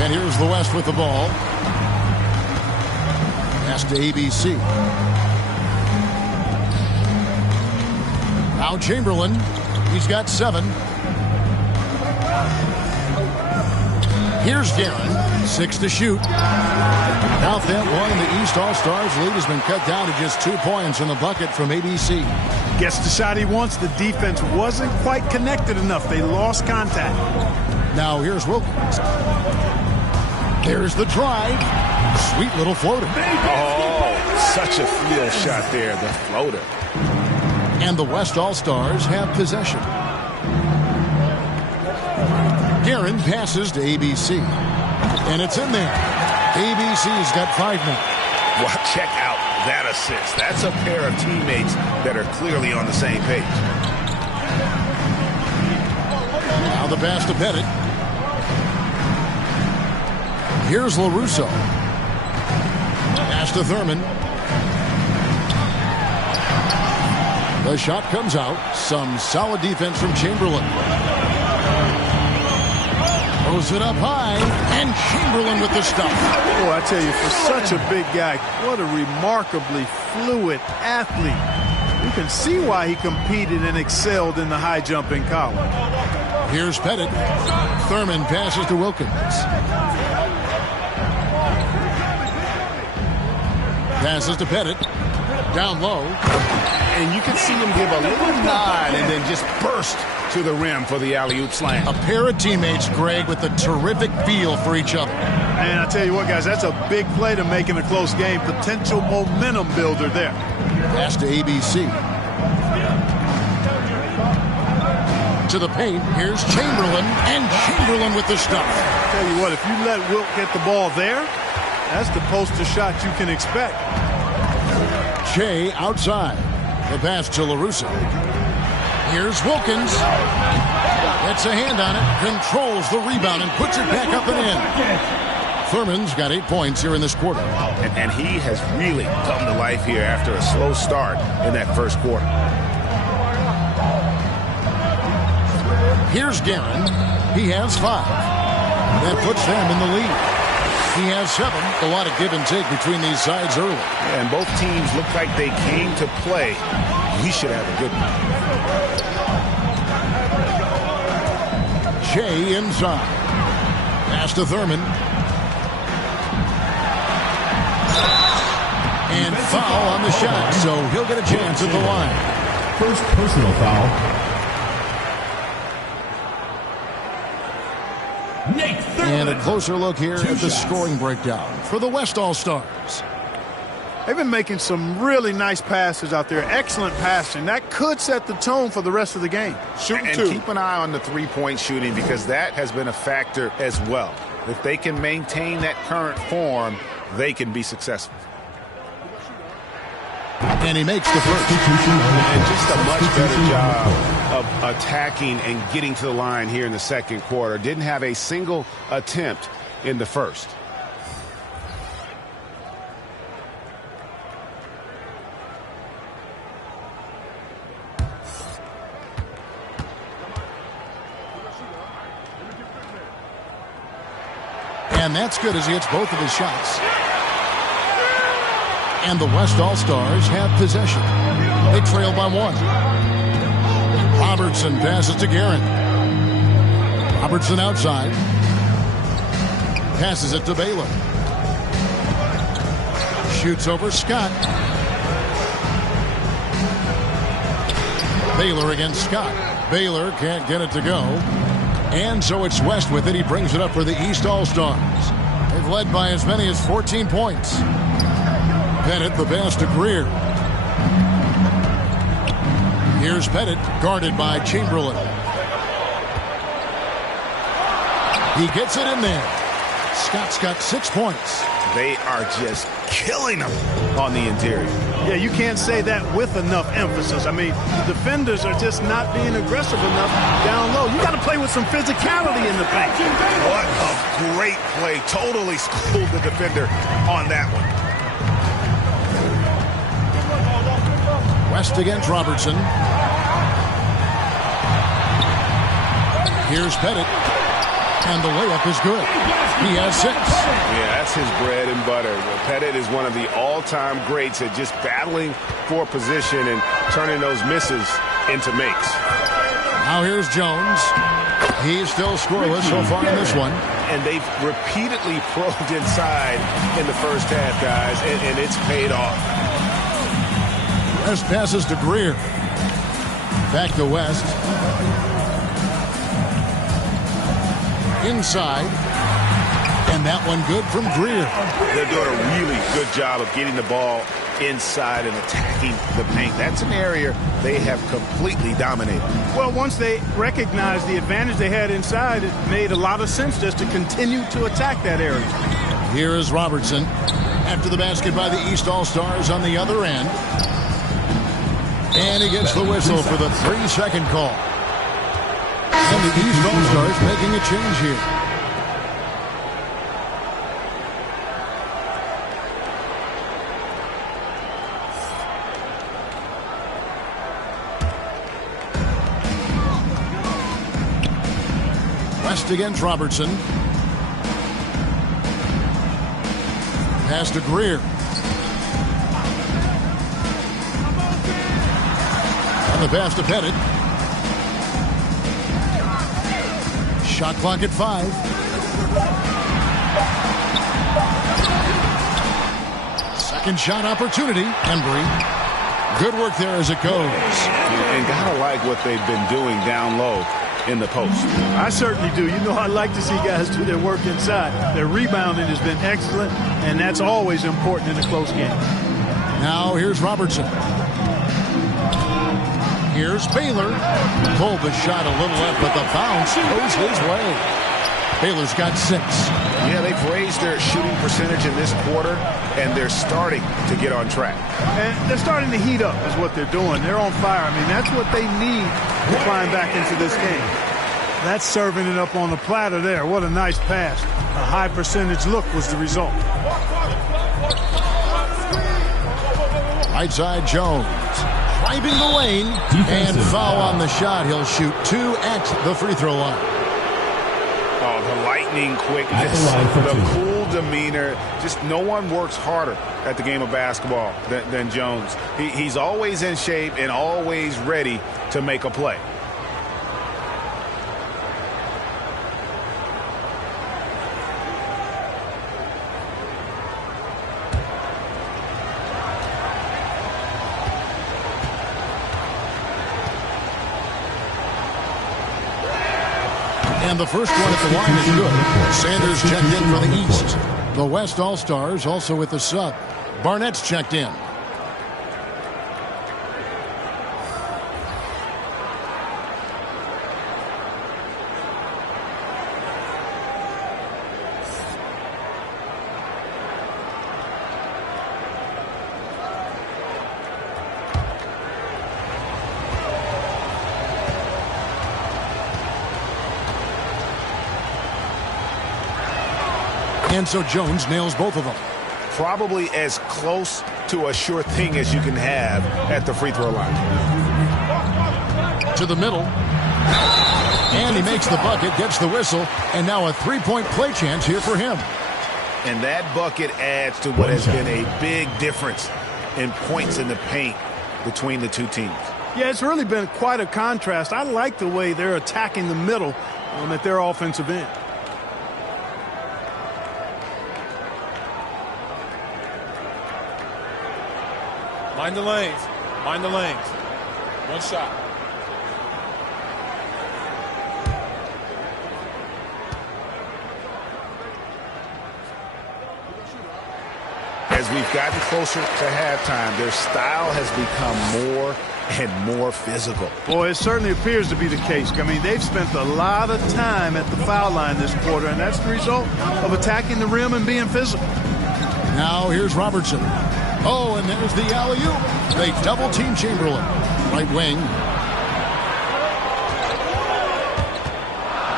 And here's the West with the ball. Pass to ABC. Now Chamberlain. He's got 7. Here's Guerin. 6 to shoot. Out that one, the East All-Stars lead has been cut down to just 2 points in the bucket from ABC. Gets the shot he wants. The defense wasn't quite connected enough. They lost contact. Now here's Wilkins. There's the drive. Sweet little floater. Oh, such a field shot there, the floater. And the West All-Stars have possession. Guerin passes to ABC. And it's in there. ABC's got 5 now. Well, check out that assist. That's a pair of teammates that are clearly on the same page. Now the pass to Pettit. Here's LaRusso. Pass to Thurman. The shot comes out. Some solid defense from Chamberlain. Throws it up high, and Chamberlain with the stuff. Boy, I tell you, for such a big guy, what a remarkably fluid athlete. You can see why he competed and excelled in the high jump in college. Here's Pettit. Thurman passes to Wilkins. Passes to Pettit. Down low. And you can see him give a little nod and then just burst to the rim for the alley-oop slam. A pair of teammates, Greg, with a terrific feel for each other. And I tell you what, guys, that's a big play to make in a close game. Potential momentum builder there. Pass to ABC. To the paint, here's Chamberlain, and Chamberlain with the stuff. Tell you what, if you let Wilt get the ball there, that's the poster shot you can expect. Shea outside. The pass to LaRusso. Here's Wilkins. Gets a hand on it, controls the rebound, and puts it back up and in. Thurman's got 8 points here in this quarter. And he has really come to life here after a slow start in that first quarter. Here's Guerin. He has 5. That puts them in the lead. He has 7. A lot of give and take between these sides early. Yeah, and both teams look like they came to play. We should have a good one. Shea inside. Pass to Thurman. And foul on the shot, so he'll get a chance at the line. First personal foul. And a closer look here at the scoring breakdown for the West All-Stars. They've been making some really nice passes out there. Excellent passing. That could set the tone for the rest of the game. And keep an eye on the three-point shooting because that has been a factor as well. If they can maintain that current form, they can be successful. And he makes the first. And just a much better job of attacking and getting to the line here in the second quarter. Didn't have a single attempt in the first. And that's good as he hits both of his shots. And the West All-Stars have possession. They trail by 1. Robertson passes to Guerin. Robertson outside. Passes it to Baylor. Shoots over Scott. Baylor against Scott. Baylor can't get it to go. And so it's West with it. He brings it up for the East All-Stars. They've led by as many as 14 points. Pettit the pass to Greer. Here's Pettit, guarded by Chamberlain. He gets it in there. Scott's got 6 points. They are just killing them on the interior. Yeah, you can't say that with enough emphasis. I mean, the defenders are just not being aggressive enough down low. You got to play with some physicality in the paint. What a great play. Totally schooled the defender on that one. West against Robertson. Here's Pettit. And the layup is good. He has 6. Yeah, that's his bread and butter. Pettit is one of the all-time greats at just battling for position and turning those misses into makes. Now here's Jones. He's still scoreless so far in this one. And they've repeatedly probed inside in the first half, guys, and it's paid off. West passes to Greer. Back to West. Inside. And that one good from Greer. They're doing a really good job of getting the ball inside and attacking the paint. That's an area they have completely dominated. Well, once they recognized the advantage they had inside, it made a lot of sense just to continue to attack that area. Here is Robertson. After the basket by the East All-Stars on the other end. And he gets the whistle for the 3-second call. And the East All-Stars making a change here. West against Robertson. Pass to Greer. On the pass to Pettit. Shot clock at 5. Second shot opportunity. Embry. Good work there as it goes. And gotta like what they've been doing down low in the post. I certainly do. You know, I like to see guys do their work inside. Their rebounding has been excellent, and that's always important in a close game. Now here's Robertson. Here's Baylor. Pulled the shot a little left, but the bounce goes his way. Baylor's got 6. Yeah, they've raised their shooting percentage in this quarter, and they're starting to get on track. And they're starting to heat up is what they're doing. They're on fire. I mean, that's what they need to climb back into this game. That's serving it up on the platter there. What a nice pass. A high percentage look was the result. Right side Jones. Driving the lane. And foul on the shot. He'll shoot 2 at the free throw line. Oh, the lightning quickness, the cool demeanor. Just no one works harder at the game of basketball than Jones. He's always in shape and always ready to make a play. And the first one at the line is good. Sanders checked in for the East. The West All-Stars also with the sub. Barnett's checked in. And so Jones nails both of them. Probably as close to a sure thing as you can have at the free throw line. To the middle. And he makes the bucket, gets the whistle, and now a three-point play chance here for him. And that bucket adds to what has been a big difference in points in the paint between the two teams. Yeah, it's really been quite a contrast. I like the way they're attacking the middle at their offensive end. Mind the lanes. Mind the lanes. One shot. As we've gotten closer to halftime, their style has become more and more physical. Boy, it certainly appears to be the case. I mean, they've spent a lot of time at the foul line this quarter, and that's the result of attacking the rim and being physical. Now here's Robertson. Oh, and there's the alley-oop. They double-team Chamberlain. Right wing.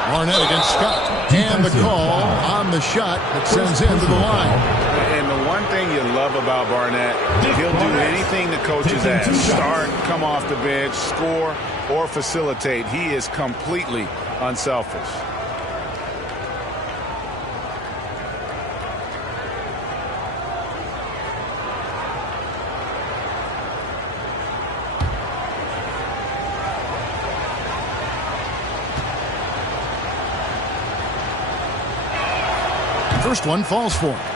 Barnett against Scott. And the call on the shot that sends him to the line. And the one thing you love about Barnett, he'll do anything the coaches ask. Start, come off the bench, score, or facilitate. He is completely unselfish. First one falls for him.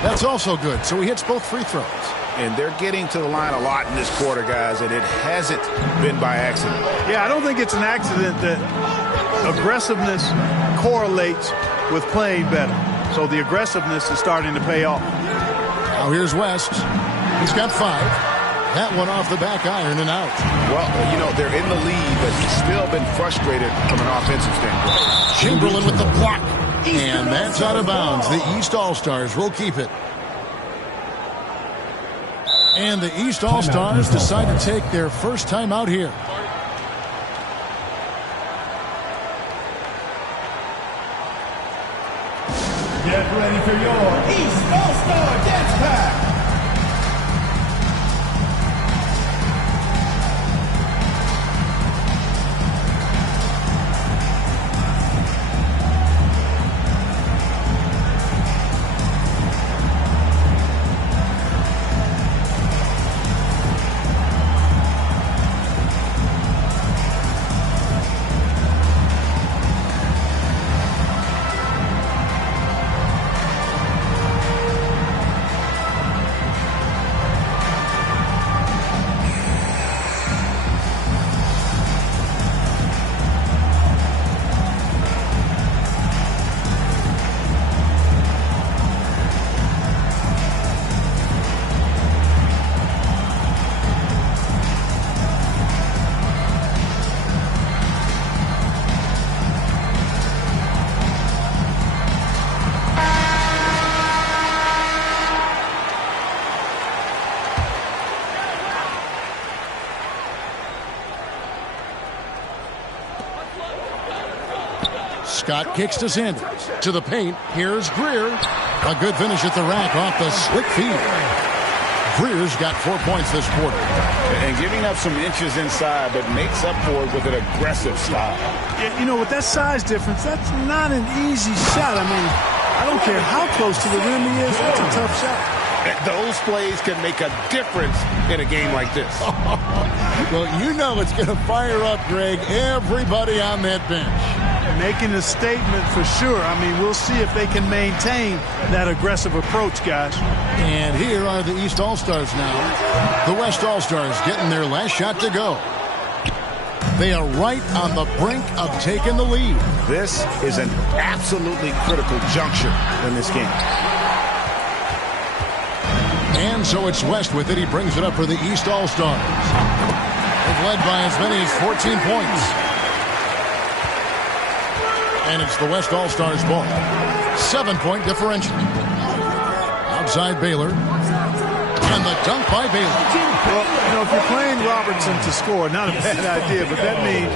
That's also good, so he hits both free throws. And they're getting to the line a lot in this quarter, guys, and it hasn't been by accident. Yeah, I don't think it's an accident that aggressiveness correlates with playing better. So the aggressiveness is starting to pay off. Now here's West. He's got 5. That one off the back iron and out. Well, you know, they're in the lead, but he's still been frustrated from an offensive standpoint. Chamberlain with the block. And that's out of bounds. The East All-Stars will keep it. And the East All-Stars decide to take their first time out here. Get ready for your East All-Star Dance Pack. Scott kicks to Sanders. To the paint. Here's Greer. A good finish at the rack off the slick feed. Greer's got 4 points this quarter. And giving up some inches inside, but makes up for it with an aggressive style. You know, with that size difference, that's not an easy shot. I mean, I don't care how close to the rim he is. That's a tough shot. Those plays can make a difference in a game like this. Well, you know it's going to fire up, Greg, everybody on that bench. Making a statement for sure. I mean, we'll see if they can maintain that aggressive approach, guys. And here are the East All-Stars now. The West All-Stars getting their last shot to go. They are right on the brink of taking the lead. This is an absolutely critical juncture in this game. And so it's West with it. He brings it up for the East All-Stars. They've led by as many as 14 points. And it's the West All-Stars ball. 7-point differential. Outside Baylor. And the dunk by Baylor. Well, if you're playing Robertson to score, not a bad idea, but that means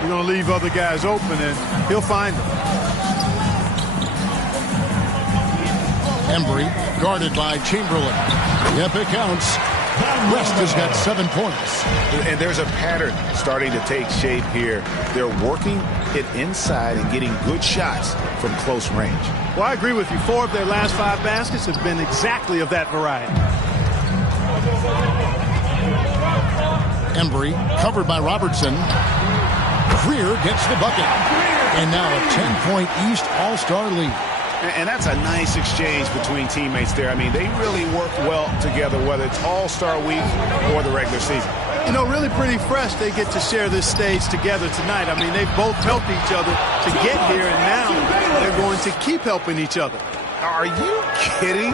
you're going to leave other guys open, and he'll find them. Embry guarded by Chamberlain. Yep, it counts. West has got 7 points. And there's a pattern starting to take shape here. They're working it inside and getting good shots from close range. Well, I agree with you. 4 of their last 5 baskets have been exactly of that variety. Embry covered by Robertson. Greer gets the bucket. And now a 10-point East All-Star lead. And that's a nice exchange between teammates there. I mean, they really work well together, whether it's All-Star Week or the regular season. You know, really pretty fresh they get to share this stage together tonight. I mean, they've both helped each other to get here, and now they're going to keep helping each other. Are you kidding?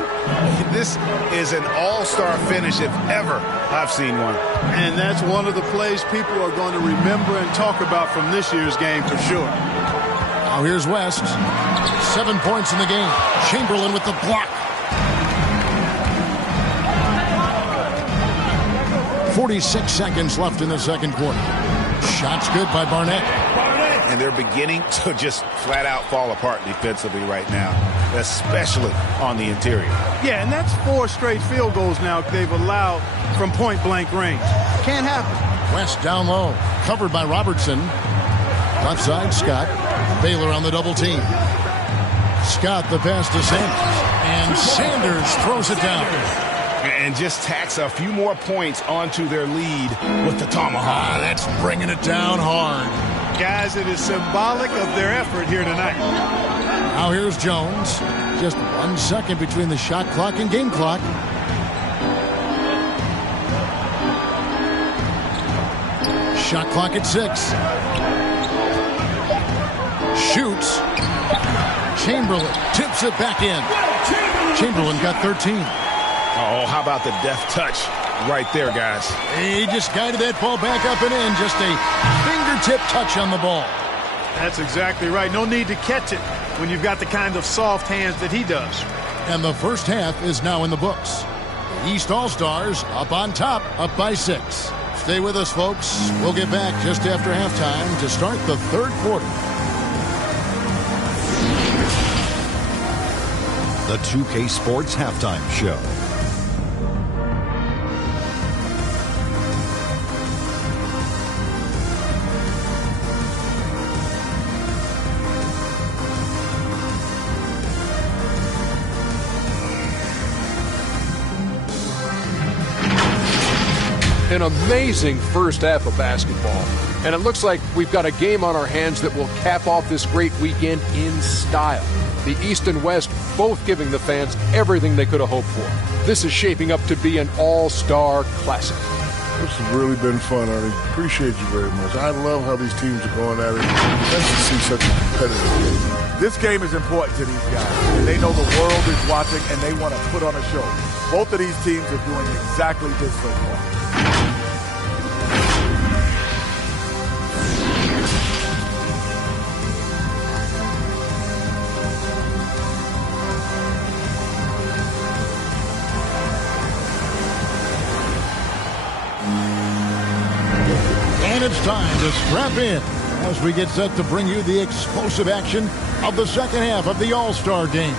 This is an all-star finish if ever I've seen one. And that's one of the plays people are going to remember and talk about from this year's game for sure. Now here's West. 7 points in the game. Chamberlain with the block. 46 seconds left in the second quarter. Shots good by Barnett. And they're beginning to just flat out fall apart defensively right now, especially on the interior. Yeah, and that's 4 straight field goals now they've allowed from point-blank range. Can't happen. West down low, covered by Robertson. Left side, Scott. Baylor on the double team. Scott the pass to Sanders. And Sanders throws it down. And just tacks a few more points onto their lead with the tomahawk. That's bringing it down hard. Guys, it is symbolic of their effort here tonight. Now here's Jones. Just 1 second between the shot clock and game clock. Shot clock at 6. Shoots. Chamberlain tips it back in. Chamberlain got 13. Oh, how about the deft touch right there, guys? He just guided that ball back up and in. Just a fingertip touch on the ball. That's exactly right. No need to catch it when you've got the kind of soft hands that he does. And the first half is now in the books. The East All-Stars up on top, up by 6. Stay with us, folks. We'll get back just after halftime to start the third quarter. The 2K Sports Halftime Show. An amazing first half of basketball. And it looks like we've got a game on our hands that will cap off this great weekend in style. The East and West both giving the fans everything they could have hoped for. This is shaping up to be an all-star classic. This has really been fun, Arnie. Appreciate you very much. I love how these teams are going at it. Nice to see such a competitive game. This game is important to these guys, and they know the world is watching, and they want to put on a show. Both of these teams are doing exactly this so far. And it's time to strap in as we get set to bring you the explosive action of the second half of the All-Star game.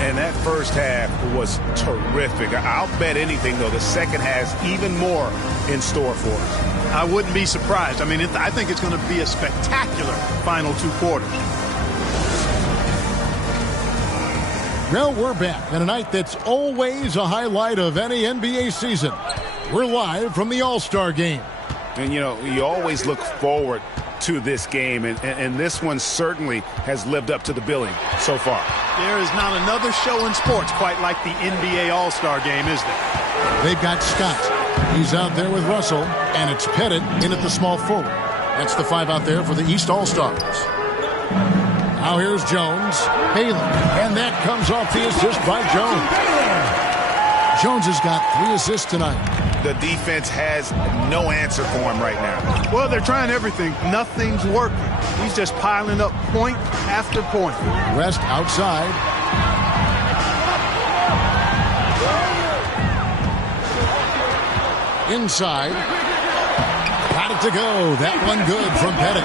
And that first half was terrific. I'll bet anything, though, the second has even more in store for us. I wouldn't be surprised. I mean, I think it's going to be a spectacular final 2 quarters. Well, we're back on a night that's always a highlight of any NBA season. We're live from the All-Star game. And, you know, you always look forward to this game, and this one certainly has lived up to the billing so far. There is not another show in sports quite like the NBA All-Star game, is there? They've got Scott. He's out there with Russell, and it's Pettit in at the small forward. That's the 5 out there for the East All-Stars. Now here's Jones. Baylor, and that comes off the assist by Jones. Jones has got 3 assists tonight. The defense has no answer for him right now. Well, they're trying everything. Nothing's working. He's just piling up point after point. West outside. Inside. Got it to go. That one good from Pettit.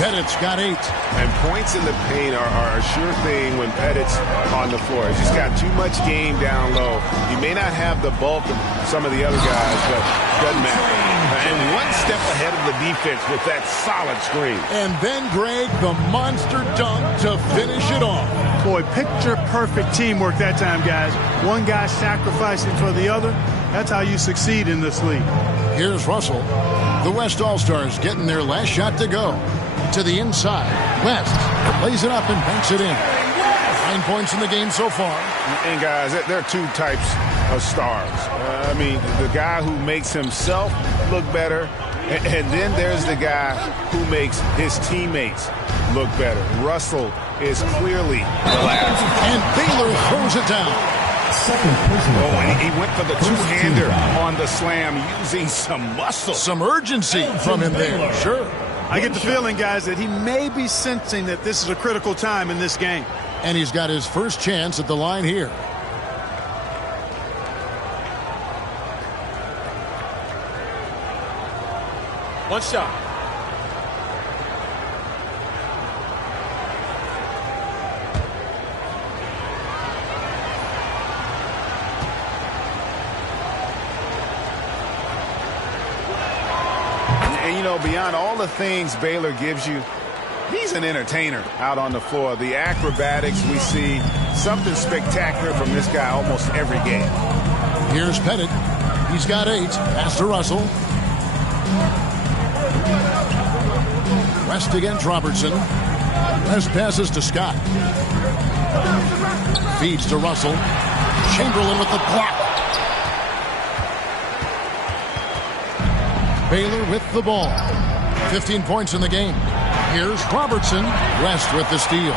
Pettit's got 8. And points in the paint are a sure thing when Pettit's on the floor. He's just got too much game down low. He may not have the bulk of some of the other guys, but doesn't matter. And one step ahead of the defense with that solid screen. And then, Greg, the monster dunk to finish it off. Boy, picture-perfect teamwork that time, guys. One guy sacrificing for the other. That's how you succeed in this league. Here's Russell. The West All-Stars getting their last shot to go. To the inside. West lays it up and banks it in. 9 points in the game so far. And guys, there are 2 types of stars. I mean, the guy who makes himself look better, and then there's the guy who makes his teammates look better. Russell is clearly the latter. And Baylor throws it down. And he went for the two-hander on the slam, using some muscle. Some urgency from him there. Sure. I get the feeling, guys, that he may be sensing that this is a critical time in this game. And he's got his first chance at the line here. One shot. And, you know, beyond all the things Baylor gives you, he's an entertainer out on the floor. The acrobatics we see, something spectacular from this guy almost every game. Here's Pettit. He's got 8. Pass to Russell. West against Robertson. West passes to Scott. Feeds to Russell. Chamberlain with the block. Baylor with the ball. 15 points in the game. Here's Robertson. West with the steal.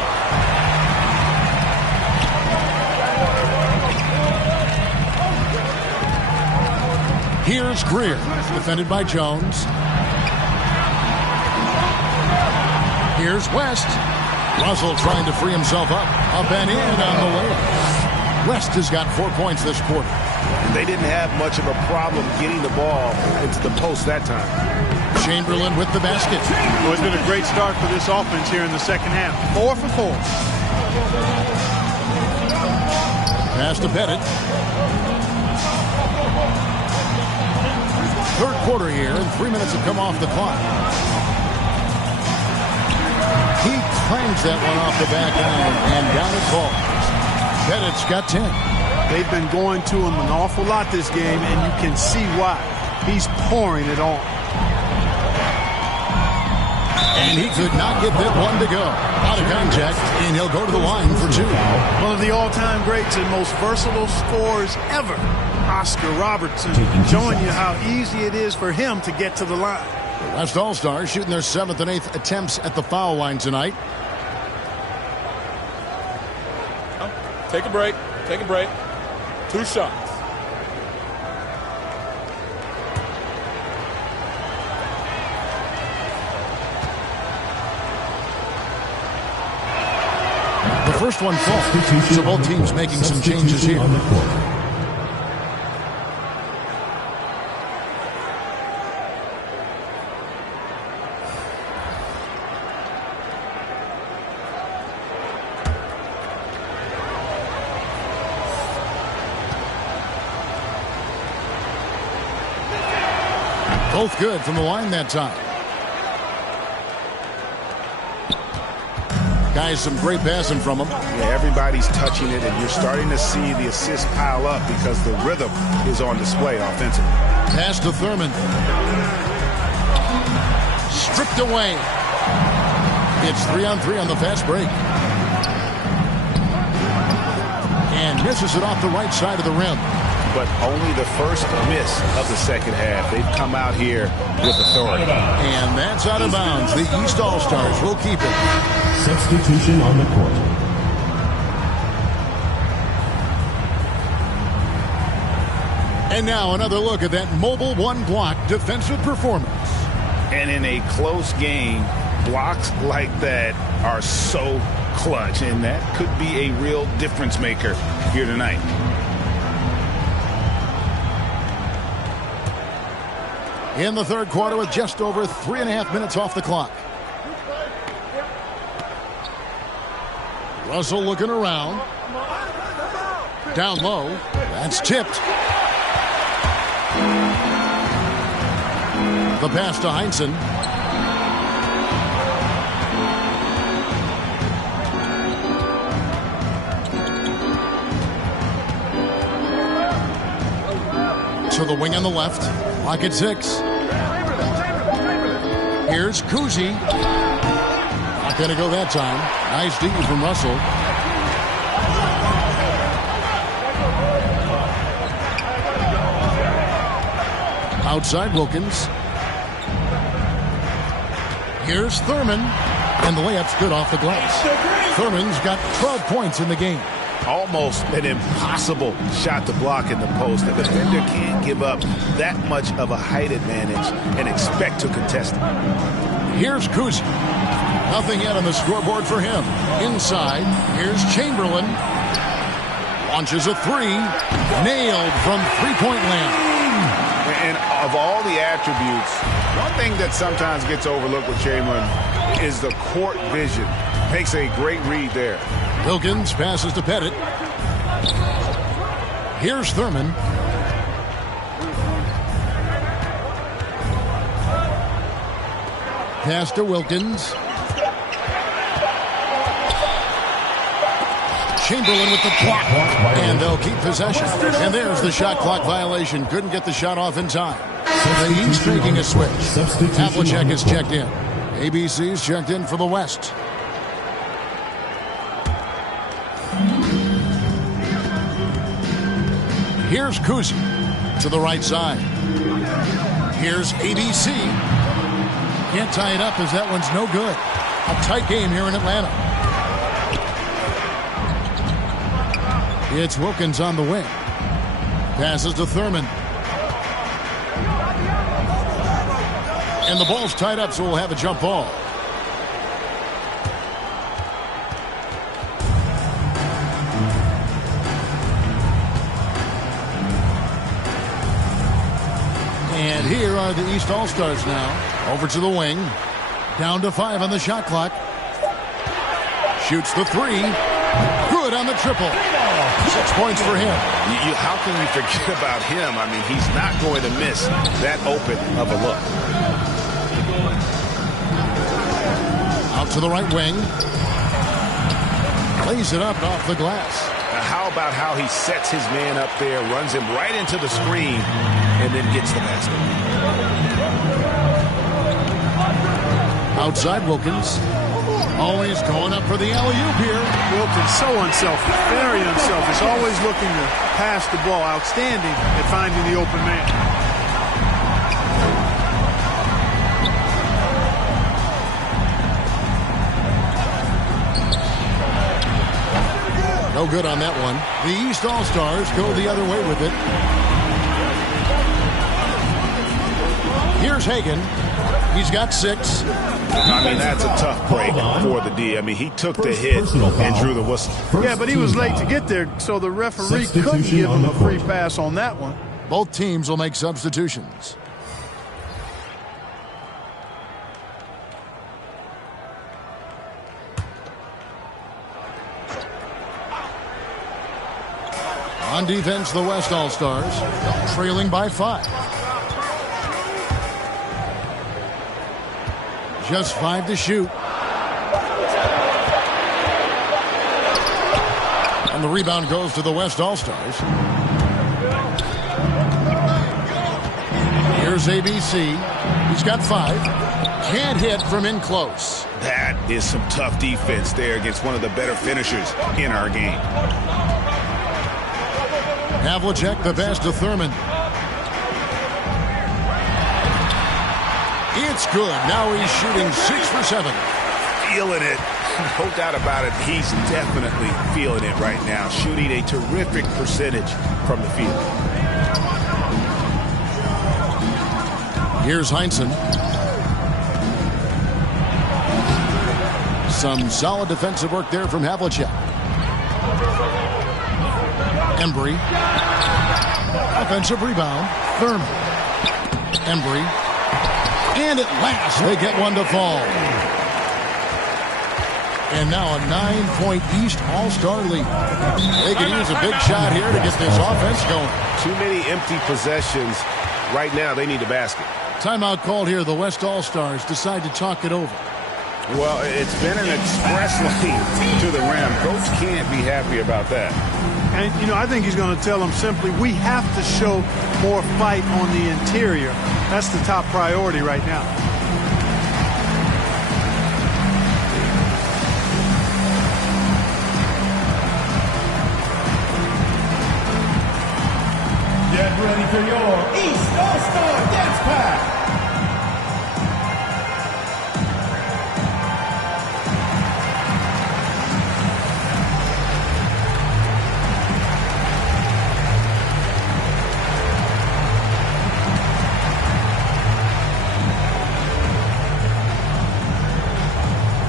Here's Greer. Defended by Jones. Here's West. Russell trying to free himself up. Up and in on the way. West has got 4 points this quarter. They didn't have much of a problem getting the ball into the post that time. Chamberlain with the basket. Well, it's been a great start for this offense here in the second half. 4 for 4. Pass to Pettit. Third quarter here, and 3 minutes have come off the clock. He clangs that one off the back iron and down it falls. Pettit's got 10. They've been going to him an awful lot this game, and you can see why. He's pouring it on. And he could not get that one to go. Out of contact, and he'll go to the line for 2. One of the all-time greats and most versatile scorers ever, Oscar Robertson, showing you how easy it is for him to get to the line. The West All-Stars shooting their 7th and 8th attempts at the foul line tonight. Take a break. Take a break. 2 shots. The first one falls. So both teams making some changes here. On the court. Both good from the line that time. Guys, some great passing from him. Yeah, everybody's touching it, and you're starting to see the assists pile up because the rhythm is on display offensively. Pass to Thurman. Stripped away. It's 3-on-3 on the fast break. And misses it off the right side of the rim. But only the first miss of the second half. They've come out here with authority. And that's out of bounds. The East All-Stars will keep it. Substitution on the court. And now another look at that mobile one-block defensive performance. And in a close game, blocks like that are so clutch, and that could be a real difference maker here tonight. In the third quarter with just over 3.5 minutes off the clock. Russell looking around. Down low. That's tipped. The pass to Heinsohn. To the wing on the left. Lock at 6. Here's Kuzi. Not going to go that time. Nice D from Russell. Outside Wilkins. Here's Thurman. And the layup's good off the glass. Thurman's got 12 points in the game. Almost an impossible shot to block in the post. The defender can't give up that much of a height advantage and expect to contest it. Here's Kuzi. Nothing yet on the scoreboard for him. Inside, here's Chamberlain. Launches a 3. Nailed from three-point land. And of all the attributes, one thing that sometimes gets overlooked with Chamberlain is the court vision. Makes a great read there. Wilkins passes to Pettit. Here's Thurman. Pass to Wilkins. Chamberlain with the block. And they'll keep possession. And there's the shot clock violation. Couldn't get the shot off in time. He's making a switch. Havlicek is checked in. ABC's checked in for the West. Here's Kuzi to the right side. Here's ABC. Can't tie it up as that one's no good. A tight game here in Atlanta. It's Wilkins on the wing. Passes to Thurman. And the ball's tied up, so we'll have a jump ball. And here are the East All-Stars now. Over to the wing. Down to 5 on the shot clock. Shoots the 3. Good on the triple. 6 points for him. How can we forget about him? I mean, he's not going to miss that open of a look. Out to the right wing. Lays it up and off the glass. Now, how about how he sets his man up there, runs him right into the screen, and then gets the basket. Outside Wilkins. Always going up for the alley-oop here. Wilkins so unselfish, very unselfish. Always looking to pass the ball. Outstanding at finding the open man. No good on that one. The East All-Stars go the other way with it. Here's Hagan. He's got 6. I mean, that's a tough break for the D. I mean, he took the hit and drew the whistle. Yeah, but he was late to get there, so the referee couldn't give him a free pass on that one. Both teams will make substitutions. On defense, the West All-Stars trailing by 5. Just 5 to shoot. And the rebound goes to the West All-Stars. Here's ABC. He's got 5. Can't hit from in close. That is some tough defense there against one of the better finishers in our game. Havlicek the pass to Thurman. It's good. Now he's shooting 6 for 7. Feeling it. No doubt about it. He's definitely feeling it right now. Shooting a terrific percentage from the field. Here's Heinsohn. Some solid defensive work there from Havlicek. Embry. Offensive rebound. Thurman. Embry. And at last, they get one to fall. And now a 9-point East All-Star lead. They can use a big shot here to get this offense going. Too many empty possessions. Right now, they need a basket. Timeout called here. The West All-Stars decide to talk it over. Well, it's been an express lane to the rim. Coach can't be happy about that. And, you know, I think he's going to tell them simply, we have to show more fight on the interior. That's the top priority right now. Get ready for your East All-Star Dance Pack.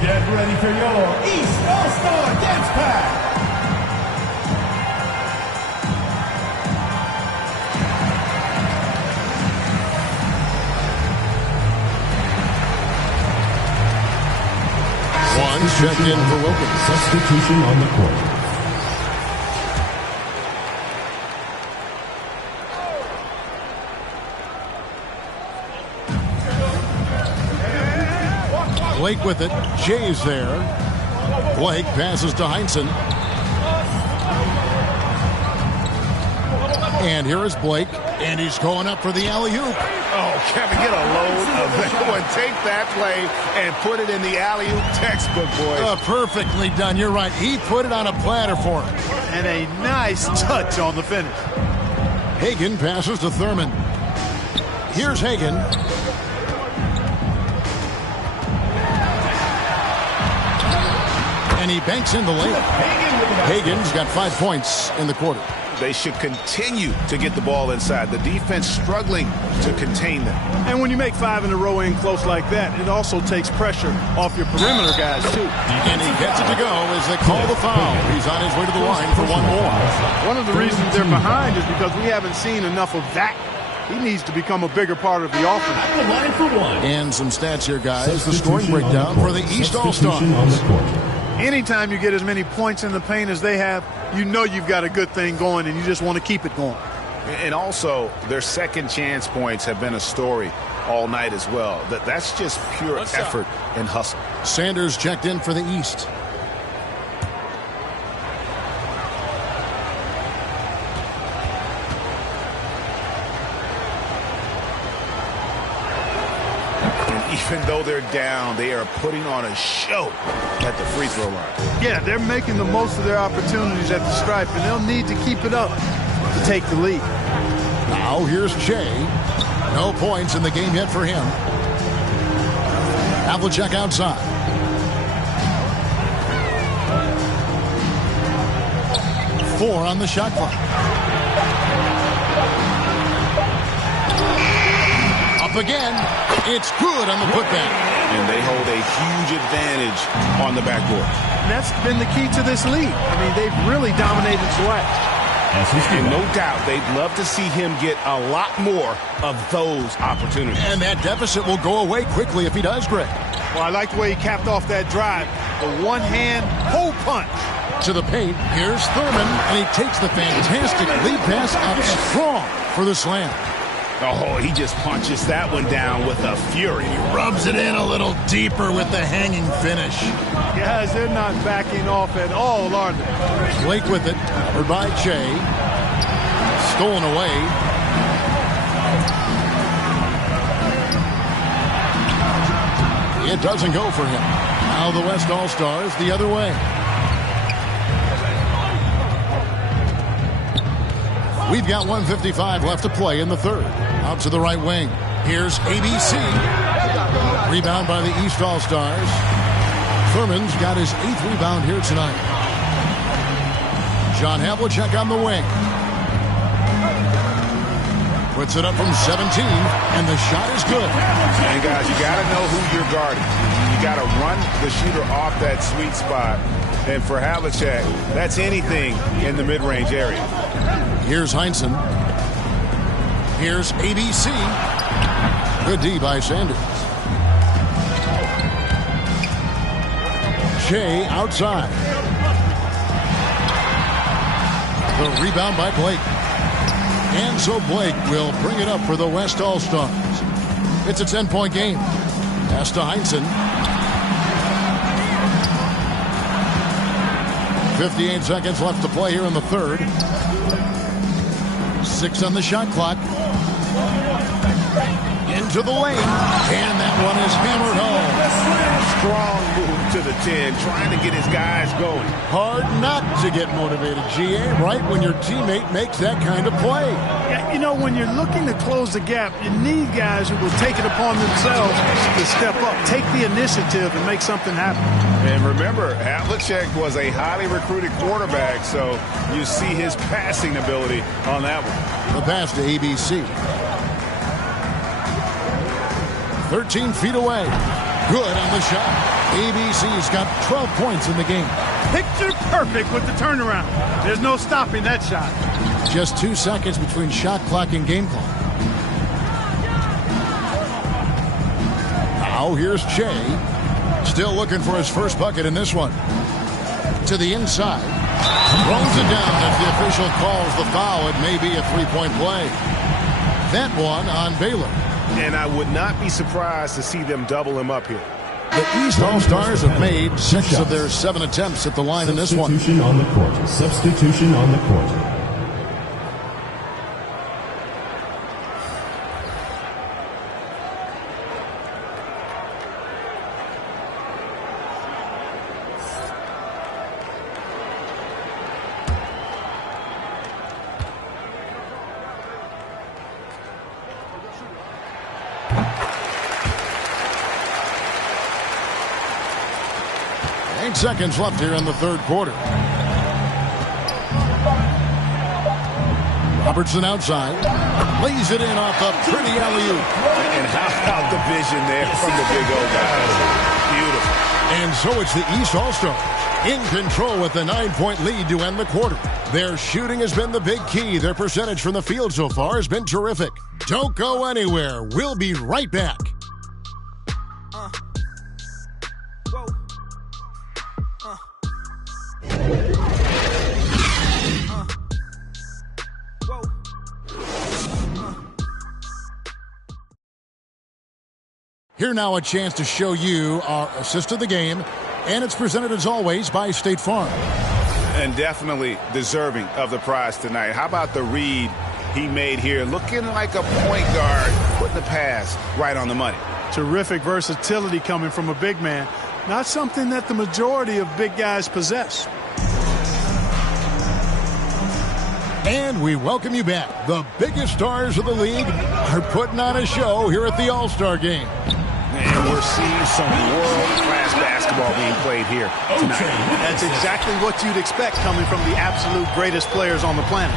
Get ready for your East All-Star Dance Pack. One checked in for Wilkins. Substitution on the court. Blake with it. Jay's there. Blake passes to Heinsohn. And here is Blake. And he's going up for the alley-oop. Oh, Kevin, get a load of that one. Take that play and put it in the alley-oop textbook, boys. Perfectly done. You're right. He put it on a platter for him. And a nice touch on the finish. Hagan passes to Thurman. Here's Hagan. And he banks in the layup. Hagan's got 5 points in the quarter. They should continue to get the ball inside. The defense struggling to contain them. And when you make 5 in a row in close like that, it also takes pressure off your perimeter guys, too. And he gets it to go as they call the foul. He's on his way to the line for one more. One of the reasons they're behind is because we haven't seen enough of that. He needs to become a bigger part of the offense. At the line for one. And some stats here, guys. The scoring breakdown for the East All-Stars. Anytime you get as many points in the paint as they have, you know you've got a good thing going, and you just want to keep it going. And also, their second chance points have been a story all night as well. That's just pure effort and hustle. Sanders checked in for the East. Even though they're down, they are putting on a show at the free throw line. Yeah, they're making the most of their opportunities at the stripe, and they'll need to keep it up to take the lead. Now here's Che. No points in the game yet for him. Havlicek outside. Four on the shot clock. Up again. It's good on the putback. And they hold a huge advantage on the backboard. And that's been the key to this league. I mean, they've really dominated Sweat. And no doubt they'd love to see him get a lot more of those opportunities. And that deficit will go away quickly if he does, Greg. Well, I like the way he capped off that drive. The one-hand hole punch. To the paint, here's Thurman, and he takes the fantastic lead pass up strong for the slam. Oh, he just punches that one down with a fury. He rubs it in a little deeper with the hanging finish. Guys, they're not backing off at all, are they? Blake with it, covered by Che. Stolen away. It doesn't go for him. Now the West All-Stars the other way. We've got 1:55 left to play in the third. Out to the right wing. Here's ABC. Rebound by the East All-Stars. Thurman's got his 8th rebound here tonight. John Havlicek on the wing. Puts it up from 17, and the shot is good. And guys, you got to know who you're guarding. You got to run the shooter off that sweet spot. And for Havlicek, that's anything in the mid-range area. Here's Heinsohn. Here's ABC. Good D by Sanders. Shea outside. The rebound by Blake. And so Blake will bring it up for the West All-Stars. It's a 10-point game. Pass to Heinsohn. 58 seconds left to play here in the third. 6 on the shot clock. Into the lane. And that one is hammered home. Strong move to the 10, trying to get his guys going. Hard not to get motivated, GA, right when your teammate makes that kind of play. Yeah, you know, when you're looking to close the gap, you need guys who will take it upon themselves to step up, take the initiative, and make something happen. And remember, Havlicek was a highly recruited quarterback, so you see his passing ability on that one. The pass to ABC. 13 feet away. Good on the shot. ABC's got 12 points in the game. Picture perfect with the turnaround. There's no stopping that shot. Just 2 seconds between shot clock and game clock. Now here's Shea. Still looking for his first bucket in this one. To the inside. Throws it down. If the official calls the foul, it may be a three-point play. That one on Baylor. And I would not be surprised to see them double him up here. The East All-Stars have made 6 of their 7 attempts at the line in this one. Substitution on the court. Substitution on the court. Seconds left here in the third quarter. Robertson outside. Lays it in off the pretty alley-oop. And how about the vision there from the big old guys? Beautiful. And so it's the East All-Stars in control with the 9-point lead to end the quarter. Their shooting has been the big key. Their percentage from the field so far has been terrific. Don't go anywhere. We'll be right back. Here now a chance to show you our assist of the game, and it's presented as always by State Farm. And definitely deserving of the prize tonight. How about the read he made here? Looking like a point guard, putting the pass right on the money. Terrific versatility coming from a big man. Not something that the majority of big guys possess. And we welcome you back. The biggest stars of the league are putting on a show here at the All-Star Game. And we're seeing some world-class basketball being played here tonight. That's exactly what you'd expect coming from the absolute greatest players on the planet.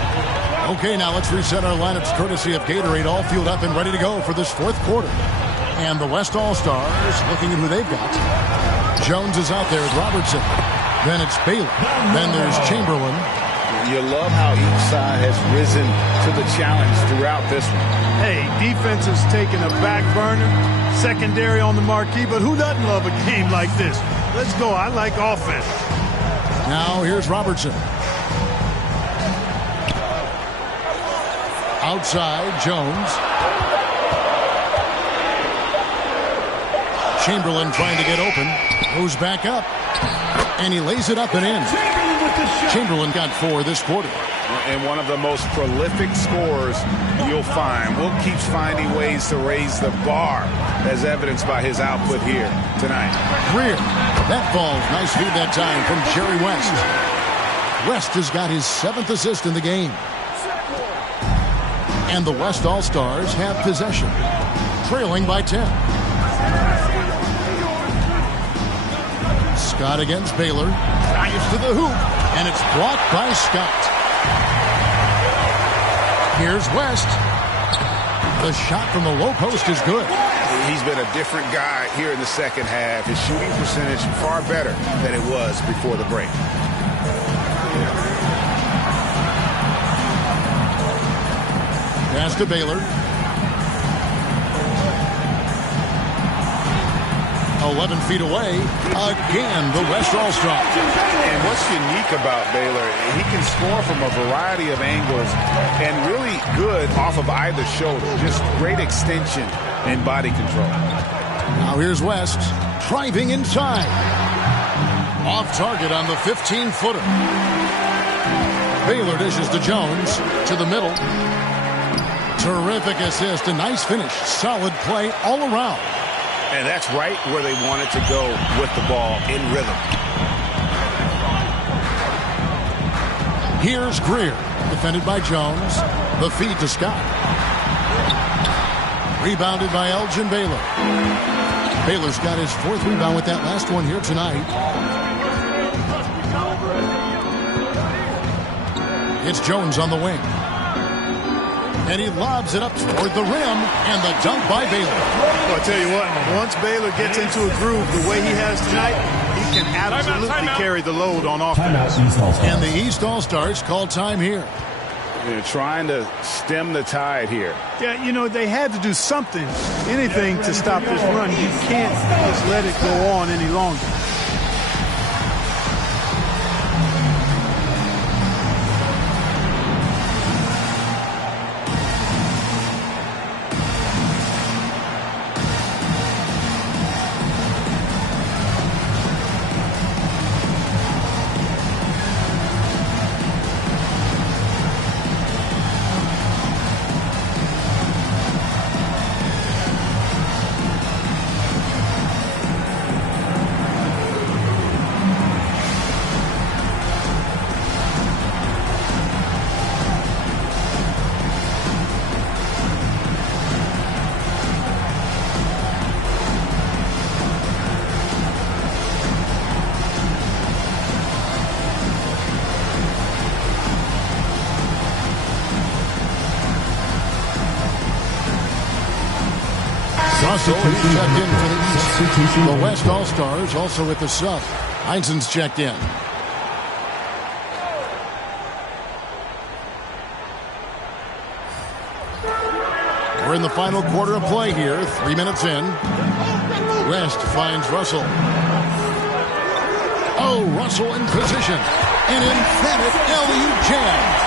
Okay, now let's reset our lineups courtesy of Gatorade, all fueled up and ready to go for this fourth quarter. And the West All-Stars looking at who they've got. Jones is out there with Robertson. Then it's Baylor. Then there's Chamberlain. You love how each side has risen to the challenge throughout this one. Hey, defense is taking a back burner, secondary on the marquee, but who doesn't love a game like this? Let's go. I like offense. Now here's Robertson. Outside, Jones. Chamberlain trying to get open. Goes back up. And he lays it up and in. Chamberlain got 4 this quarter. And one of the most prolific scorers you'll find. Will keeps finding ways to raise the bar, as evidenced by his output here tonight. Greer. That falls. Nice feed that time from Jerry West. West has got his 7th assist in the game. And the West All-Stars have possession, trailing by 10. Scott against Baylor. Drives to the hoop. And it's blocked by Scott. Here's West. The shot from the low post is good. He's been a different guy here in the second half. His shooting percentage far better than it was before the break. Pass to Baylor. 11 feet away. Again, the West All-Star. And what's unique about Baylor, he can score from a variety of angles and really good off of either shoulder. Just great extension and body control. Now here's West driving inside. Off target on the 15-footer. Baylor dishes to Jones to the middle. Terrific assist, a nice finish. Solid play all around. And that's right where they wanted to go with the ball, in rhythm. Here's Greer, defended by Jones. The feed to Scott. Rebounded by Elgin Baylor. Baylor's got his 4th rebound with that last one here tonight. It's Jones on the wing. And he lobs it up toward the rim, and the dunk by Baylor. Well, I tell you what, once Baylor gets into a groove the way he has tonight, he can absolutely carry the load on offense. And the East All-Stars call time here. They're trying to stem the tide here. Yeah, you know, they had to do something, anything to stop this run. You can't just let it go on any longer. Substitution checked in for the East. The West All-Stars also with the sub. Heinzen's checked in. We're in the final quarter of play here. 3 minutes in. West finds Russell. Oh, Russell in position. An emphatic alley-oop jam.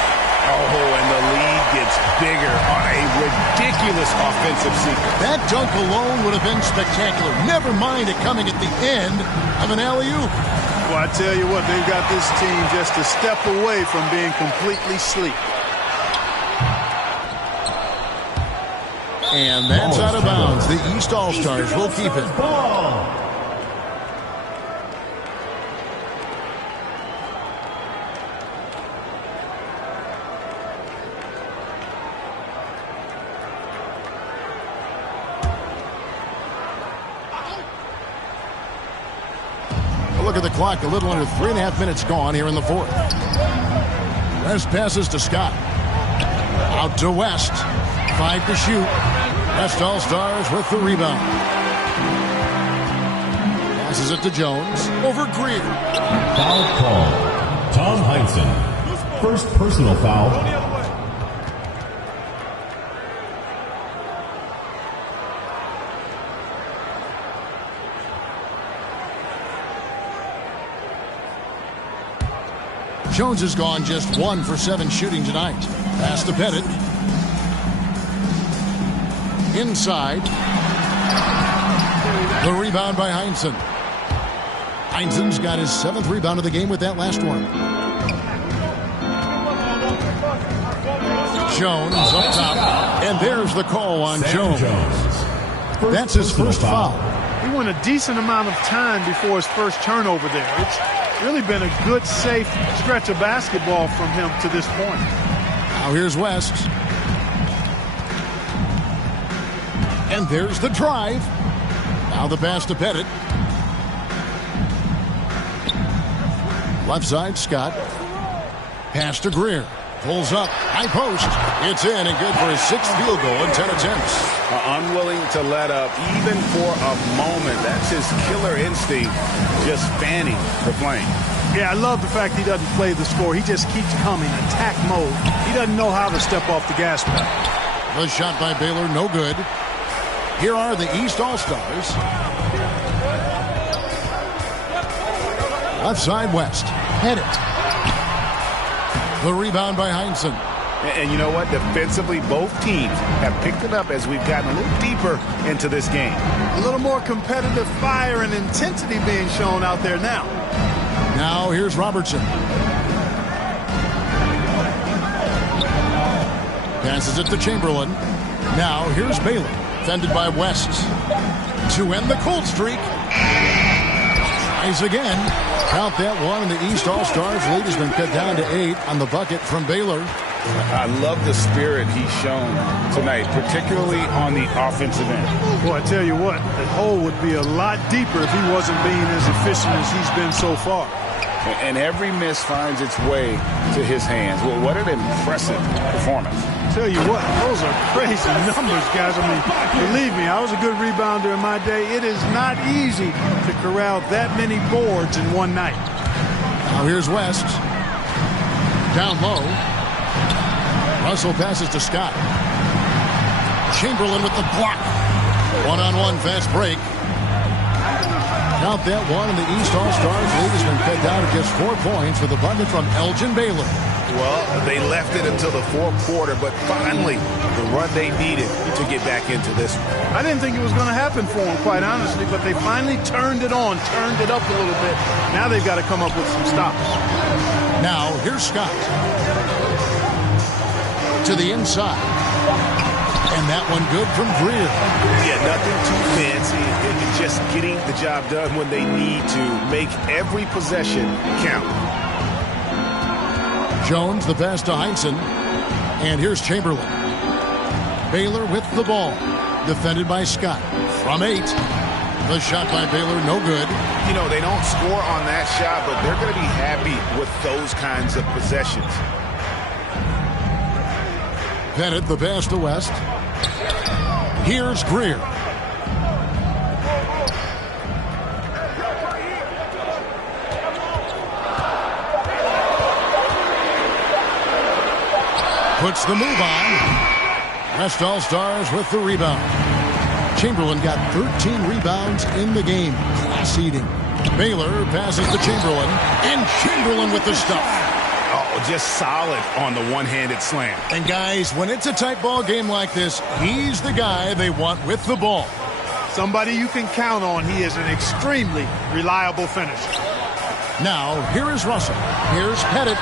Oh, and the lead gets bigger on a ridiculous offensive sequence. That dunk alone would have been spectacular. Never mind it coming at the end of an alley-oop. Well, I tell you what, they've got this team just a step away from being completely asleep. And that's out of bounds. The East All-Stars will keep it. Look at the clock, a little under 3.5 minutes gone here in the 4th. West passes to Scott. Out to West. 5 to shoot. West All-Stars with the rebound. Passes it to Jones. Over Greer. Foul call. Tom Heinzen. First personal foul. Jones has gone just 1 for 7 shooting tonight. Pass to Pettit. Inside. The rebound by Heinzen. Heinzen's got his 7th rebound of the game with that last one. Jones up top. And there's the call on Jones. That's his first foul. He went a decent amount of time before his first turnover there. It's really been a good, safe stretch of basketball from him to this point. Now here's West. And there's the drive. Now the pass to Pettit. Left side, Scott. Pass to Greer. Pulls up, high post. It's in and good for his 6th field goal in 10 attempts. Unwilling to let up even for a moment. That's his killer instinct, just fanning the flame. Yeah, I love the fact he doesn't play the score. He just keeps coming, attack mode. He doesn't know how to step off the gas pedal. The shot by Baylor, no good. Here are the East All-Stars. Left side, West. Head it. The rebound by Heinsohn. And you know what? Defensively, both teams have picked it up as we've gotten a little deeper into this game. A little more competitive fire and intensity being shown out there now. Now here's Robertson. Passes it to Chamberlain. Now here's Baylor. Defended by West. To end the cold streak. Tries again. Count that one, and the East All-Stars lead has been cut down to 8 on the bucket from Baylor. I love the spirit he's shown tonight, particularly on the offensive end. Boy, I tell you what, the hole would be a lot deeper if he wasn't being as efficient as he's been so far. And every miss finds its way to his hands. Well, what an impressive performance. Tell you what, those are crazy numbers, guys. I mean, believe me, I was a good rebounder in my day. It is not easy to corral that many boards in one night. Now here's West. Down low. Russell passes to Scott. Chamberlain with the block. One-on-one fast break. Count that one, and the East All-Stars lead has been cut down to just 4 points with a bucket from Elgin Baylor. Well, they left it until the fourth quarter, but finally the run they needed to get back into this one. I didn't think it was going to happen for them, quite honestly, but they finally turned it on, turned it up a little bit. Now they've got to come up with some stops. Now, here's Scott. To the inside. And that one good from Greer. Yeah, nothing too fancy. It's just getting the job done when they need to. Make every possession count. Jones, the pass to Heinsohn. And here's Chamberlain. Baylor with the ball. Defended by Scott. From 8. The shot by Baylor, no good. You know, they don't score on that shot, but they're going to be happy with those kinds of possessions. Bennett, the pass to West. Here's Greer. Puts the move on. West All-Stars with the rebound. Chamberlain got 13 rebounds in the game. Class eating. Baylor passes to Chamberlain. And Chamberlain with the stuff. Oh, just solid on the one-handed slam. And guys, when it's a tight ball game like this, he's the guy they want with the ball. Somebody you can count on. He is an extremely reliable finisher. Now, here is Russell. Here's Pettit.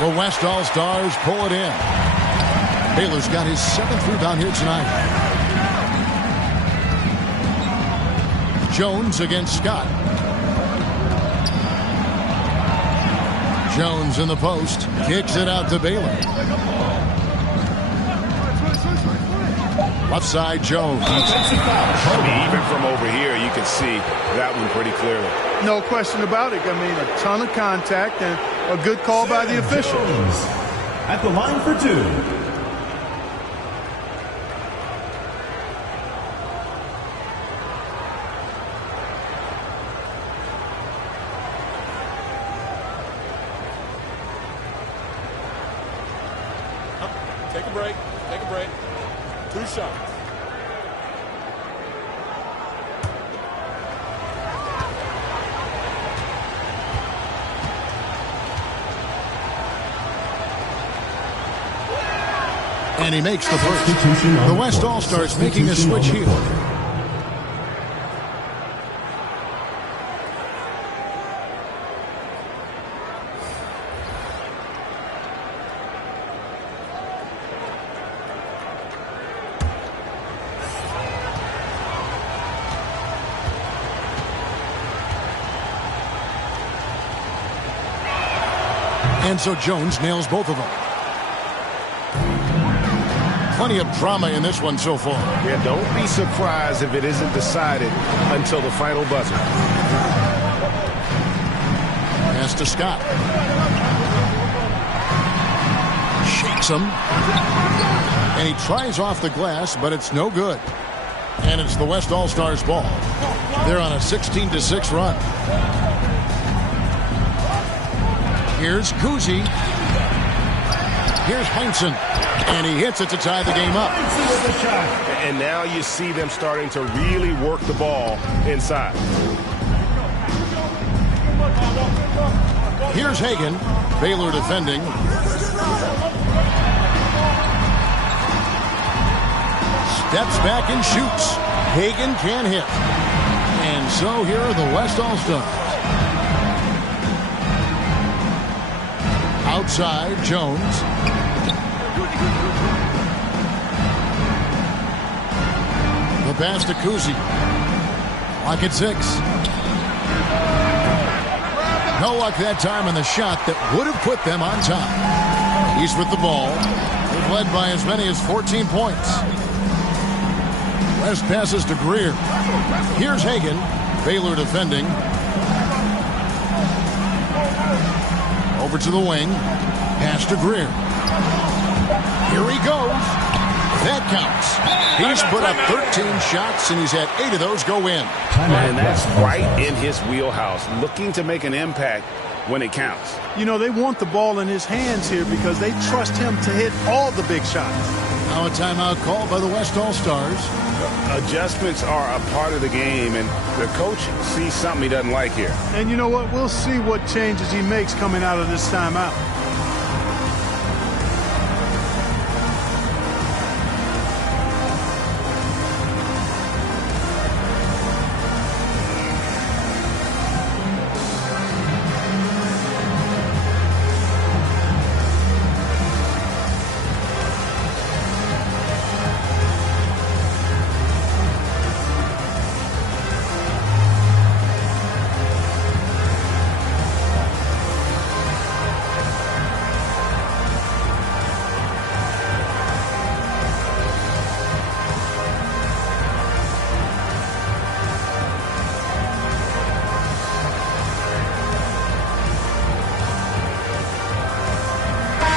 The West All-Stars pull it in. Baylor's got his 7th rebound here tonight. Jones against Scott. Jones in the post. Kicks it out to Baylor. Left side, Jones. Even from over here, you can see that one pretty clearly. No question about it. I mean, a ton of contact and a good call by the official. At the line for 2. Take a break. Take a break. 2 shots. And he makes the first. The West All-Stars making a switch here. And so Jones nails both of them. Plenty of drama in this one so far. Yeah, don't be surprised if it isn't decided until the final buzzer. Pass to Scott. shakes him. And he tries off the glass, but it's no good. And it's the West All-Stars ball. They're on a 16-6 run. Here's Kuzi. Here's Heinsohn. And he hits it to tie the game up. And now you see them starting to really work the ball inside. Here's Hagan. Baylor defending. Steps back and shoots. Hagan can hit. And so here are the West All-Stars. Outside, Jones. The pass to Kuzi. Clock at 6. No luck that time on the shot that would have put them on top. He's with the ball. They've led by as many as 14 points. West passes to Greer. Here's Hagan. Baylor defending. Over to the wing. Pass to Greer. Here he goes. That counts. He's put up 13 shots, and he's had 8 of those go in. And that's right in his wheelhouse, looking to make an impact when it counts. You know, they want the ball in his hands here because they trust him to hit all the big shots. Now a timeout called by the West All-Stars. Adjustments are a part of the game, and the coach sees something he doesn't like here. And you know what? We'll see what changes he makes coming out of this timeout.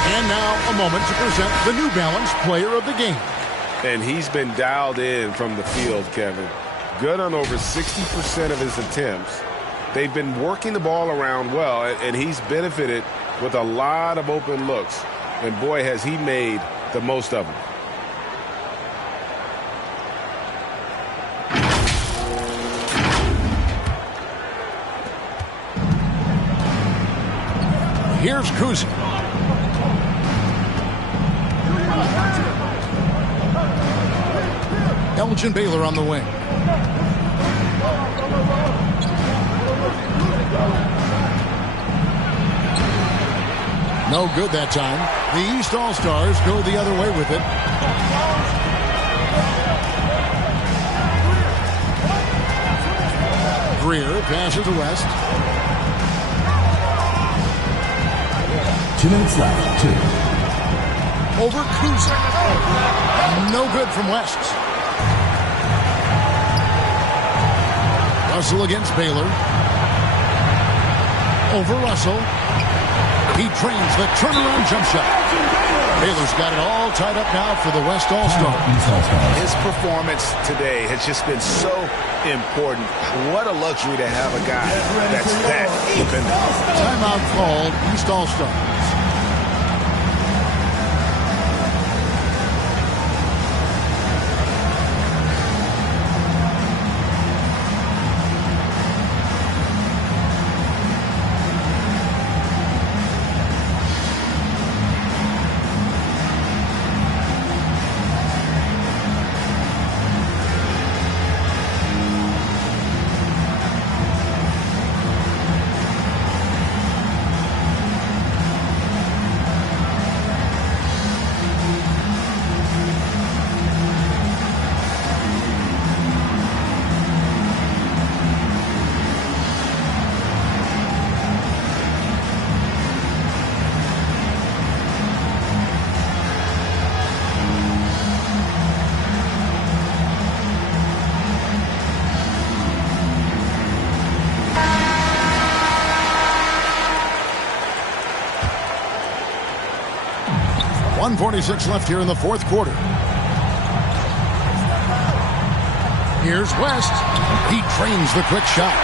And now a moment to present the New Balance Player of the Game. And he's been dialed in from the field, Kevin. Good on over 60% of his attempts. They've been working the ball around well, and he's benefited with a lot of open looks. And boy, has he made the most of them. Here's Kuzi. Elgin Baylor on the wing. No good that time. The East All-Stars go the other way with it. Greer passes to West. 2 minutes left. 2. Over Kuzi. No good from West. Russell against Baylor. Over Russell. He trains the turnaround jump shot. Baylor's got it all tied up now for the West All-Star. His performance today has just been so important. What a luxury to have a guy that's that dependable. Timeout called, East All-Stars. 1:46 left here in the fourth quarter. Here's West. He drains the quick shot.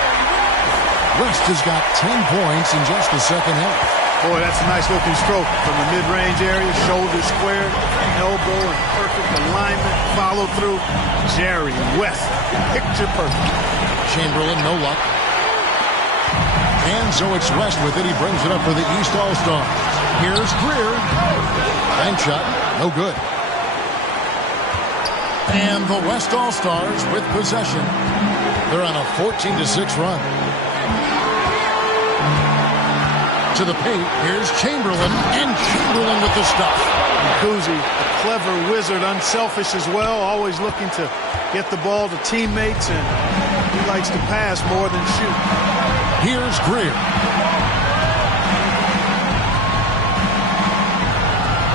West has got 10 points in just the second half. Boy, that's a nice looking stroke from the mid-range area. Shoulder squared, elbow in perfect alignment, follow through. Jerry West, picture perfect. Chamberlain, no luck. And so it's West with it. He brings it up for the East All-Stars. Here's Greer. Bank shot, no good. And the West All-Stars with possession. They're on a 14-6 run. To the paint, here's Chamberlain, and Chamberlain with the stuff. Kuzi, a clever wizard, unselfish as well, always looking to get the ball to teammates, and he likes to pass more than shoot. Here's Greer.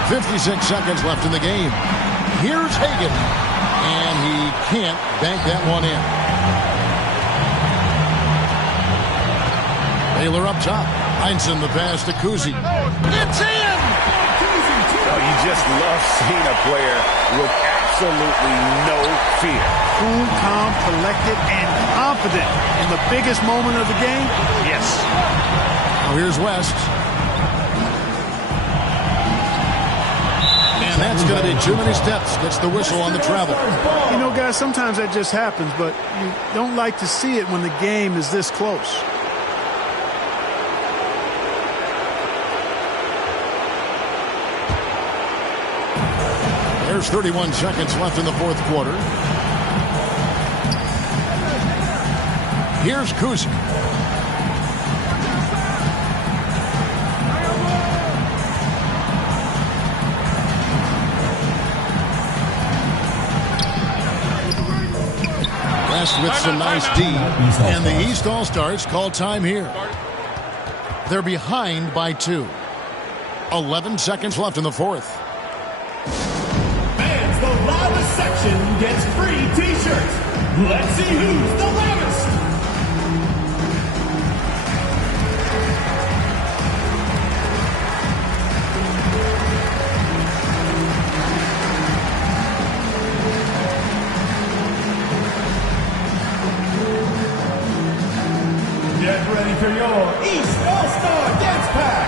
56 seconds left in the game. Here's Hagan, and he can't bank that one in. Baylor up top. Heinsohn the pass to Kuzi. It's in! You just love seeing a player with absolutely no fear. Cool, calm, collected, and confident in the biggest moment of the game. Yes. Now here's West. And that's going to be too many steps. Gets the whistle on the travel. You know, guys, sometimes that just happens, but you don't like to see it when the game is this close. There's 31 seconds left in the fourth quarter. Here's Kuzi. West with some nice D. And the East All-Stars call time here. They're behind by 2. 11 seconds left in the fourth. The loudest section gets free t-shirts. Let's see who's the loudest. Get ready for your East All-Star Dance Pack.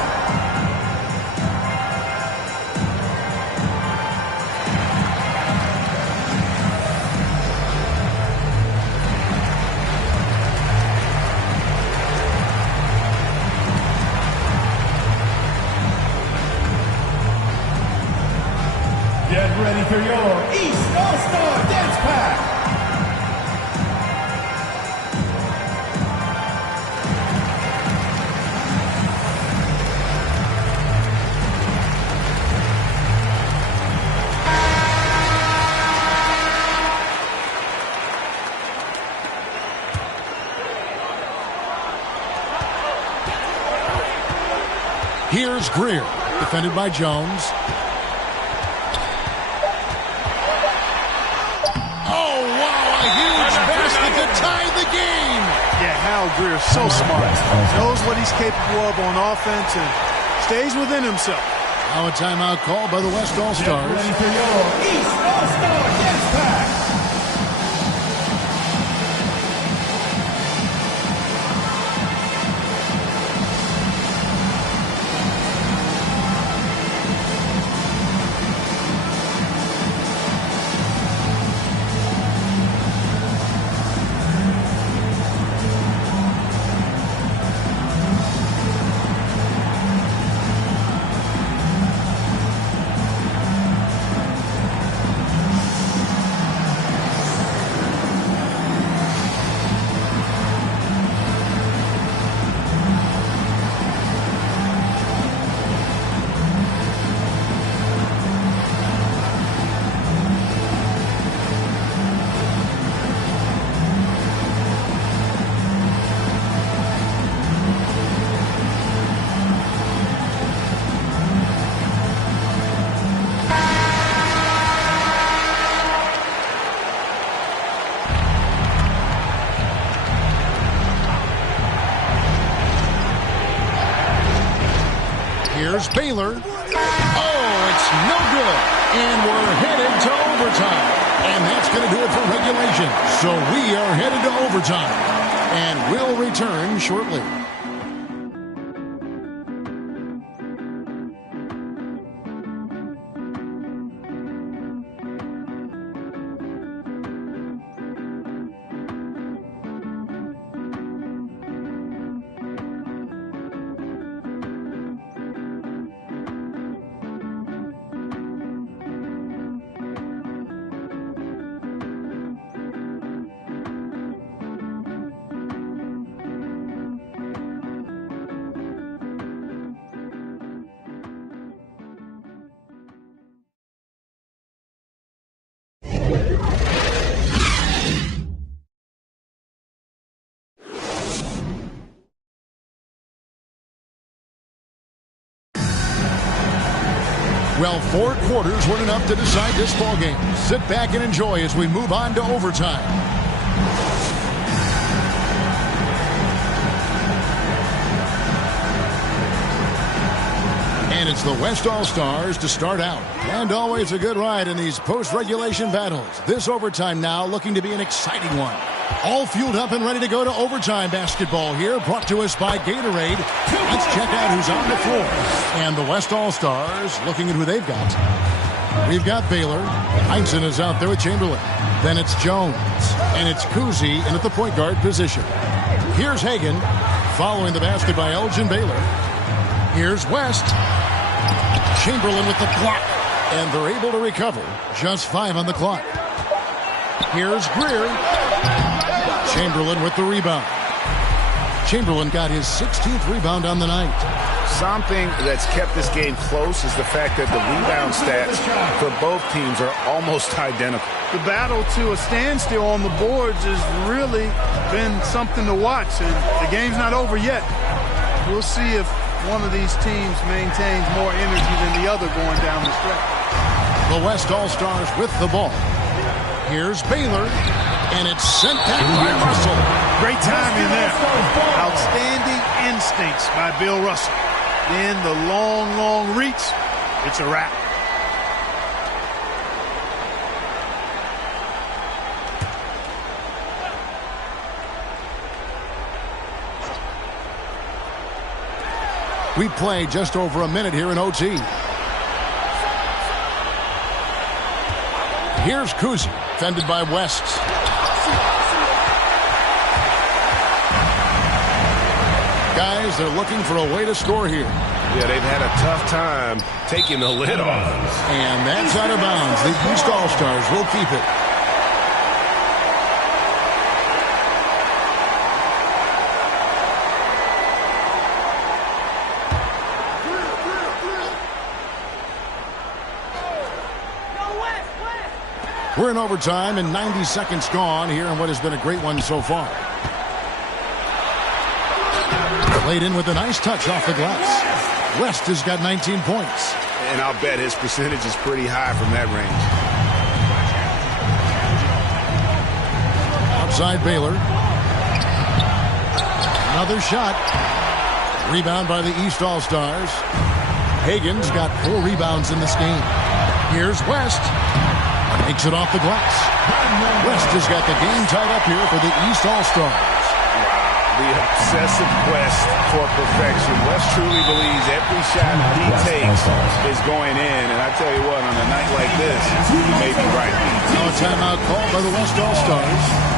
Get ready for your East All-Star Dance Pack. Here's Greer, defended by Jones. Greer so smart. Knows what he's capable of on offense and stays within himself. Now a timeout called by the West All-Stars. Get ready for your East All-Star Dance Pack. Here's Baylor. Oh, It's no good. And we're headed to overtime. And that's going to do it for regulation. So we are headed to overtime. And we'll return shortly. Well, 4 quarters weren't enough to decide this ballgame. Sit back and enjoy as we move on to overtime. And it's the West All-Stars to start out. And always a good ride in these post-regulation battles. This overtime now looking to be an exciting one. All fueled up and ready to go to overtime basketball here, brought to us by Gatorade. Let's check out who's on the floor. And the West All-Stars, looking at who they've got. We've got Baylor. Heinsohn is out there with Chamberlain. Then it's Jones. And it's Kuzi in at the point guard position. Here's Hagan, following the basket by Elgin Baylor. Here's West. Chamberlain with the block. And they're able to recover. Just 5 on the clock. Here's Greer. Chamberlain with the rebound. Chamberlain got his 16th rebound on the night. Something that's kept this game close is the fact that the rebound stats for both teams are almost identical. The battle to a standstill on the boards has really been something to watch, and the game's not over yet. We'll see if one of these teams maintains more energy than the other going down the stretch. The West All-Stars with the ball. Here's Baylor, and it's sent back by Russell. Great timing there. Outstanding instincts by Bill Russell. Then the long, long reach. It's a wrap. We play just over a minute here in OT. Here's Kuzi, defended by West. Guys, they're looking for a way to score here. Yeah, they've had a tough time taking the lid off. And that's out of bounds. The East All-Stars will keep it. We're in overtime and 90 seconds gone here in what has been a great one so far. Played in with a nice touch off the glass. West has got 19 points. And I'll bet his percentage is pretty high from that range. Outside Baylor. Another shot. Rebound by the East All-Stars. Hagan's got 4 rebounds in this game. Here's West. Makes it off the glass. West has got the game tied up here for the East All-Stars. The obsessive quest for perfection. West truly believes every shot he takes is going in. And I tell you what, on a night like this, he may be right. Now a timeout called by the West All-Stars.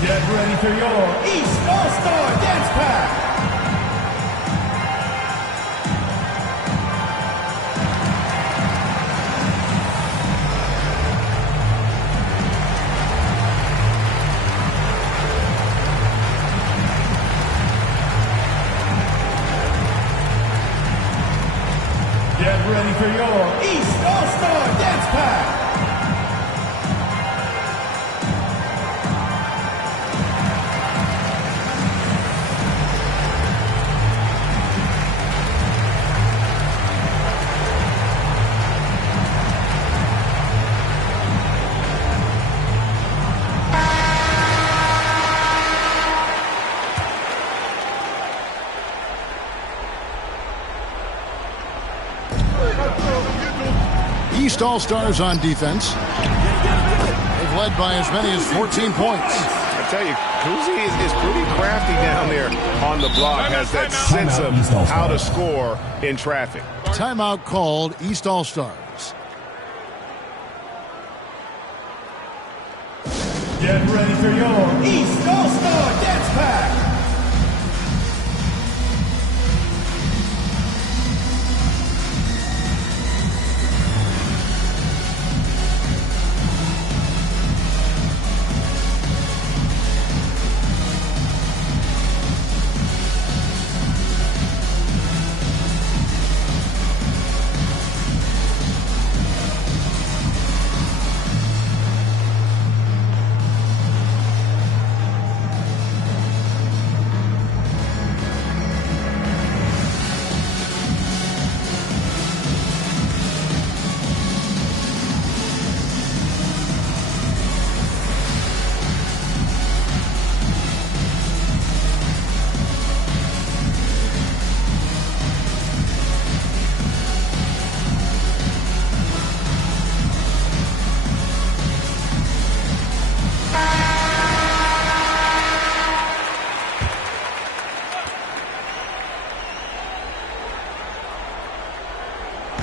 Get ready for your East All-Star Dance Pack. Get ready for your East All-Star Dance Pack. East All-Stars on defense. They've led by as many as 14 points. I tell you, Kuzi is pretty crafty down there on the block, has that sense of how to score in traffic. Timeout called, East All-Stars. Get ready for your East All-Star Dance Pack.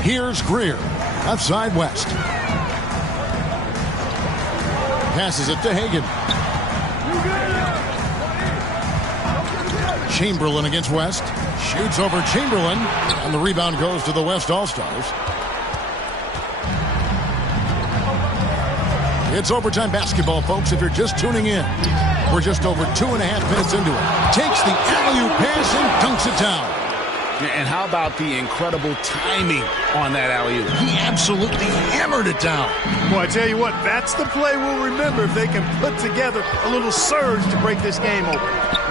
Here's Greer, outside West. Passes it to Hagan. Chamberlain against West. Shoots over Chamberlain, and the rebound goes to the West All-Stars. It's overtime basketball, folks, if you're just tuning in. We're just over 2.5 minutes into it. Takes the alley-oop pass and dunks it down. And how about the incredible timing on that alley-oop? He absolutely hammered it down. Boy, I tell you what, that's the play we'll remember if they can put together a little surge to break this game open.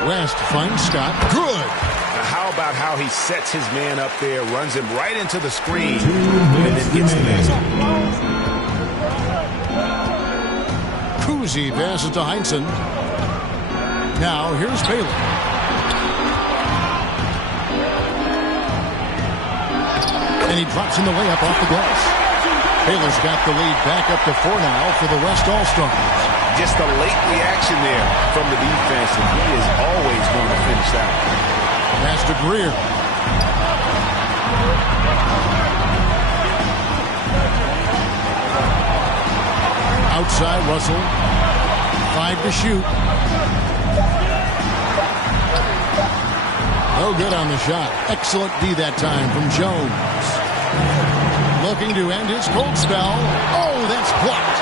West finds Scott. Good. Now how about how he sets his man up there, runs him right into the screen, and then gets the basket. Kuzi passes to Heinsohn. Now here's Baylor. And he drops in the layup off the glass. Baylor's got the lead back up to 4 now for the West All-Stars. Just a late reaction there from the defense, and he is always going to finish that. Pass to Greer. Outside Russell. 5 to shoot. No good on the shot. Excellent D that time from Jones. Looking to end his cold spell. Oh, that's blocked.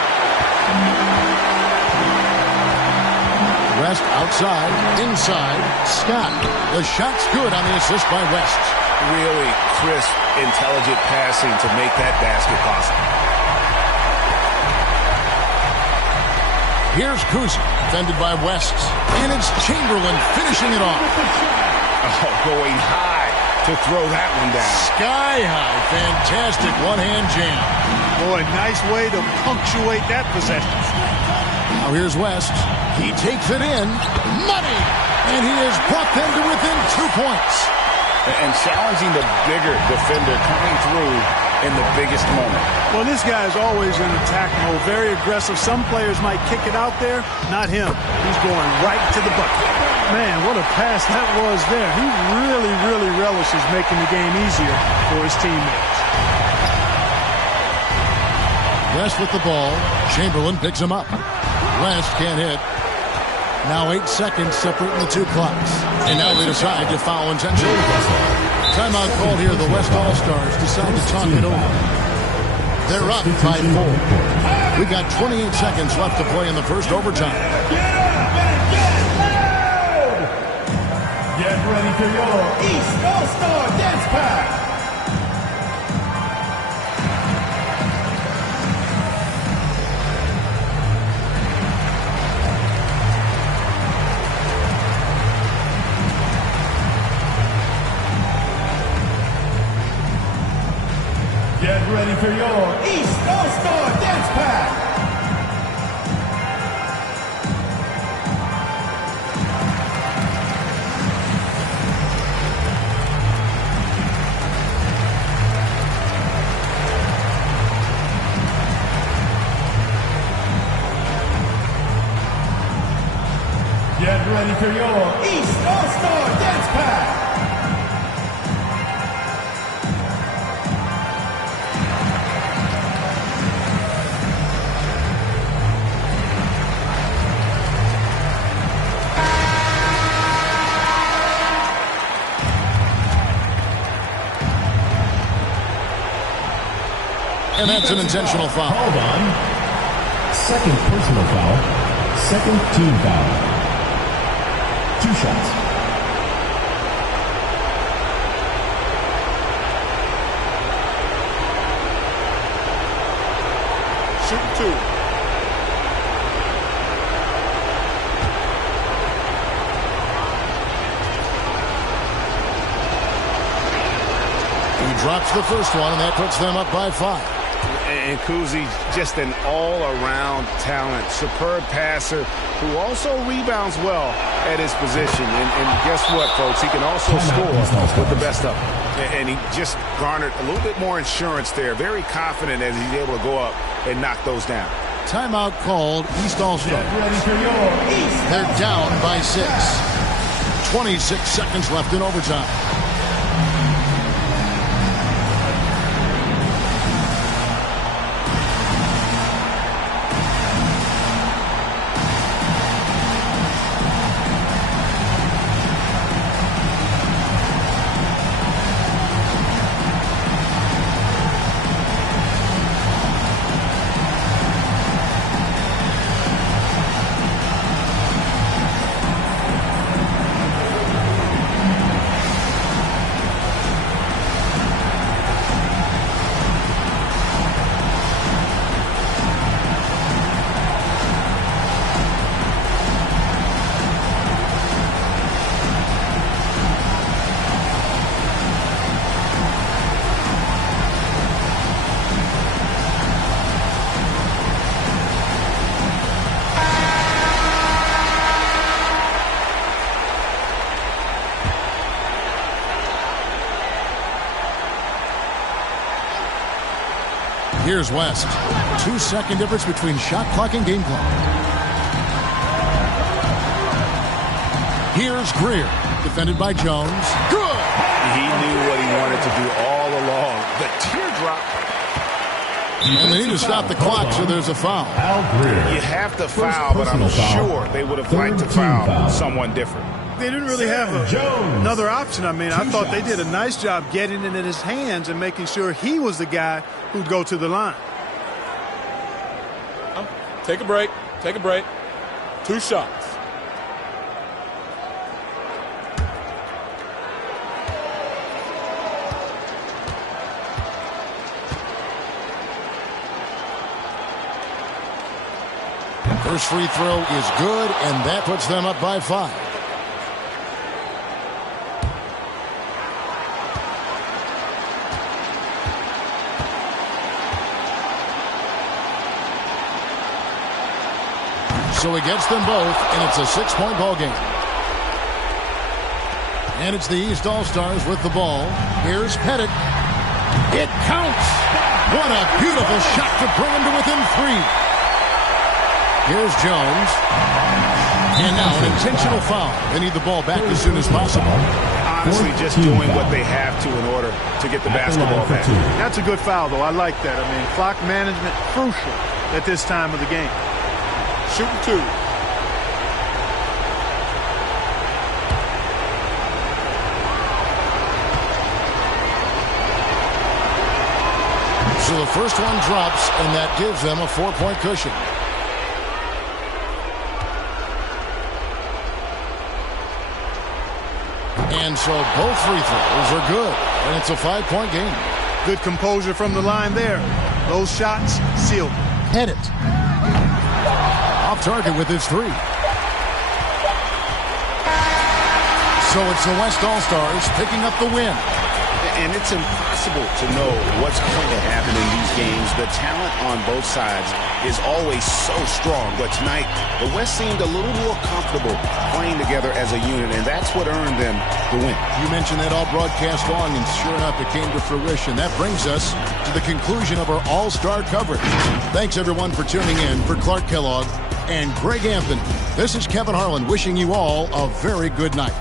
West outside, inside, Scott. The shot's good on the assist by West. Really crisp, intelligent passing to make that basket possible. Here's Kuzi, defended by West. And it's Chamberlain finishing it off. Oh, going high to throw that one down. Sky high. Fantastic one-hand jam. Boy, nice way to punctuate that possession. Now here's West. He takes it in. Money! And he has brought them to within 2 points. And challenging the bigger defender coming through in the biggest moment. Well, this guy is always in attack mode. Very aggressive. Some players might kick it out there. Not him. He's going right to the bucket. Man, what a pass that was there. He really, really relishes making the game easier for his teammates. West with the ball. Chamberlain picks him up. West can't hit. Now 8 seconds separating the 2 clocks. And now they decide to foul intentionally. Timeout called here. The West All-Stars decide to talk it over. They're up by 4. We got 28 seconds left to play in the first overtime. Get ready for your East All-Star Dance Pack. Get ready for your East All-Star Dance Pack. Get ready for your East All-Star Dance Pack. And that's an intentional foul. Hold on. Second personal foul. Second team foul. 2 shots. Shooting 2. He drops the first one, and that puts them up by 5. And Kuzi, just an all-around talent, superb passer who also rebounds well at his position. And guess what, folks? He can also score with the best of them. And he just garnered a little bit more insurance there. Very confident as he's able to go up and knock those down. Timeout called, East All-Star. They're down by 6. 26 seconds left in overtime. Here's West. 2-second difference between shot clock and game clock. Here's Greer. Defended by Jones. Good! He knew what he wanted to do all along. The teardrop. And they need to stop the clock, so there's a foul. You have to foul, but I'm sure they would have liked to foul someone different. They didn't really have another option. I mean, I thought they did a nice job getting it in his hands and making sure he was the guy who'd go to the line. Take a break. Take a break. 2 shots. First free throw is good, and that puts them up by 5. So he gets them both, and it's a 6-point ball game. And it's the East All-Stars with the ball. Here's Pettit. It counts! What a beautiful shot to bring him to within 3. Here's Jones. And now an intentional foul. They need the ball back as soon as possible. Honestly, just doing what they have to in order to get the basketball back. That's a good foul, though. I like that. I mean, clock management crucial at this time of the game. Shooting 2. So the first one drops, and that gives them a 4-point cushion. And so both free throws are good, and it's a 5-point game. Good composure from the line there. Those shots sealed. Pettit. Off target with his 3. So it's the West All-Stars picking up the win. And it's impossible to know what's going to happen in these games. The talent on both sides is always so strong. But tonight, the West seemed a little more comfortable playing together as a unit, and that's what earned them the win. You mentioned that all broadcast long, and sure enough, it came to fruition. That brings us to the conclusion of our All-Star coverage. Thanks, everyone, for tuning in. For Clark Kellogg and Greg Anthony, This is Kevin Harlan wishing you all a very good night.